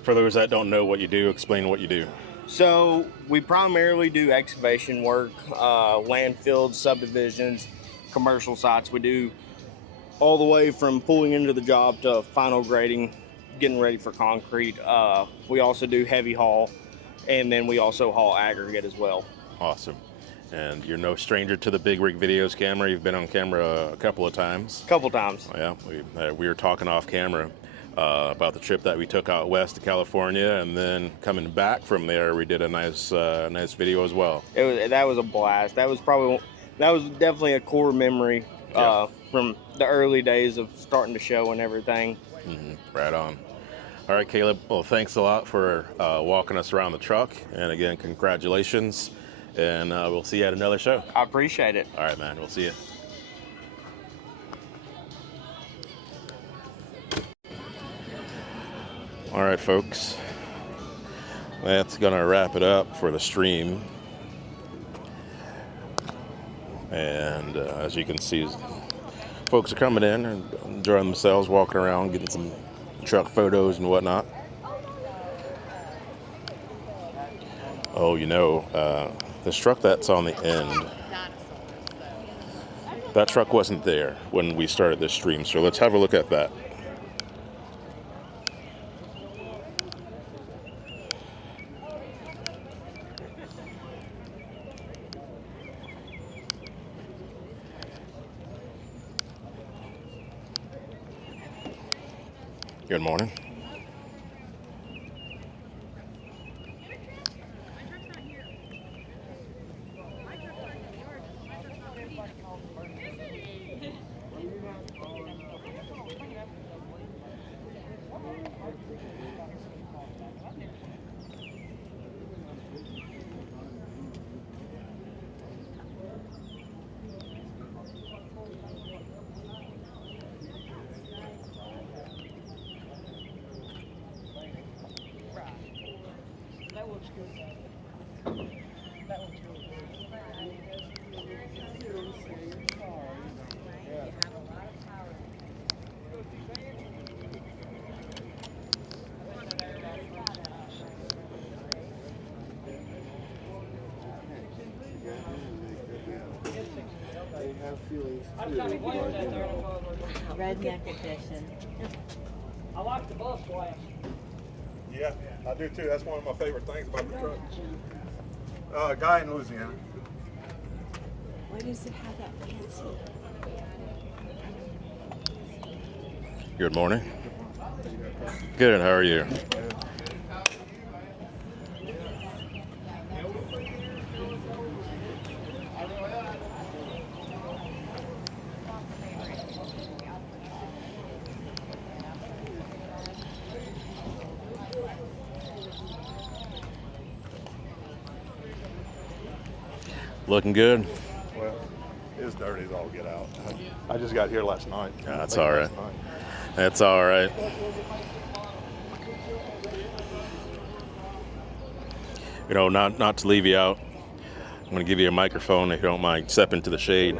For those that don't know what you do, explain what you do. So we primarily do excavation work, landfills, subdivisions, commercial sites. We do all the way from pulling into the job to final grading, getting ready for concrete. We also do heavy haul, and then we also haul aggregate as well. Awesome. And you're no stranger to the Big Rig Videos camera. You've been on camera a couple of times. Couple times. Yeah, we were talking off camera about the trip that we took out west to California, and then coming back from there, we did a nice video as well. That was a blast. That was definitely a core memory from the early days of starting the show and everything. Right on. All right, Caleb. Well, thanks a lot for walking us around the truck, and again, congratulations. And we'll see you at another show. I appreciate it. All right, man. We'll see you. All right, folks. That's going to wrap it up for the stream. And as you can see, folks are coming in and enjoying themselves, walking around, getting some truck photos and whatnot. Oh, you know, this truck that's on the end, that truck wasn't there when we started this stream, so let's have a look at that. Good morning. Redneck edition. I like the bus glass. Yeah, I do too. That's one of my favorite things about the truck. Guy in Louisiana. Why does it have that fancy? Good morning. Good, how are you? Looking good? Well, it's dirty as all get out. I just got here last night. Yeah, that's all right. That's all right. You know, not to leave you out, I'm going to give you a microphone if you don't mind stepping to the shade.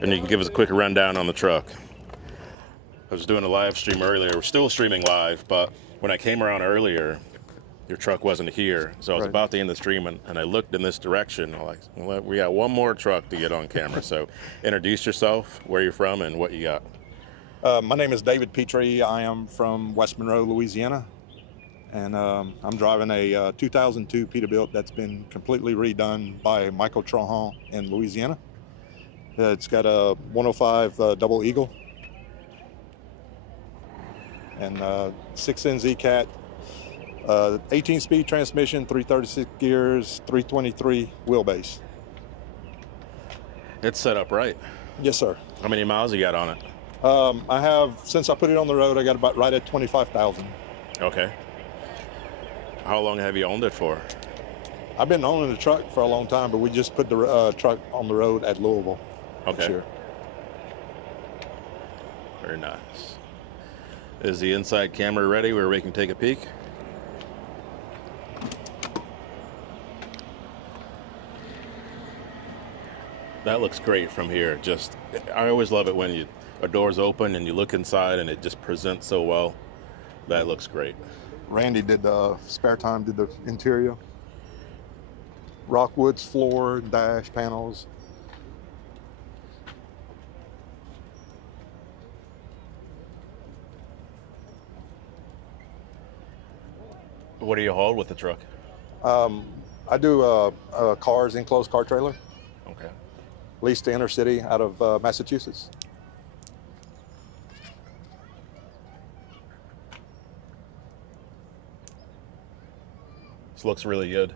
And you can give us a quick rundown on the truck. I was doing a live stream earlier. We're still streaming live, but when I came around earlier, your truck wasn't here. So I was about to end the stream, and I looked in this direction. I'm like, well, we got one more truck to get on camera. So introduce yourself, where you're from, and what you got. My name is David Petrie. I am from West Monroe, Louisiana. And I'm driving a 2002 Peterbilt that's been completely redone by Michael Trahan in Louisiana. It's got a 105 double eagle and 6NZ cat, 18-speed transmission, 336 gears, 323 wheelbase. It's set up right. Yes, sir. How many miles you got on it? I have, since I put it on the road, I got about right at 25,000. Okay. How long have you owned it for? I've been owning the truck for a long time, but we just put the truck on the road at Louisville. Okay. Sure. Very nice. Is the inside camera ready where we can take a peek? That looks great from here. Just, I always love it when a door's open and you look inside and it just presents so well. That looks great. Randy did spare time, did the interior. Rockwoods floor, dash panels. What do you haul with the truck? I do cars, enclosed car trailer. Okay. Leased to inner city out of Massachusetts. This looks really good.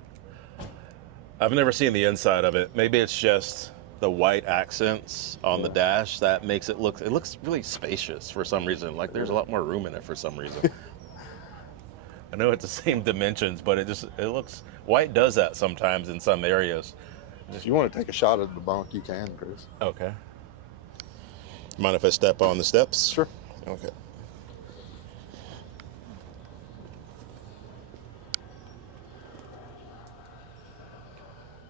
I've never seen the inside of it. Maybe it's just the white accents on the dash that makes it looks really spacious for some reason. Like there's a lot more room in it for some reason. I know it's the same dimensions, but it looks, white does that sometimes in some areas. If you want to take a shot at the bunk, you can, Chris. Okay. Mind if I step on the steps? Sure. Okay.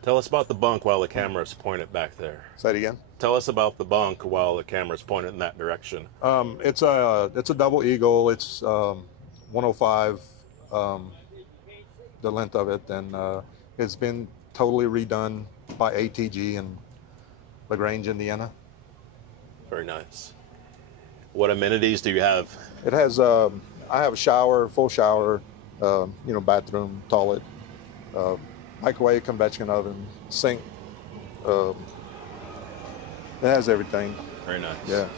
Tell us about the bunk while the camera's pointed back there. Say it again. Tell us about the bunk while the camera's pointed in that direction. It's a double eagle. It's 105, the length of it, and it's been totally redone by ATG in LaGrange, Indiana. Very nice. What amenities do you have? It has I have a shower, full shower, bathroom, toilet, microwave, convection oven, sink. It has everything. Very nice. Yeah.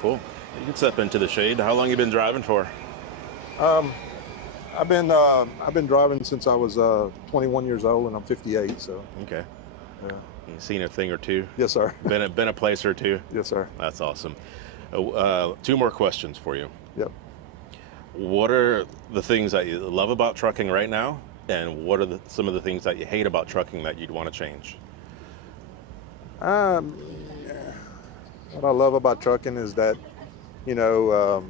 Cool. You can step into the shade. How long you been driving for? I've been driving since I was 21 years old, and I'm 58. So. Okay. Yeah. You seen a thing or two? Yes, sir. Been a place or two? Yes, sir. That's awesome. Two more questions for you. Yep. What are the things that you love about trucking right now, and what are some of the things that you hate about trucking that you'd want to change? What I love about trucking is that, the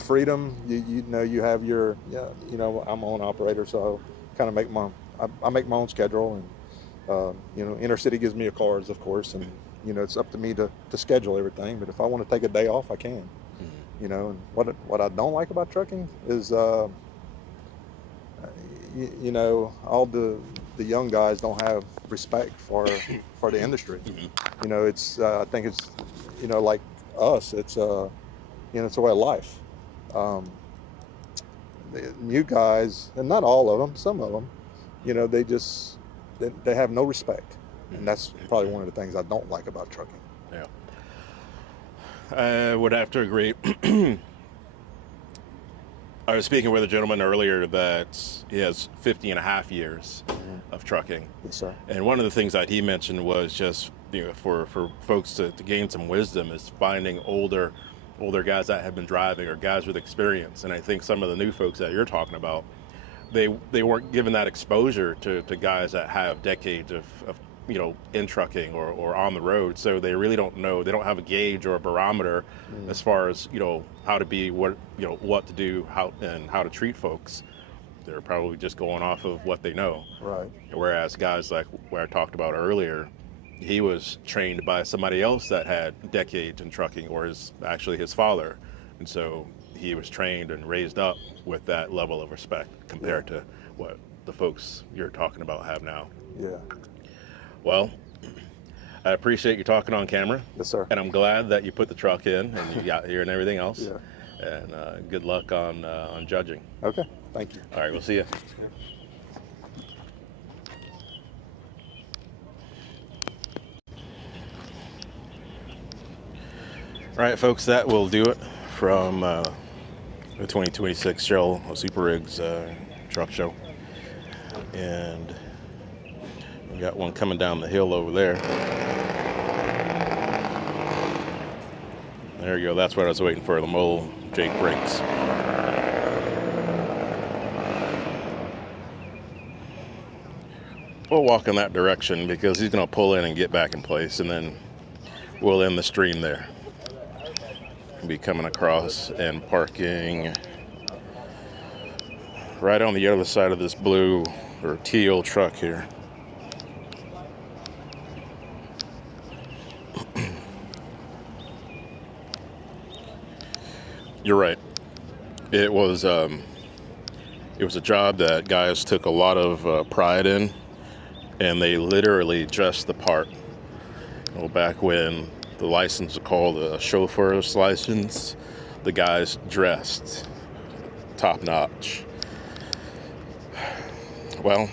freedom. You have your, I'm an operator, so kind of I make my own schedule, and inner city gives me a cars, of course, and it's up to me to schedule everything. But if I want to take a day off, I can. And what I don't like about trucking is, all the young guys don't have respect for the industry. It's I think it's like us. It's it's a way of life. The new guys, and not all of them, some of them, they have no respect, and that's probably one of the things I don't like about trucking. Yeah, I would have to agree. I was speaking with a gentleman earlier that he has 50 and a half years of trucking. Yes, sir. And one of the things that he mentioned was just, for folks to gain some wisdom is finding older guys that have been driving or guys with experience. And I think some of the new folks that you're talking about, they weren't given that exposure to guys that have decades of in trucking or on the road. So they really don't know, they don't have a gauge or a barometer as far as, how to be, what to do, how to treat folks. They're probably just going off of what they know. Right. Whereas guys like what I talked about earlier, he was trained by somebody else that had decades in trucking, or actually his father. And so he was trained and raised up with that level of respect compared to what the folks you're talking about have now. Yeah. Well, I appreciate you talking on camera. Yes, sir. And I'm glad that you put the truck in and you got here and everything else. Yeah. And good luck on judging. Okay. Thank you. All right, we'll see you. All right, folks, that will do it from the 2026 Shell Super Rigs truck show. And we got one coming down the hill over there. There you go. That's what I was waiting for, the mole Jake brakes. We'll walk in that direction because he's going to pull in and get back in place, and then we'll end the stream there. We'll be coming across and parking right on the other side of this blue or teal truck here. You're right. It was a job that guys took a lot of pride in, and they literally dressed the part. Well, back when the license was called a chauffeur's license, the guys dressed top notch. Well,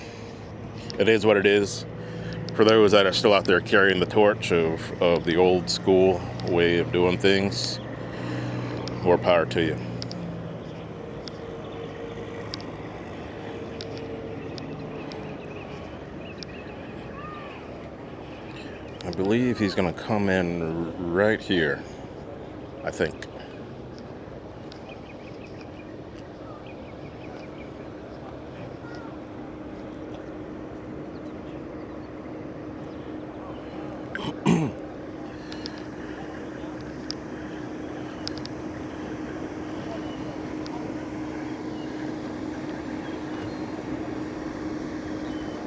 it is what it is. For those that are still out there carrying the torch of the old school way of doing things, more power to you. I believe he's going to come in right here, I think.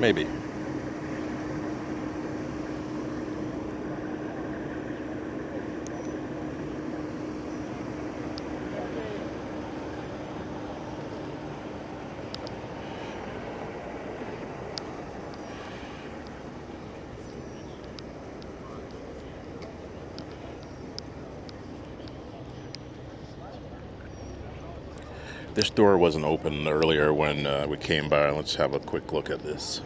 Maybe. This door wasn't open earlier when we came by. Let's have a quick look at this.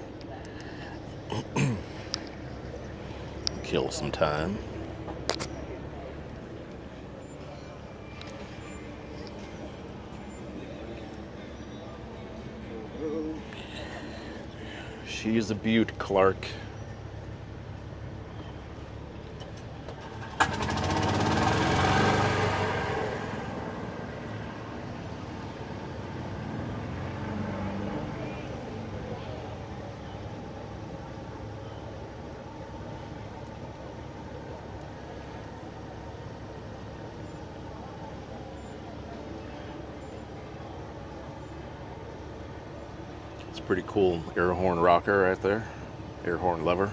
Kill some time. She's a beaut, Clark. Pretty cool air horn rocker right there, air horn lever.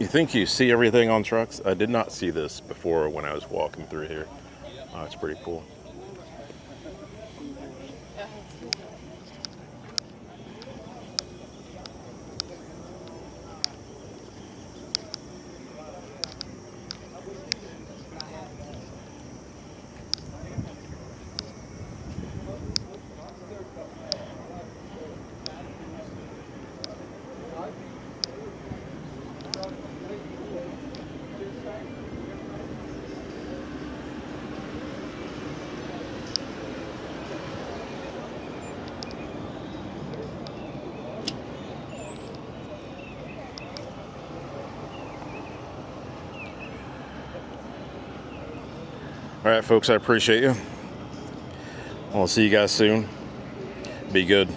You think you see everything on trucks? I did not see this before when I was walking through here. Oh, it's pretty cool. All right, folks, I appreciate you. I'll see you guys soon. Be good.